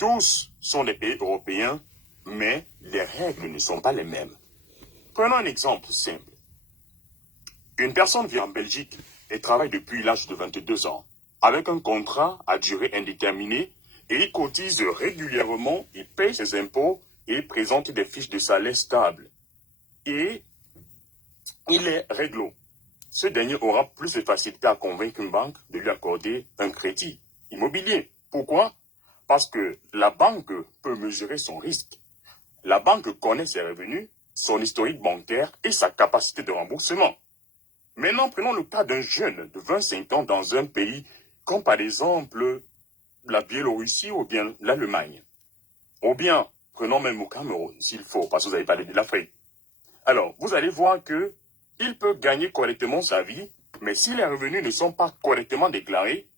tous sont des pays européens, mais les règles ne sont pas les mêmes. Prenons un exemple simple. Une personne vit en Belgique et travaille depuis l'âge de 22 ans, avec un contrat à durée indéterminée, et il cotise régulièrement, il paye ses impôts et il présente des fiches de salaire stables. Et il est réglo. Ce dernier aura plus de facilité à convaincre une banque de lui accorder un crédit immobilier. Pourquoi? Parce que la banque peut mesurer son risque. La banque connaît ses revenus, son historique bancaire et sa capacité de remboursement. Maintenant, prenons le cas d'un jeune de 25 ans dans un pays comme par exemple la Biélorussie ou bien l'Allemagne. Ou bien, prenons même au Cameroun, s'il faut, parce que vous avez parlé de l'Afrique. Alors, vous allez voir que il peut gagner correctement sa vie, mais si les revenus ne sont pas correctement déclarés,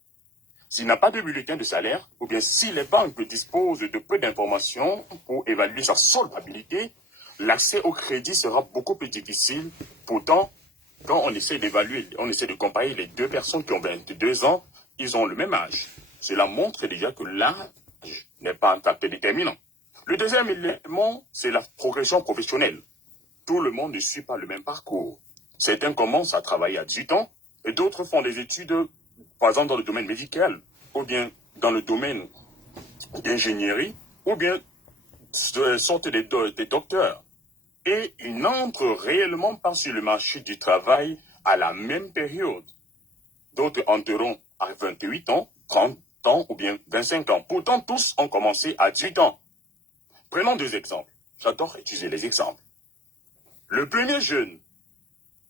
s'il n'a pas de bulletin de salaire, ou bien si les banques disposent de peu d'informations pour évaluer sa solvabilité, l'accès au crédit sera beaucoup plus difficile. Pourtant, quand on essaie d'évaluer, on essaie de comparer les deux personnes qui ont 22 ans, ils ont le même âge. Cela montre déjà que l'âge n'est pas un facteur déterminant. Le deuxième élément, c'est la progression professionnelle. Tout le monde ne suit pas le même parcours. Certains commencent à travailler à 18 ans et d'autres font des études, par exemple dans le domaine médical, ou bien dans le domaine d'ingénierie, ou bien sortent des docteurs. Et ils n'entrent réellement pas sur le marché du travail à la même période. D'autres entreront à 28 ans, 30 ans ou bien 25 ans. Pourtant, tous ont commencé à 18 ans. Prenons deux exemples. J'adore utiliser les exemples. Le premier jeune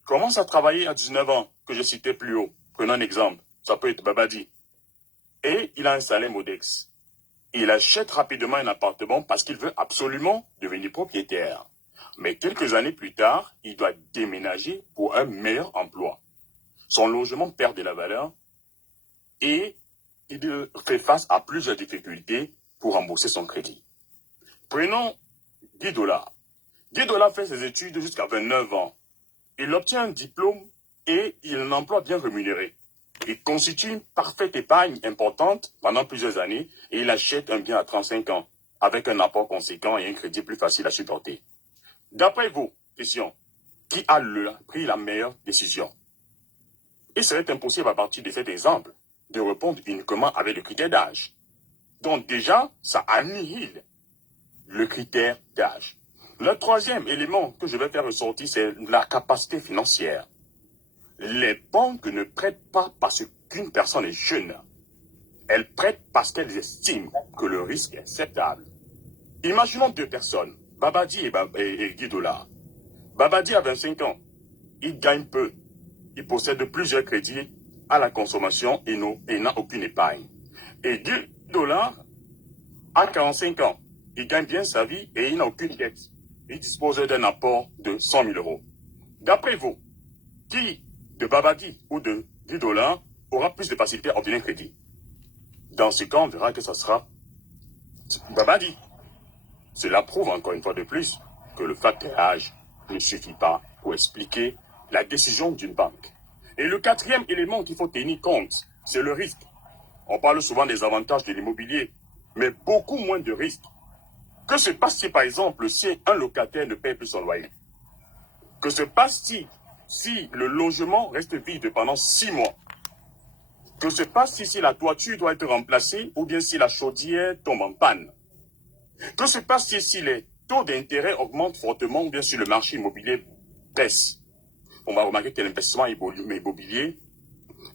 commence à travailler à 19 ans, que je citais plus haut. Prenons un exemple. Ça peut être Babadi. Et il a un salaire modeste. Il achète rapidement un appartement parce qu'il veut absolument devenir propriétaire. Mais quelques années plus tard, il doit déménager pour un meilleur emploi. Son logement perd de la valeur et il fait face à plusieurs difficultés pour rembourser son crédit. Prenons Guy Dollar. Guy Dollar fait ses études jusqu'à 29 ans. Il obtient un diplôme et il a un emploi bien rémunéré. Il constitue une parfaite épargne importante pendant plusieurs années et il achète un bien à 35 ans avec un apport conséquent et un crédit plus facile à supporter. D'après vous, question, qui a pris la meilleure décision? Il serait impossible à partir de cet exemple de répondre uniquement avec le critère d'âge. Donc déjà, ça annihile le critère d'âge. Le troisième élément que je vais faire ressortir, c'est la capacité financière. Les banques ne prêtent pas parce qu'une personne est jeune. Elles prêtent parce qu'elles estiment que le risque est acceptable. Imaginons deux personnes, Babadi et Guy Dollar. Babadi a 25 ans. Il gagne peu. Il possède plusieurs crédits à la consommation et n'a aucune épargne. Et Guy Dollar a 45 ans. Il gagne bien sa vie et il n'a aucune dette. Il dispose d'un apport de 100 000 euros. D'après vous, qui de Babadi ou de Guy Dollar aura plus de facilité à obtenir un crédit? Dans ce cas, on verra que ça sera Babadi. Cela prouve encore une fois de plus que le facteur âge ne suffit pas pour expliquer la décision d'une banque. Et le quatrième élément qu'il faut tenir compte, c'est le risque. On parle souvent des avantages de l'immobilier, mais beaucoup moins de risques. Que se passe-t-il, par exemple, si un locataire ne paie plus son loyer? Que se passe-t-il si le logement reste vide pendant 6 mois? Que se passe-t-il si la toiture doit être remplacée ou bien si la chaudière tombe en panne? Que se passe-t-il si les taux d'intérêt augmentent fortement ou bien si le marché immobilier baisse? On va remarquer que l'investissement immobilier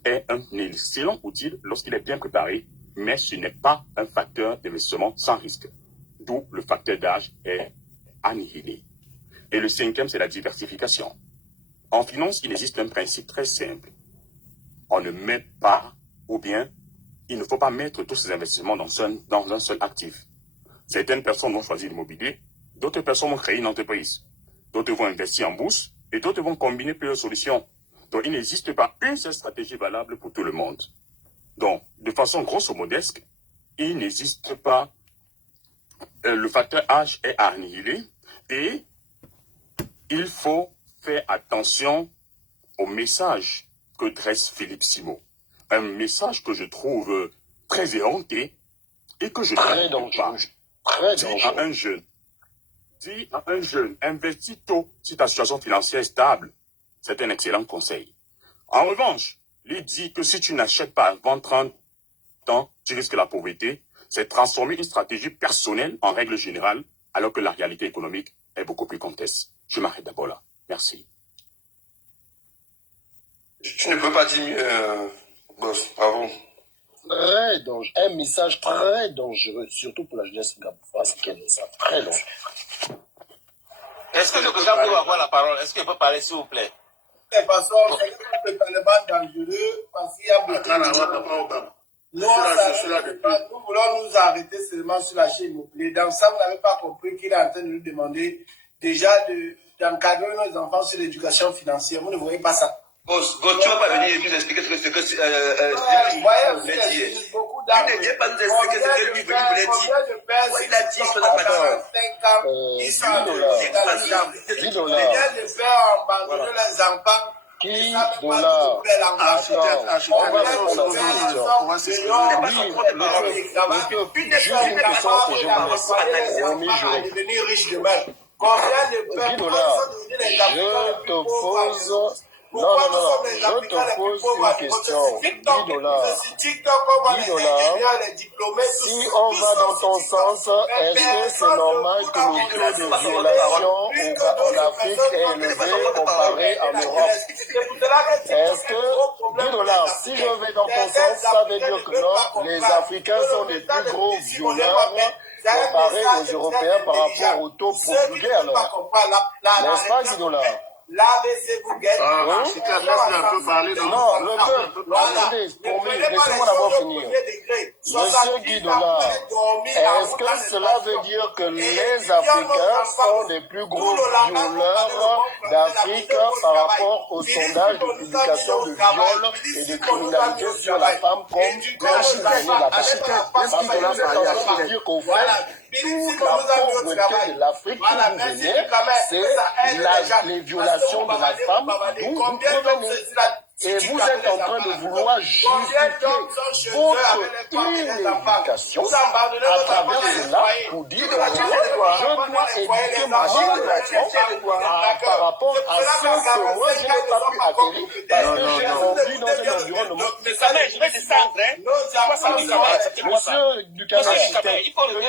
est un excellent outil lorsqu'il est bien préparé, mais ce n'est pas un facteur d'investissement sans risque. D'où le facteur d'âge est annihilé. Et le cinquième, c'est la diversification. En finance, il existe un principe très simple. On ne met pas, ou bien, il ne faut pas mettre tous ces investissements dans un seul actif. Certaines personnes vont choisir l'immobilier, d'autres personnes vont créer une entreprise, d'autres vont investir en bourse, et d'autres vont combiner plusieurs solutions. Donc, il n'existe pas une seule stratégie valable pour tout le monde. Donc, de façon grosso modeste, il n'existe pas, le facteur âge est annihilé, et il faut faire attention au message que dresse Philippe Simon. Un message que je trouve très éhonté et que je ne comprends pas. Dis à un jeune, investis tôt si ta situation financière est stable. C'est un excellent conseil. En revanche, il dit que si tu n'achètes pas avant 30 ans, tu risques la pauvreté. C'est transformer une stratégie personnelle en règle générale, alors que la réalité économique est beaucoup plus complexe. Je m'arrête d'abord là. Merci. Tu ne peux pas dire mieux, boss. Bravo. Très dangereux. Un message très dangereux, surtout pour la jeunesse gaboise, qui est un message très dangereux. Est-ce que le président peut avoir la parole? Est-ce qu'il peut parler, s'il vous plaît? De toute façon, c'est totalement dangereux parce qu'il y a beaucoup de... Nous voulons nous arrêter seulement sur la chaîne immobilière. Dans ça, vous n'avez pas compris qu'il est en train de nous demander déjà d'encadrer nos enfants sur l'éducation financière. Vous ne voyez pas ça. Boss, tu ne vas pas venir nous expliquer ce que tu voulais dire. Tu ne viens pas nous expliquer ce que lui voulait dire. Il a dit ce qu'on n'a pas dit. Ils sont de faire abandonner les enfants. Qui de là devenir riche demain. Combien de personnes je te pose... Non, je te pose une question. 10 $. Si on va dans ton sens, est-ce que c'est normal que le taux de violation en Afrique est élevé comparé en Europe? Est-ce que 10 $, si je vais dans ton sens, ça veut dire que non, les Africains sont les plus gros violeurs comparés aux Européens par rapport au taux portugais alors? N'est-ce pas 10 $? Lavez-vous guette. Non, le peuple, attendez, laissez-moi d'abord finir. Monsieur Guy Dollar, est-ce que cela veut dire que les Africains sont les plus gros violeurs d'Afrique par rapport au sondage de publication de viol et de criminalité sur la femme comme la Parce que cela veut dire qu'au fait, toute la pauvreté de l'Afrique qui vous venez, c'est les violations de la femme d'où vous provenez. Et vous êtes en train de vouloir justifier votre inéducation à travers cela pour dire que je dois éduquer mon enfant par rapport à ce que moi je n'ai pas pu acquérir parce que j'ai grandi dans un environnement. Je vais descendre, hein. Monsieur Ducamer, il faut le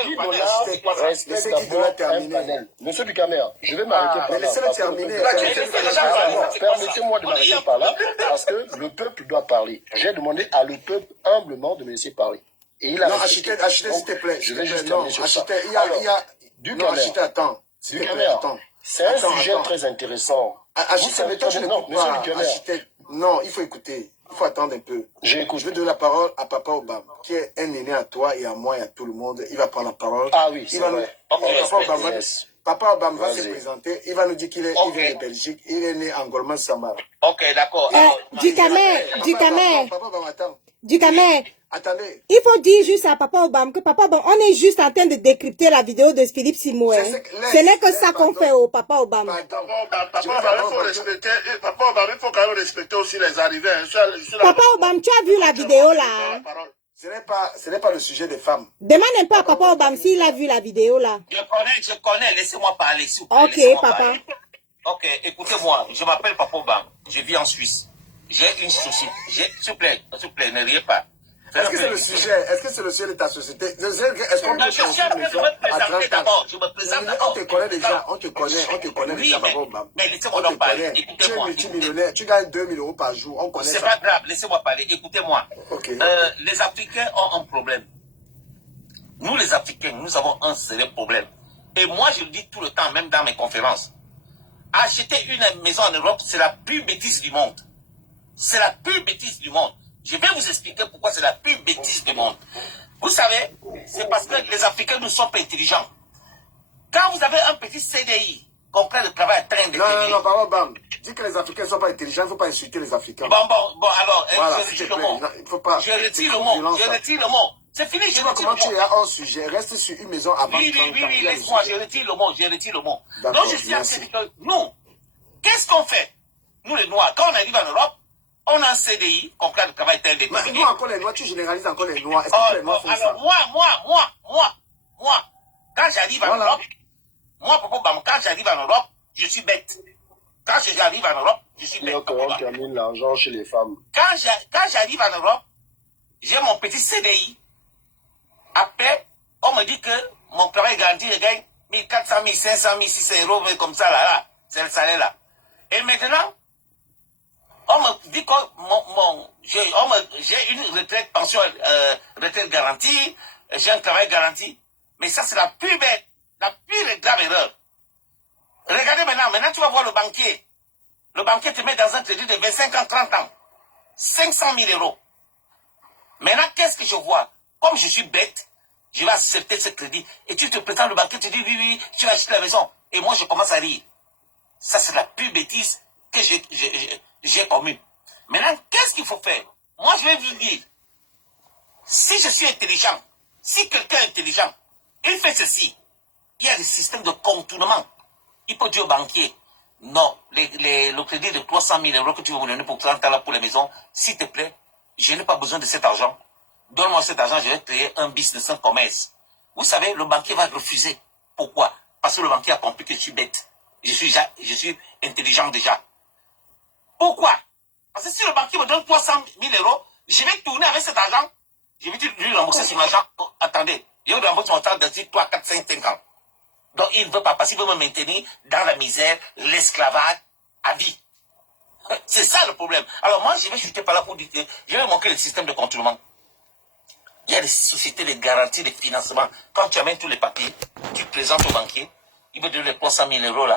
respecte d'abord un panel. Monsieur Ducamer, je vais m'arrêter par là. Laissez-le terminer. Permettez-moi de m'arrêter par là, parce que le peuple doit parler. J'ai demandé à le peuple humblement de me laisser parler. Et il a non, Architecte, s'il te plaît. Je vais juste terminer sur ça. Ducamer, attends. C'est un sujet très intéressant. Architecte, mais toi, je n'écoute pas. Architecte, non, il faut écouter. Il faut attendre un peu. Je vais donner la parole à Papa Obama, qui est un aîné à toi et à moi et à tout le monde. Il va prendre la parole. Ah oui, c'est vrai. Papa Obama va se présenter. Il va nous dire qu'il vient de Belgique. Il est né en Goldman Sachs. Ok, d'accord. Ducamer. Papa Obama, attends. Ducamer. Attendez. Il faut dire juste à Papa Obama que Papa Obama, on est juste en train de décrypter la vidéo de Philippe Simo. Ce n'est que ça qu'on fait au Papa Obama. Papa Obama, il faut quand même respecter aussi les arrivées. Papa Obama, tu as vu la vidéo là? Ce n'est pas le sujet des femmes. Demande un peu à Papa Obama s'il a vu la vidéo là. Je connais, laissez-moi parler. Ok, papa. Ok, écoutez-moi, je m'appelle Papa Obama, je vis en Suisse. J'ai une société. S'il vous plaît, ne riez pas. Est-ce que c'est le sujet de ta société? Est-ce qu'on peut je suis en train de me présenter d'abord. Je me présente d'abord. On te connaît déjà, Papa Obama. Mais laissez-moi en parler. Tu es multimillionnaire, tu gagnes 2000 € par jour. On connaît ça. C'est pas grave, laissez-moi parler. Écoutez-moi. Okay. Les Africains ont un problème. Nous, les Africains, nous avons un sérieux problème. Et moi, je le dis tout le temps, même dans mes conférences. Acheter une maison en Europe, c'est la plus bêtise du monde. C'est la plus bêtise du monde. Je vais vous expliquer pourquoi c'est la plus bêtise du monde. Vous savez, c'est parce que les Africains ne sont pas intelligents. Quand vous avez un petit CDI, comprenez le travail à train de payer. Non, Papa Obama. Dis que les Africains ne sont pas intelligents, il ne faut pas insulter les Africains. Bon, alors, voilà, je retire le mot. Il faut pas. Je retire le mot. C'est fini, je retire le mot. Comment tu es hors sujet, reste sur une maison avant. Oui, laisse-moi, je retire le mot. Donc, je suis en train de dire que nous, qu'est-ce qu'on fait? Nous, les Noirs, quand on arrive en Europe, on a un CDI, comprend le travail tel déterminé. Mais nous, encore les Noirs, tu généralises encore les Noirs. Est-ce que les Noirs font ça? Alors, moi, quand j'arrive en Europe, quand j'arrive en Europe, je suis bête. Quand j'arrive en Europe, je suis bête. On termine l'argent chez les femmes. Quand j'arrive en Europe, j'ai mon petit CDI. Après, on me dit que mon travail garanti, je gagne 1400, 1500, 1600 €, comme ça, là. C'est le salaire, là. Et maintenant, on me dit que j'ai une retraite, pension, retraite garantie, j'ai un travail garanti. Mais ça, c'est la plus bête, la plus grave erreur. Regardez maintenant, tu vas voir le banquier. Le banquier te met dans un crédit de 25 ans, 30 ans. 500 000 €. Maintenant, qu'est-ce que je vois? Comme je suis bête, je vais accepter ce crédit. Et tu te présentes, le banquier te dit, oui, tu vas acheter la maison. Et moi, je commence à rire. Ça, c'est la plus bêtise que j'ai commune. Maintenant, qu'est-ce qu'il faut faire? Moi, je vais vous dire, si je suis intelligent, si quelqu'un est intelligent, il fait ceci. Il y a des systèmes de contournement. Il peut dire au banquier, non, le crédit de 300 000 € que tu veux me donner pour 30 ans là pour les maisons, s'il te plaît, je n'ai pas besoin de cet argent. Donne-moi cet argent, je vais créer un business, un commerce. Vous savez, le banquier va refuser. Pourquoi? Parce que le banquier a compris que je suis bête. Je suis intelligent déjà. Pourquoi? Parce que si le banquier me donne 300 000 €, je vais tourner avec cet argent. Je vais lui rembourser son argent. Oh, attendez, je vais rembourser mon argent dans 3, 4, 5 ans. Donc il ne veut pas, parce qu'il veut me maintenir dans la misère, l'esclavage, à vie. C'est ça le problème. Alors moi, je vais chuter par là pour dire que je vais manquer le système de contournement. Il y a des sociétés de garantie de financement. Quand tu amènes tous les papiers, tu présentes au banquier, il veut donner les 300 000 € là.